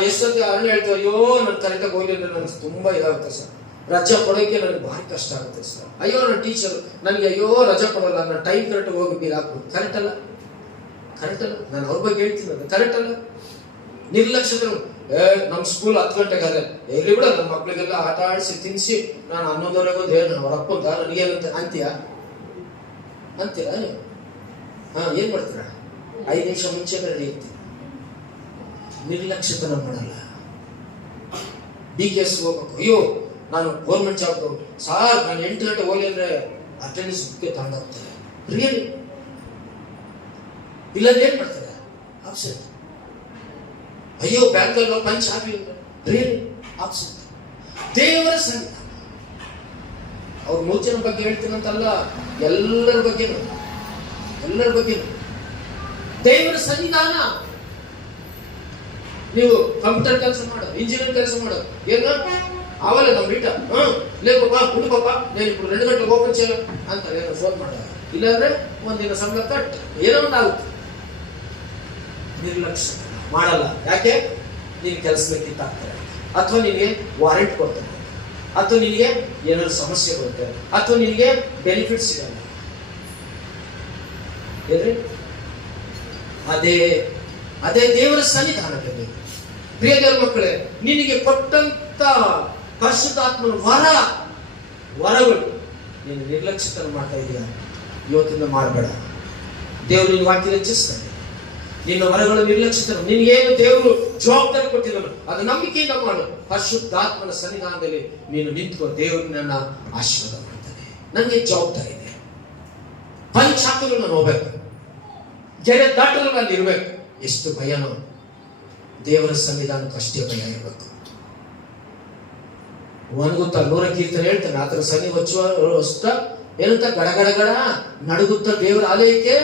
ಎಷ್ಟೊತ್ತಿಗೆ ಅಣ್ಣ ಹೇಳ್ತೀವಿ, ಅಯ್ಯೋ ನನ್ನ ಕರೆಕ್ಟಾಗಿ ಹೋಗ್ಲಿಲ್ಲ, ನನಗೆ ತುಂಬಾ ಇದಾಗುತ್ತೆ ಸರ್, ರಜಾ ಕೊಡೋಕೆ ನನಗೆ ಭಾರಿ ಕಷ್ಟ ಆಗುತ್ತೆ ಸರ್, ಅಯ್ಯೋ ನನ್ನ ಟೀಚರ್ ನನಗೆ ಅಯ್ಯೋ ರಜಾ ಕೊಡಲ್ಲ, ನಾನು ಟೈಮ್ ಕರೆಕ್ಟ್ ಹೋಗಿ ನೀವು ಹಾಕ್ಬೋದು. ಕರೆಕ್ಟ್ ಅಲ್ಲ, ಕರೆಕ್ಟ್ ಅಲ್ಲ, ನಾನು ಅವ್ರ ಬಗ್ಗೆ ಹೇಳ್ತೀನಿ, ಅದು ಕರೆಕ್ಟ್ ಅಲ್ಲ. ನಿರ್ಲಕ್ಷ್ಯತೆ. ನಮ್ಮ ಸ್ಕೂಲ್ 10 ಗಂಟೆಗೆ ಆದ್ರೆ ಎಲ್ಲಿ ಬಿಡ ನಮ್ಮ ಮಕ್ಳಿಗೆಲ್ಲ ಆಟ ಆಡಿಸಿ ತಿನ್ನಿಸಿ ನಾನು 11:30 ಬಂದು ಹೇಳಿ ನಾನು ಹೊರಪ್ಪಂತ ನನಗೇನಂತ ಅಂತೀರಾ? ಏನ್ ಮಾಡ್ತೀರಾ? 5 ನಿಮಿಷ ಮುಂಚೆ ರೆಡಿ ಇರ್ತೀರ. ನಿರ್ಲಕ್ಷ್ಯತನ ಮಾಡಲ್ಲ. BKS ಹೋಗ್ಬೇಕು, ಅಯ್ಯೋ ನಾನು ಗೌರ್ಮೆಂಟ್ ಜಾಬ್ ಸಾರ್, ನಾನು 8 ಗಂಟೆ ಹೋಗಿ ಅಂದ್ರೆ ಅಟೆಂಡೆನ್ಸ್ ಬುಕ್ಕೆ ತಗೊಂಡೋಗ್ತಾರೆ. ರಿಯಲಿ ಇಲ್ಲಾಂದ್ರೆ ಏನ್ ಮಾಡ್ತಾರೆ? ಆಬ್ಸೆಂಟ್. ಅಯ್ಯೋ ಬ್ಯಾಂಕಲ್ಲಿ ಪಂಚ್ ಹಾಕಲಿಲ್ಲ, ರಿಯಲಿ ಆಬ್ಸೆಂಟ್. ದೇವರ ಸನ್ನಿಧಾನ, ಅವ್ರ 3 ಜನ ಬಗ್ಗೆ ಹೇಳ್ತೀನಂತಲ್ಲ, ಎಲ್ಲರ ಬಗ್ಗೆ ದೇವರ ಸನ್ನಿಧಾನ. ನೀವು ಕಂಪ್ಯೂಟರ್ ಕೆಲಸ ಮಾಡೋ, ಇಂಜಿನಿಯರ್ ಕೆಲಸ ಮಾಡೋ, ಏನ ಅವಲೇ ನಮ್ಮ ಬಿಟ್ಟ ಲೇ ಪಾಪ ಹುಡು ಪಾಪ నేను ఇప్పుడు 2 ಗಂಟೆಗೆ ಓಪನ್ చేయ ಅಂತ ಏನೋ ಫೋನ್ ಮಾಡ, ಇಲ್ಲಾಂದ್ರೆ ಒಂದಿನ ಸಂಬಳ ಕಟ್, ಏನೋ ಒಂದು ಆಗುತ್ತೆ. ನಿರ್ಲಕ್ಷ್ಯ ಮಾಡಲ್ಲ. ಯಾಕೆ? ನೀನು ಕೆಲಸಬೇಕಿತ್ತಾಗ್ತಾರೆ, ಅಥವಾ ನಿನಗೆ ವಾರೆಂಟ್ ಕೊಡ್ತಾರೆ, ಅಥವಾ ನಿನಗೆ ಏನಾದ್ರು ಸಮಸ್ಯೆ ಬರುತ್ತೆ, ಅಥವಾ ನಿನಗೆ ಬೆನಿಫಿಟ್ ಸಿಗಲ್ಲ. ಏನ್ರಿ? ಅದೇ ದೇವರ ಸನ್ನಿಧಾನದಲ್ಲಿ ಪ್ರಿಯ ದೇವರ ಮಕ್ಕಳೇ, ನಿನಗೆ ಕೊಟ್ಟಂತ ಪರಿಶುದ್ಧಾತ್ಮನ ವರಗಳು ನೀನು ನಿರ್ಲಕ್ಷ್ಯತನ ಮಾಡ್ತಾ ಇದೀಯ. ಇವತ್ತಿಂದ ಮಾಡಬೇಡ. ದೇವರು ನಿನ್ನ ವಾಕ್ಯ ಹೆಚ್ಚಿಸ್ತಾನೆ. ನಿನ್ನ ವರಗಳು ನಿರ್ಲಕ್ಷಿತ. ನಿನಗೇನು ದೇವರು ಜವಾಬ್ದಾರಿ ಕೊಟ್ಟಿದ್ದಾನೆ ಅದು ನಂಬಿಕೆಯಿಂದ ಮಾಡು. ಪರಿಶುದ್ಧಾತ್ಮನ ಸನ್ನಿಧಾನದಲ್ಲಿ ನೀನು ನಿಂತ್ಕೋ, ದೇವರು ನನ್ನ ಆಶೀರ್ವಾದ ಮಾಡ್ತಾನೆ. ನನಗೆ ಜವಾಬ್ದಾರಿ ಇದೆ. ಪಂಚ್ ಹಾಕಲು ನಾನು ಹೋಗ್ಬೇಕು, ಗೆರೆ ದಾಟಲು ನಾನು ಇರ್ಬೇಕು. ಎಷ್ಟು ಭಯನೋ ದೇವರ ಸನ್ನಿಧಾನಕ್ಕೆ ಅಷ್ಟೇ ಭಯ ಇರಬೇಕು. ಒಣಗುತ್ತಾ 100 ಕೀರ್ತನೆ ಹೇಳ್ತಾನೆ, ಆತರ ಸನ್ನಿ ಅಷ್ಟ ಏನಂತ ಗಡಗಡಗಡ ನಡುಗುತ್ತಾ ದೇವರ ಆಲಯಕ್ಕೆ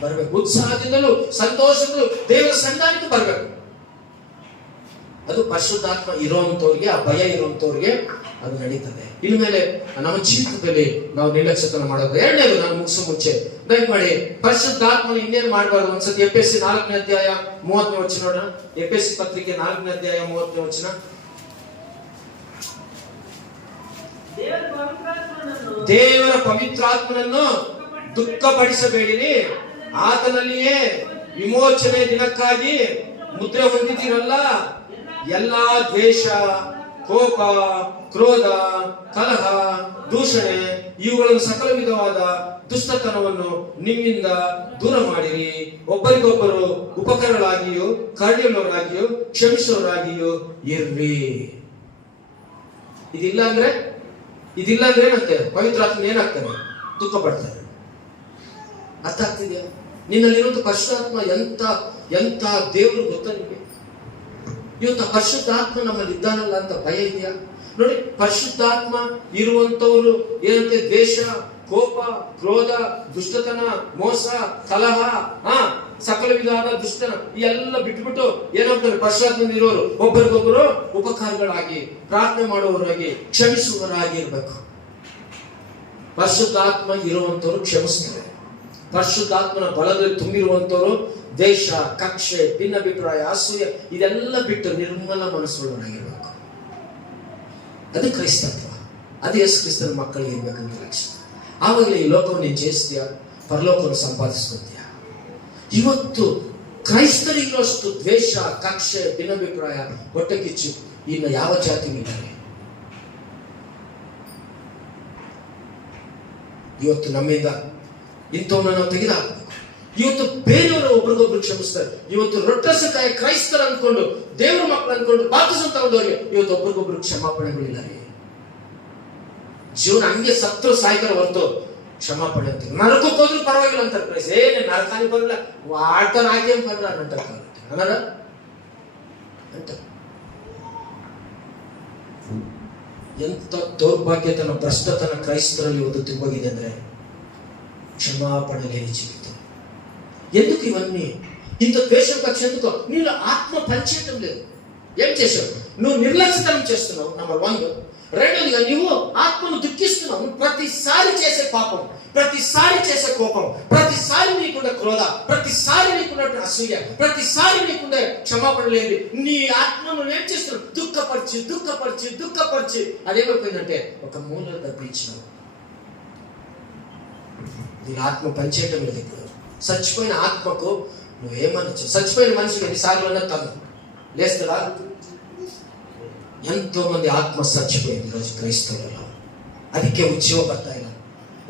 ಬರ್ಬೇಕು. ಉತ್ಸಾಹದಿಂದಲೂ ಸಂತೋಷದಿಂದಲೂ ದೇವರ ಸನ್ನಿಧಾನಕ್ಕೆ ಬರ್ಬೇಕು. ಅದು ಪರಿಶುದ್ಧಾತ್ಮ ಇರುವಂತವ್ರಿಗೆ, ಆ ಭಯ ಇರುವಂತವ್ರಿಗೆ ಅದು ನಡೀತದೆ. ಇನ್ಮೇಲೆ ನಮ್ಮ ಜೀವಿತದಲ್ಲಿ ನಾವು ನಿರ್ಲಕ್ಷ್ಯತನ ಮಾಡೋದು. ಎರಡನೇದು, ನಾನು ಮುಗಿಸೋ ಮುಂಚೆ ದಯಮಾಡಿ ಪರಿಶುದ್ಧಾತ್ಮನ ಇನ್ನೇನು ಮಾಡಬಾರ್ದು. ಒಂದ್ಸತಿ FSC 4ನೇ ಅಧ್ಯಾಯ 30ನೇ ವಚನ ನೋಡೋಣ. FSC ಪತ್ರಿಕೆ 4ನೇ ಅಧ್ಯಾಯ 30ನೇ ವಚನ. ದೇವರ ಪವಿತ್ರಾತ್ಮನನ್ನು ದುಃಖಪಡಿಸಬೇಡಿರಿ, ಆತನಲ್ಲಿಯೇ ವಿಮೋಚನೆ ದಿನಕ್ಕಾಗಿ ಮುದ್ರೆ ಹೊಂದಿದ್ದೀರಲ್ಲ. ಎಲ್ಲಾ ದ್ವೇಷ, ಕೋಪ, ಕ್ರೋಧ, ಕಲಹ, ದೂಷಣೆ ಇವುಗಳನ್ನು ಸಕಲ ವಿಧವಾದ ದುಷ್ಟತನವನ್ನು ನಿಮ್ಮಿಂದ ದೂರ ಮಾಡಿರಿ. ಒಬ್ಬರಿಗೊಬ್ಬರು ಉಪಕರಣಗಳಾಗಿಯೂ ಕರುಣೆಯುಳ್ಳವರಾಗಿಯೂ ಕ್ಷಮಿಸುವವರಾಗಿಯೂ ಇರ್ರಿ. ಇದಿಲ್ಲ ಅಂದ್ರೆ ಏನಂತೆ? ಪವಿತ್ರಾತ್ಮ ಏನಾಗ್ತಾರೆ? ದುಃಖ ಪಡ್ತಾರೆ. ಅರ್ಥ ಆಗ್ತಿದೆಯಾ? ನಿನ್ನಲ್ಲಿರುವಂತ ಪರಿಶುದ್ಧಾತ್ಮ ಎಂತ ದೇವರು ಗೊತ್ತಾ ನಿಮಗೆ? ಇವತ್ತು ಪರಿಶುದ್ಧಾತ್ಮ ನಮ್ಮಲ್ಲಿ ಇದ್ದಾನಲ್ಲ ಅಂತ ಭಯ ಇದೆಯಾ? ನೋಡಿ, ಪರಿಶುದ್ಧಾತ್ಮ ಇರುವಂತವರು ಏನಂತೆ? ದ್ವೇಷ, ಕೋಪ, ಕ್ರೋಧ, ದುಷ್ಟತನ, ಮೋಸ, ಕಲಹ, ಸಕಲ ವಿಧವಾದ ದುಷ್ಟತನ ಎಲ್ಲ ಬಿಟ್ಬಿಟ್ಟು ಏನಾಗ್ತಾರೆ? ಪರಿಶುದ್ಧಾತ್ಮ ಇರೋರು ಒಬ್ಬರಿಗೊಬ್ಬರು ಉಪಕಾರಗಳಾಗಿ, ಪ್ರಾರ್ಥನೆ ಮಾಡುವವರಾಗಿ, ಕ್ಷಮಿಸುವವರಾಗಿ ಇರಬೇಕು. ಪರಿಶುದ್ಧಾತ್ಮ ಇರುವಂತವರು ಕ್ಷಮಿಸ್ತಾರೆ. ಪರಿಶುದ್ಧಾತ್ಮನ ಬಲದಲ್ಲಿ ತುಂಬಿರುವಂತವರು ದ್ವೇಷ, ಕಕ್ಷೆ, ಭಿನ್ನಾಭಿಪ್ರಾಯ, ಅಸೂಯ ಇದೆಲ್ಲ ಬಿಟ್ಟು ನಿರ್ಮಲ ಮನಸ್ಸುಳ್ಳವರಾಗಿರ್ಬೇಕು. ಅದು ಕ್ರೈಸ್ತತ್ವ. ಅದು ಯೇಸು ಕ್ರಿಸ್ತನ ಮಕ್ಕಳಿಗೆ ಇರ್ಬೇಕಂತ ಲಕ್ಷ್ಯ. ಆವಾಗಲೇ ಈ ಲೋಕವನ್ನು ಜಯಿಸ್ತೀಯ, ಪರಲೋಕವನ್ನು ಸಂಪಾದಿಸ್ಕೊತೀಯ. ಇವತ್ತು ಕ್ರೈಸ್ತರಿಗಿರೋಷ್ಟು ದ್ವೇಷ, ಕಕ್ಷೆ, ಭಿನ್ನಾಭಿಪ್ರಾಯ, ಹೊಟ್ಟೆ ಕಿಚ್ಚು ಇನ್ನು ಯಾವ ಜಾತಿಗೂ ಇದ್ದಾರೆ. ಇವತ್ತು ನಮ್ಮಿಂದ ಇಂಥವನ್ನ ನಾವು ತೆಗೆದುಹಾಕಬೇಕು. ಇವತ್ತು ಬೇರೆಯವರು ಒಬ್ರಿಗೊಬ್ರು ಕ್ಷಮಿಸ್ತಾರೆ. ಇವತ್ತು ರೊಟ್ಟಸಕಾಯ ಕ್ರೈಸ್ತರ ಅಂದ್ಕೊಂಡು, ದೇವರ ಮಕ್ಕಳು ಅಂದ್ಕೊಂಡು ಬಾಪ್ತಿಸ್ಮ ತಗೊಂಡವ್ರಿಗೆ ಇವತ್ತು ಒಬ್ರಿಗೊಬ್ರು ಕ್ಷಮಾಪಣೆಗಳಿಲ್ಲ. ಜೀವನ ಹಂಗೆ ಸತ್ರು ಸಾಯ್ತಾರೆ ಹೊರತು ಕ್ಷಮಾಪಣೆ ಅಂತ ನರಕಕ್ಕೆ ಹೋದ್ರೂ ಪರವಾಗಿಲ್ಲ ಅಂತಾರೆ ಪ್ರೈಸ್. ನರಕಾನಿ ಬರಲ್ಲ ಆಡ್ತಾನೆ ಆಕೆ ಬರಲ್ಲ ಅಂತಾರ ಅಂತ. ಎಂತ ದೌರ್ಭಾಗ್ಯತನ ಭ್ರಷ್ಟತನ ಕ್ರೈಸ್ತರಲ್ಲಿ ಒಂದು ತುಂಬೋಗಿದೆ ಅಂದ್ರೆ క్షమాపణ లేని జీవితం. ఎందుకు ఇవన్నీ? ఇంత ద్వేషం కక్ష ఎందుకు? నీలో ఆత్మ పనిచేయటం లేదు. ఏం చేశావు? నువ్వు నిర్లక్ష్యతనం చేస్తున్నావు. నంబర్ 1. రెండోదిగా నువ్వు ఆత్మను దుఃఖిస్తున్నావు. ప్రతిసారి చేసే పాపం, ప్రతిసారి చేసే కోపం, ప్రతిసారి నీకున్న క్రోధ, ప్రతిసారి నీకున్న అసూయ, ప్రతిసారి నీకున్న క్షమాపణ లేదు. నీ ఆత్మను ఏం చేస్తున్నావు? దుఃఖపరిచి దుఃఖపరిచి దుఃఖపరిచి అదేమైపోయిందంటే ఒక మూల తప్పించినావు. నీ ఆత్మ పనిచేయటం లేదు. ఇప్పుడు చచ్చిపోయిన ఆత్మకు నువ్వేమనొచ్చు? చచ్చిపోయిన మనిషికి ఎన్నిసార్లు అన్నా తను లేస్తాడా? ಎಂತೋ ಮಂದಿ ಆತ್ಮ ಸಚ್ಚಿపోయింది ఈరోజు క్రైస్తవులలో. ಅದಕ್ಕೆ ಉಜ್ಜೀವ ಬರ್ತಾ ಇಲ್ಲ.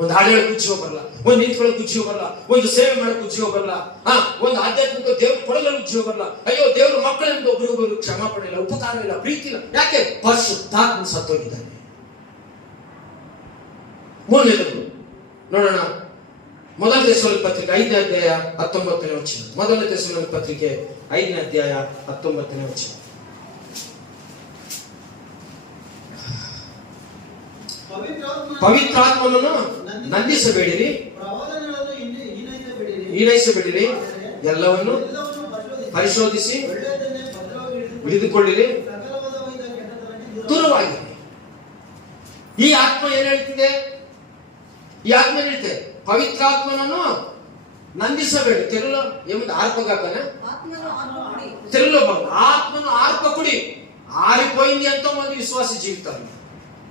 ಒಂದು ಹಾಡೇಳಕ್ಕೆ ಉಜ್ಜೀವ ಬರಲ್ಲ, ಒಂದು ನಿಂತ್ಕೊಳ್ಳೋಕೆ ಉಜ್ಜೀವ ಬರಲ್ಲ, ಒಂದು ಸೇವೆ ಮಾಡೋಕೆ ಉಜ್ಜೀವ ಬರಲ್ಲ, ಒಂದು ಆಧ್ಯಾತ್ಮಿಕ ದೇವ್ರ ಕೊಡಗಲು ಉಜ್ಜೀವ ಬರಲ್ಲ. ಅಯ್ಯೋ ದೇವ್ರ ಮಕ್ಕಳಿಂದ ಒಬ್ರಿಗೊಬ್ರು ಕ್ಷಮಾಪಣೆ ಇಲ್ಲ, ಉಪಕಾರ ಇಲ್ಲ, ಪ್ರೀತಿ ಇಲ್ಲ. ಯಾಕೆ? ಪರಿಶುದ್ಧಾತ್ಮ ಸತ್ತೋಗಿದ್ದಾನೆ. ಮೂರನೇದು ನೋಡೋಣ, ಮೊದಲ ಥೆಸಲೋನಿಕ ಪತ್ರಿಕೆ 5ನೇ ಅಧ್ಯಾಯ 19ನೇ ವಚನ. ಮೊದಲ ಥೆಸಲೋನಿಕ ಪತ್ರಿಕೆ 5ನೇ ಅಧ್ಯಾಯ 19ನೇ ವಚನ. ಪವಿತ್ರಾತ್ಮನನ್ನು ನಂದಿಸಬೇಡಿರಿ, ಹೀನೈಸಬೇಡಿರಿ, ಎಲ್ಲವನ್ನು ಪರಿಶೋಧಿಸಿ ಹಿಡಿದುಕೊಳ್ಳಿರಿ, ದೂರವಾಗಿರಿ. ಈ ಆತ್ಮ ಏನ್ ಹೇಳ್ತಿದೆ? ಈ ಆತ್ಮ ಏನ್ ಹೇಳ್ತಿದೆ? పవిత్రాత్మను నందిసబేడు. తెలుగులో ఏముంది? ఆర్పగాకనే తెలుగులో ఆత్మను ఆర్పకుడి. ఆరిపోయింది ఎంతో మంది విశ్వాస జీవితాలు.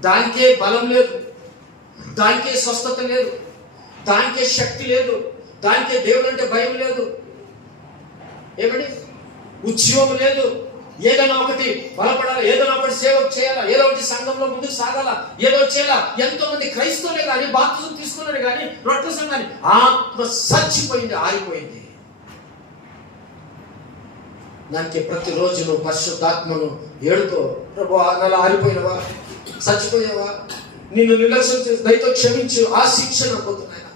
దానికే బలం లేదు, దానికే స్వస్థత లేదు, దానికే శక్తి లేదు, దానికే దేవుడు అంటే భయం లేదు, ఏమండి ఉద్యోగం లేదు. ఏదైనా ఒకటి బలపడాలా, ఏదైనా ఒకటి సేవ చేయాలా, ఏదో ఒకటి సంఘంలో ముందుకు సాగాల, ఏదో చేయాలా. ఎంతో మంది క్రైస్తవులే కానీ బాప్తిజం తీసుకున్నారు కానీ రొట్టె సంఘాన్ని ఆత్మ చచ్చిపోయింది, ఆరిపోయింది. దానికి ప్రతిరోజు నువ్వు పరిశుద్ధాత్మను ఏడుకో. ప్రభువా, నాలో ఆరిపోయినవా, చచ్చిపోయావా, నిన్ను నిర్లక్ష్యం చేసి దయతో క్షమించు, ఆ శిక్ష నాకు వద్దు నాయన.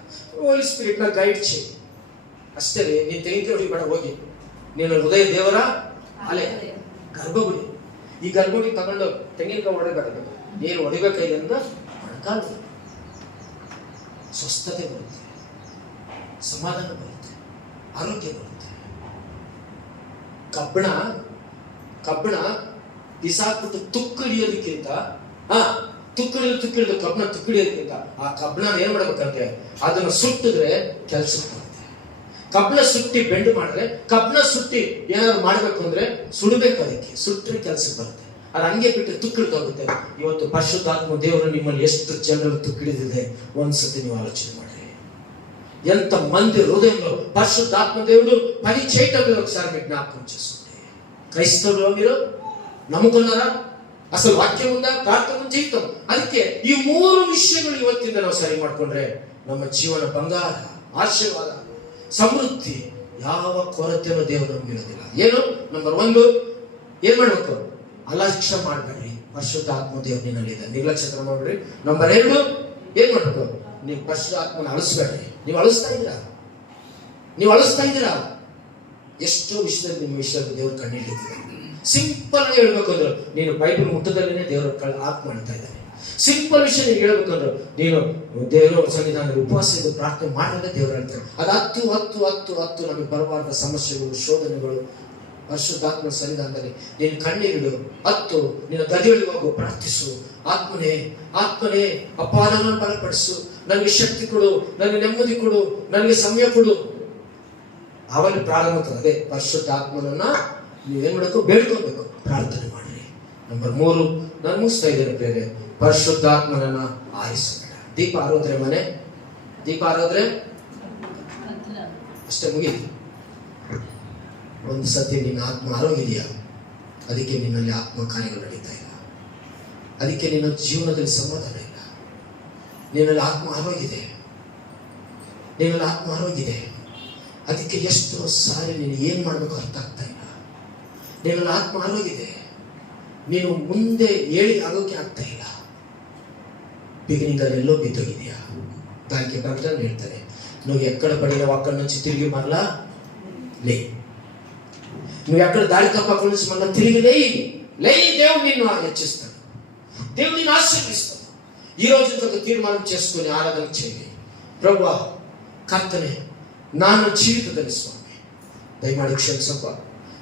ಹೋಲಿ ಸ್ಪಿರಿಟ್ ನ ಗೈಡ್ ಚೇ ಅಷ್ಟೇ. ನೀನು ತೆಗೆದುಕೊಳ್ಳಿ ಬೇಡ, ಹೋಗಿ ನೀನು ಹೃದಯ ದೇವರ ಅಲೆ ಗರ್ಭಗುಡಿ. ಈ ಗರ್ಭಗುಡಿ ತಗೊಂಡು ತೆಂಗಿನಕಾಯಿ ಹೊಡಿಬೇಕಾಗ ನೀರು ಹೊಡಿಬೇಕಾಯ್ದಿಂದ ಮೊಣಕಾಲು ಸ್ವಸ್ಥತೆ ಬರುತ್ತೆ, ಸಮಾಧಾನ ಬರುತ್ತೆ, ಆರೋಗ್ಯ ಬರುತ್ತೆ. ಕಬ್ಬಣ ಬಿಸಾಕ್ಬಿಟ್ಟು ತುಕ್ಕು ಹಿಡಿಯೋದಕ್ಕಿಂತ ತುಕ್ಕಿಡಿದು ಕಬ್ಬಣ ತುಕ್ಕಿಡಿಯೋದಕ್ಕಿಂತ ಆ ಕಬ್ಬಣ ಏನ್ ಮಾಡ್ಬೇಕಂತೆ? ಅದನ್ನ ಸುಟ್ಟಿದ್ರೆ ಕೆಲ್ಸಕ್ಕೆ ಬರುತ್ತೆ. ಕಬ್ಬಣ ಸುಟ್ಟಿ ಬೆಂಡು ಮಾಡಿದ್ರೆ, ಕಬ್ಬಣ ಸುಟ್ಟಿ ಏನಾದ್ರು ಮಾಡ್ಬೇಕು ಅಂದ್ರೆ ಸುಡಬೇಕು, ಅದಕ್ಕೆ ಸುಟ್ಟರೆ ಕೆಲ್ಸಕ್ಕೆ ಬರುತ್ತೆ. ಅದು ಹಂಗೆ ಬಿಟ್ಟು ತುಕ್ಕಿಡ್ದು ಹೋಗುತ್ತೆ. ಇವತ್ತು ಪರಿಶುದ್ಧಾತ್ಮ ದೇವರು ನಿಮ್ಮಲ್ಲಿ ಎಷ್ಟು ಜನರು ತುಕ್ಕಿಡಿದಿದೆ ಒಂದ್ಸತಿ ನೀವು ಆಲೋಚನೆ ಮಾಡಿ. ఎంత మంది హృదయంలో పరిశుద్ధాత్మ దేవుడు పని చేయటం ఒకసారి మీకు జ్ఞాపకం చేసుకోండి. క్రైస్తవులు మీరు నమ్ముకున్నారా? అసలు వాక్యం ఉందా? ప్రార్థన జీవితం. ಅದಕ್ಕೆ ಈ 3 ವಿಷಯಗಳು ಇವತ್ತಿಂದ ನಾವು ಸರಿ ಮಾಡ್ಕೊಂಡ್ರೆ ನಮ್ಮ ಜೀವನ ಬಂಗಾರ, ಆಶೀರ್ವಾದ, ಸಮೃದ್ಧಿ, ಯಾವ ಕೊರತೆನೂ ದೇವರು ನಮ್ಗಿರೋದಿಲ್ಲ. ಏನು? ನಂಬರ್ 1 ಏನ್ ಮಾಡ್ಬೇಕು? ಅಲಕ್ಷ್ಯ ಮಾಡಬೇಡ್ರಿ. ಪರಿಶುದ್ಧಾತ್ಮ ದೇವರು ನಿನ್ನಲ್ಲಿದೆ, ನಿರ್ಲಕ್ಷ್ಯ ಮಾಡಬೇಡ್ರಿ. ನಂಬರ್ 2 ಏನ್ ಮಾಡ್ಬೇಕು? ನೀವು ಪರಿಶುದ್ಧಾತ್ಮನ ಅಳಿಸ್ಬೇಡ್ರಿ. ನೀವು ಅಳಿಸ್ತಾ ಇದ್ದೀರಾ? ಎಷ್ಟೋ ವಿಷಯದಲ್ಲಿ ನಿಮ್ಮ ವಿಷಯದಲ್ಲಿ ದೇವರು ಕಣ್ಣಿಟ್ಟಿದ್ದಾರೆ. ಸಿಂಪಲ್ ಆಗಿ ಹೇಳ್ಬೇಕು ಅಂದ್ರೆ ನೀನು ಬೈಬಲ್ ಮುಟ್ಟದಲ್ಲೇ ದೇವರ ಆತ್ಮ ಮಾಡ್ತಾ ಇದ್ದಾನೆ. ಸಿಂಪಲ್ ವಿಷಯ ನೀನು ಹೇಳ್ಬೇಕಂದ್ರೆ ನೀನು ದೇವರ ಸನ್ನಿಧಾನದಲ್ಲಿ ಉಪವಾಸದಿಂದ ಪ್ರಾರ್ಥನೆ ಮಾಡೋದೇ ದೇವರು ಹೇಳ್ತಾರೆ. ಅದು ಹತ್ತು ನಮಗೆ ಬರಬಾರದ ಸಮಸ್ಯೆಗಳು, ಶೋಧನೆಗಳು, ಪರಿಶುದ್ಧಾತ್ಮ ಸನ್ನಿಧಾನದಲ್ಲಿ ನೀನು ಕಣ್ಣೀರಿಡು, ನಿನ್ನ ಗದಿಯೊಳಗೆ ಹೋಗು, ಪ್ರಾರ್ಥಿಸು. ಆತ್ಮನೇ ಅಪ್ಪ, ನನ್ನನ್ನು ಬಲಪಡಿಸು, ನನಗೆ ಶಕ್ತಿ ಕೊಡು, ನನಗೆ ನೆಮ್ಮದಿ ಕೊಡು, ನನಗೆ ಸಮಯ ಕೊಡು. ಅವಲ್ಲಿ ಪ್ರಾರಂಭ. ಅದೇ ಪರಿಶುದ್ಧಾತ್ಮನನ್ನ ನೀವೇನ್ ಮಾಡಬೇಕು? ಬೇಡ್ಕೋಬೇಕು, ಪ್ರಾರ್ಥನೆ ಮಾಡ್ರಿ. ನಂಬರ್ 3 ನಾನು ಮುಗಿಸ್ತಾ ಇದ್ದೇನೆ ಪ್ರೇರೆ. ಪರಿಶುದ್ಧಾತ್ಮನನ್ನ ಆರಿಸಬೇಡ. ದೀಪ ಆರೋದ್ರೆ ಅಷ್ಟೇ, ಮುಗಿದು. ಒಂದು ಸತಿ ನಿನ್ನ ಆತ್ಮ ಆರೋಗಿದೆಯಾ? ಅದಕ್ಕೆ ನಿನ್ನಲ್ಲಿ ಆತ್ಮ ಕಾರ್ಯಗಳು ನಡೀತಾ ಇಲ್ಲ, ಅದಕ್ಕೆ ನಿನ್ನ ಜೀವನದಲ್ಲಿ ಸಮಾಧಾನ ಇಲ್ಲ. ನಿನ್ನಲ್ಲಿ ಆತ್ಮ ಆರೋಗಿದೆ, ಅದಕ್ಕೆ ಎಷ್ಟೋ ಸಾರಿ ನೀನು ಏನ್ ಮಾಡ್ಬೇಕು ಅರ್ಥ ಆಗ್ತಾ ಇಲ್ಲ. ನಿನ್ನಲ್ಲಿ ಆತ್ಮ ಆರೋಗಿದೆ, ನೀನು ಮುಂದೆ ಹೇಳಿ ಆಗೋಕೆ ಆಗ್ತಾ ಇಲ್ಲ. బిగినింగ్ ಅಲ್ಲಿ ಎಲ್ಲೋ ಬಿದ್ದೋಗಿದೆಯಾ? దానికి ప్రకటన ಹೇಳ್ತಾರೆ, నువ్వు ఎక్కడ పడినావు అక్కడి నుంచి తిరిగి మరలా లే. నువ్వు ఎక్కడ దారి తప్ప అక్కడి నుంచి మళ్ళీ తిరిగి లే. దేవుడు నిన్ను హెచ్చిస్తాడు, దేవుడు నిన్ను ఆశీర్వదిస్తాడు. ఈ రోజు ఒక తీర్మానం చేసుకుని ఆరాధన చేయాలి. ప్రభువా ಕರ್ತನೆ, ನಾನು ಜೀವಿತದಲ್ಲಿ ಸ್ವಾಮಿ ದಯಮಾಡಿ ಕ್ಷಮಿಸಪ್ಪ.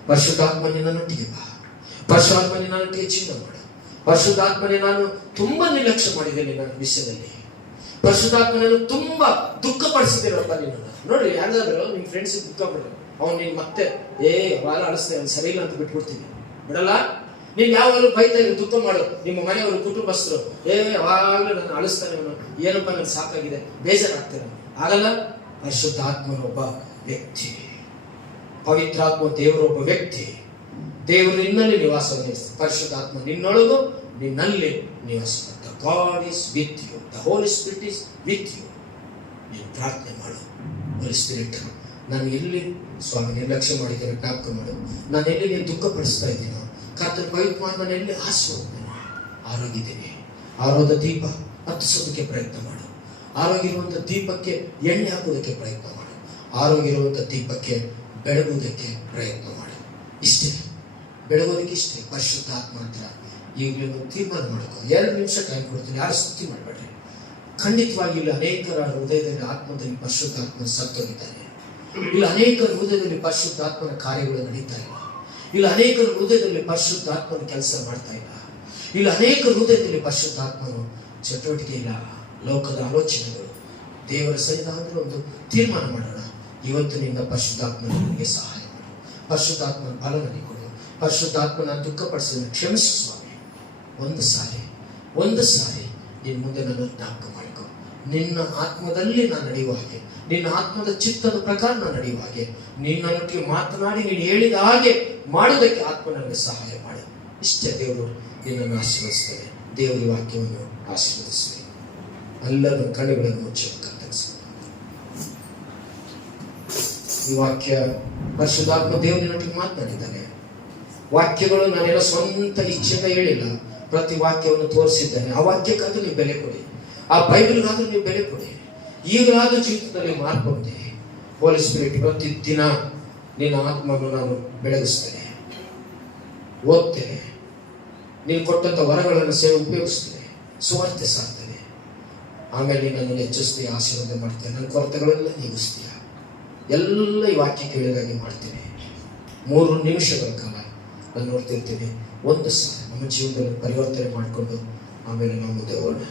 ಪರಿಶುದ್ಧಾತ್ಮನೇ ನನ್ನೊಟ್ಟಿಗೆ ಬಾ. ಪರಿಶುದ್ಧಾತ್ಮನೇ ನನ್ನೊಟ್ಟಿಗೆ ಜೀವನ ಮಾಡು. ಪರಿಶುದ್ಧಾತ್ಮನೇ, ನಾನು ತುಂಬಾ ನಿರ್ಲಕ್ಷ್ಯ ಮಾಡಿದ್ದೇನೆ ನನ್ನ ವಿಷಯದಲ್ಲಿ. ಪರಿಶುದ್ಧಾತ್ಮನನ್ನು ತುಂಬಾ ದುಃಖ ಪಡಿಸಿದ್ದೇನಪ್ಪ ನಿನ್ನನ್ನು. ನೋಡ್ರಿ, ಯಾರಾದ್ರೂ ನಿಮ್ ಫ್ರೆಂಡ್ಸ್ ದುಃಖ ಪಡ್ರಿ, ಅವ್ನು ನೀನ್ ಮತ್ತೆ ಬಾಲ ಅಳಿಸ್ತೇವೆ, ಅವ್ನು ಸರಿ ಇಲ್ಲ ಅಂತ ಬಿಟ್ಬಿಡ್ತೀನಿ, ಬಿಡಲ್ಲ. ನೀನ್ ಯಾವಾಗಲೂ ಬೈತಾ ಇರು, ದುಃಖ ಮಾಡು. ನಿಮ್ಮ ಮನೆಯವರು, ಕುಟುಂಬಸ್ಥರು ಯಾವಾಗಲೂ ನನ್ನ ಅಳಿಸ್ತಾನೆ, ಅವನು ಏನಪ್ಪ ನನ್ಗೆ ಸಾಕಾಗಿದೆ, ಬೇಜಾರಾಗ್ತೇನೆ, ಆಗಲ್ಲ. ಪರಿಶುದ್ಧಾತ್ಮನ ಒಬ್ಬ ವ್ಯಕ್ತಿ, ಪವಿತ್ರಾತ್ಮ ದೇವರೊಬ್ಬ ವ್ಯಕ್ತಿ. ದೇವರು ನಿನ್ನಲ್ಲಿ ನಿವಾಸ ನಿರ್ವಹಿಸ್ತಾರೆ. ಪರಿಶುದ್ಧಾತ್ಮ ನಿನ್ನೊಳಗು ನಿನ್ನಲ್ಲಿ ನಿವಾಸ. God is with you. The Holy Spirit is with you. ನೀನು ಪ್ರಾರ್ಥನೆ ಮಾಡು, ಹೋಲಿ ಸ್ಪಿರಿಟ್, ನಾನು ಎಲ್ಲಿ ಸ್ವಾಮಿ ನಿರ್ಲಕ್ಷ್ಯ ಮಾಡಿದ್ದೇನೆ ಜ್ಞಾಪಕ ಮಾಡು. ನಾನು ಎಲ್ಲಿ ನೀನು ದುಃಖ ಪಡಿಸ್ತಾ ಇದ್ದೀನೋ ಕರ್ತನ ಪವಿತ್ರ ನಾನು ಎಲ್ಲಿ ಆರಿಸುತ್ತೇನೆ. ಆರೋಗಿದ್ದೀನಿ, ಆರೋದ ದೀಪ ಹತ್ತಿಸೋದಕ್ಕೆ ಪ್ರಯತ್ನ ಮಾಡು. ಆರೋಗಿರುವಂಥ ದೀಪಕ್ಕೆ ಎಣ್ಣೆ ಹಾಕೋದಕ್ಕೆ ಪ್ರಯತ್ನ ಮಾಡು. ಆರೋಗಿರುವಂಥ ದೀಪಕ್ಕೆ ಬೆಳಗುವುದಕ್ಕೆ ಪ್ರಯತ್ನ ಮಾಡು. ಇಷ್ಟೇ, ಬೆಳಗೋದಕ್ಕೆ ಇಷ್ಟೇ. ಪರಿಶುದ್ಧಾತ್ಮ ಹತ್ರ ಈಗಲೂ ತೀರ್ಮಾನ ಮಾಡ್ಕೊ. 2 ನಿಮಿಷ ಟೈಮ್ ಕೊಡ್ತೀನಿ, ಯಾರು ಸ್ತುತಿ ಮಾಡಬೇಡ್ರಿ. ಖಂಡಿತವಾಗಿ ಇಲ್ಲಿ ಅನೇಕರ ಹೃದಯದಲ್ಲಿ ಆತ್ಮದಲ್ಲಿ ಪರಿಶುದ್ಧಾತ್ಮ ಸತ್ತೋಗಿದ್ದಾನೆ. ಇಲ್ಲಿ ಅನೇಕರ ಹೃದಯದಲ್ಲಿ ಪರಿಶುದ್ಧಾತ್ಮನ ಕಾರ್ಯಗಳು ನಡೀತಾ ಇಲ್ಲ. ಇಲ್ಲಿ ಅನೇಕರ ಹೃದಯದಲ್ಲಿ ಪರಿಶುದ್ಧಾತ್ಮನ ಕೆಲಸ ಮಾಡ್ತಾ ಇಲ್ಲ. ಇಲ್ಲಿ ಅನೇಕರ ಹೃದಯದಲ್ಲಿ ಪರಿಶುದ್ಧಾತ್ಮನು ಚಟುವಟಿಕೆ ಇಲ್ಲ. ಲೋಕದ ಆಲೋಚನೆಗಳು. ದೇವರ ಸನ್ನಿಧಾನದಲ್ಲಿ ಒಂದು ತೀರ್ಮಾನ ಮಾಡೋಣ. ಇವತ್ತಿನಿಂದ ಪರಿಶುದ್ಧಾತ್ಮನ ನನಗೆ ಸಹಾಯ ಮಾಡು. ಪರಿಶುದ್ಧಾತ್ಮನ ಬಲ ನನಗೆ ಕೊಡು. ಪರಿಶುದ್ಧಾತ್ಮನ ದುಃಖಪಡಿಸಿದ ಕ್ಷಮಿಸು ಸ್ವಾಮಿ. ಒಂದು ಸಾರಿ ನಿನ್ನ ಮುಂದೆ ನನ್ನ ಜ್ಞಾಪಕ ಮಾಡಿಕೊ. ನಿನ್ನ ಆತ್ಮದಲ್ಲಿ ನಾನು ನಡೆಯುವ ಹಾಗೆ, ನಿನ್ನ ಆತ್ಮದ ಚಿತ್ತದ ಪ್ರಕಾರ ನಾನು ನಡೆಯುವ ಹಾಗೆ, ನಿನ್ನೊಟ್ಟಿಗೆ ಮಾತನಾಡಿ ನೀನು ಹೇಳಿದ ಹಾಗೆ ಮಾಡುವುದಕ್ಕೆ ಆತ್ಮ ನನಗೆ ಸಹಾಯ ಮಾಡು. ಇಷ್ಟೇ. ದೇವರು ನಿನ್ನನ್ನು ಆಶೀರ್ವದಿಸ್ತೇನೆ. ದೇವರ ವಾಕ್ಯವನ್ನು ಆಶೀರ್ವದಿಸ್ತೇನೆ. ಎಲ್ಲರೂ ಕಣ್ಣುಗಳನ್ನು ಮುಚ್ಚಬೇಕು. ಈ ವಾಕ್ಯ ಪರಿಶುದ್ಧಾತ್ಮ ದೇವರಿನೊಟ್ಟಿಗೆ ಮಾತನಾಡಿದ್ದಾನೆ. ವಾಕ್ಯಗಳು ನಾನೆಲ್ಲ ಸ್ವಂತ ಇಚ್ಛೆಯಿಂದ ಹೇಳಿಲ್ಲ, ಪ್ರತಿ ವಾಕ್ಯವನ್ನು ತೋರಿಸಿದ್ದಾನೆ. ಆ ವಾಕ್ಯಕ್ಕಾದ್ರೂ ನೀವು ಬೆಲೆ ಕೊಡಿ, ಆ ಬೈಬಲ್ಗಾದ್ರೂ ನೀವು ಬೆಲೆ ಕೊಡಿ. ಈಗಲಾದ್ರೂ ಜೀವಿತದಲ್ಲಿ ಮಾರ್ಪು ಹೊಂದಿ. ಹೋಲಿ ಸ್ಪಿರಿಟ್, ಪ್ರತಿದಿನ ನಿನ್ನ ಆತ್ಮವನ್ನು ನಾನು ಬೆಳಗಿಸ್ತೇನೆ, ಓದ್ತೇನೆ, ನೀನು ಕೊಟ್ಟಂತ ವರಗಳನ್ನು ಸೇವೆ ಉಪಯೋಗಿಸ್ತೇನೆ, ಸುವಾರ್ತೆ ಸಾರ್ತೇನೆ. ಆಮೇಲೆ ನೀನನ್ನು ಹೆಚ್ಚಿಸ್ತೀಯ, ಆಶೀರ್ವಾದ ಮಾಡ್ತೇನೆ, ನನ್ನ ಕೊರತೆಗಳೆಲ್ಲ ನೀಗಿಸ್ತೀಯ. ಎಲ್ಲ ಈ ವಾಕ್ಯ ಕೇಳಿದಾಗೆ ಮಾಡ್ತೇನೆ. 3 ನಿಮಿಷಗಳ ಕಾಲ ನಾನು ನೋಡ್ತಿರ್ತೀನಿ. ಒಂದು ಸಾರಿ ನಮ್ಮ ಜೀವನದಲ್ಲಿ ಪರಿವರ್ತನೆ ಮಾಡಿಕೊಂಡು ಆಮೇಲೆ ನಾವು ಮುಂದೆ ಹೋಗೋಣ.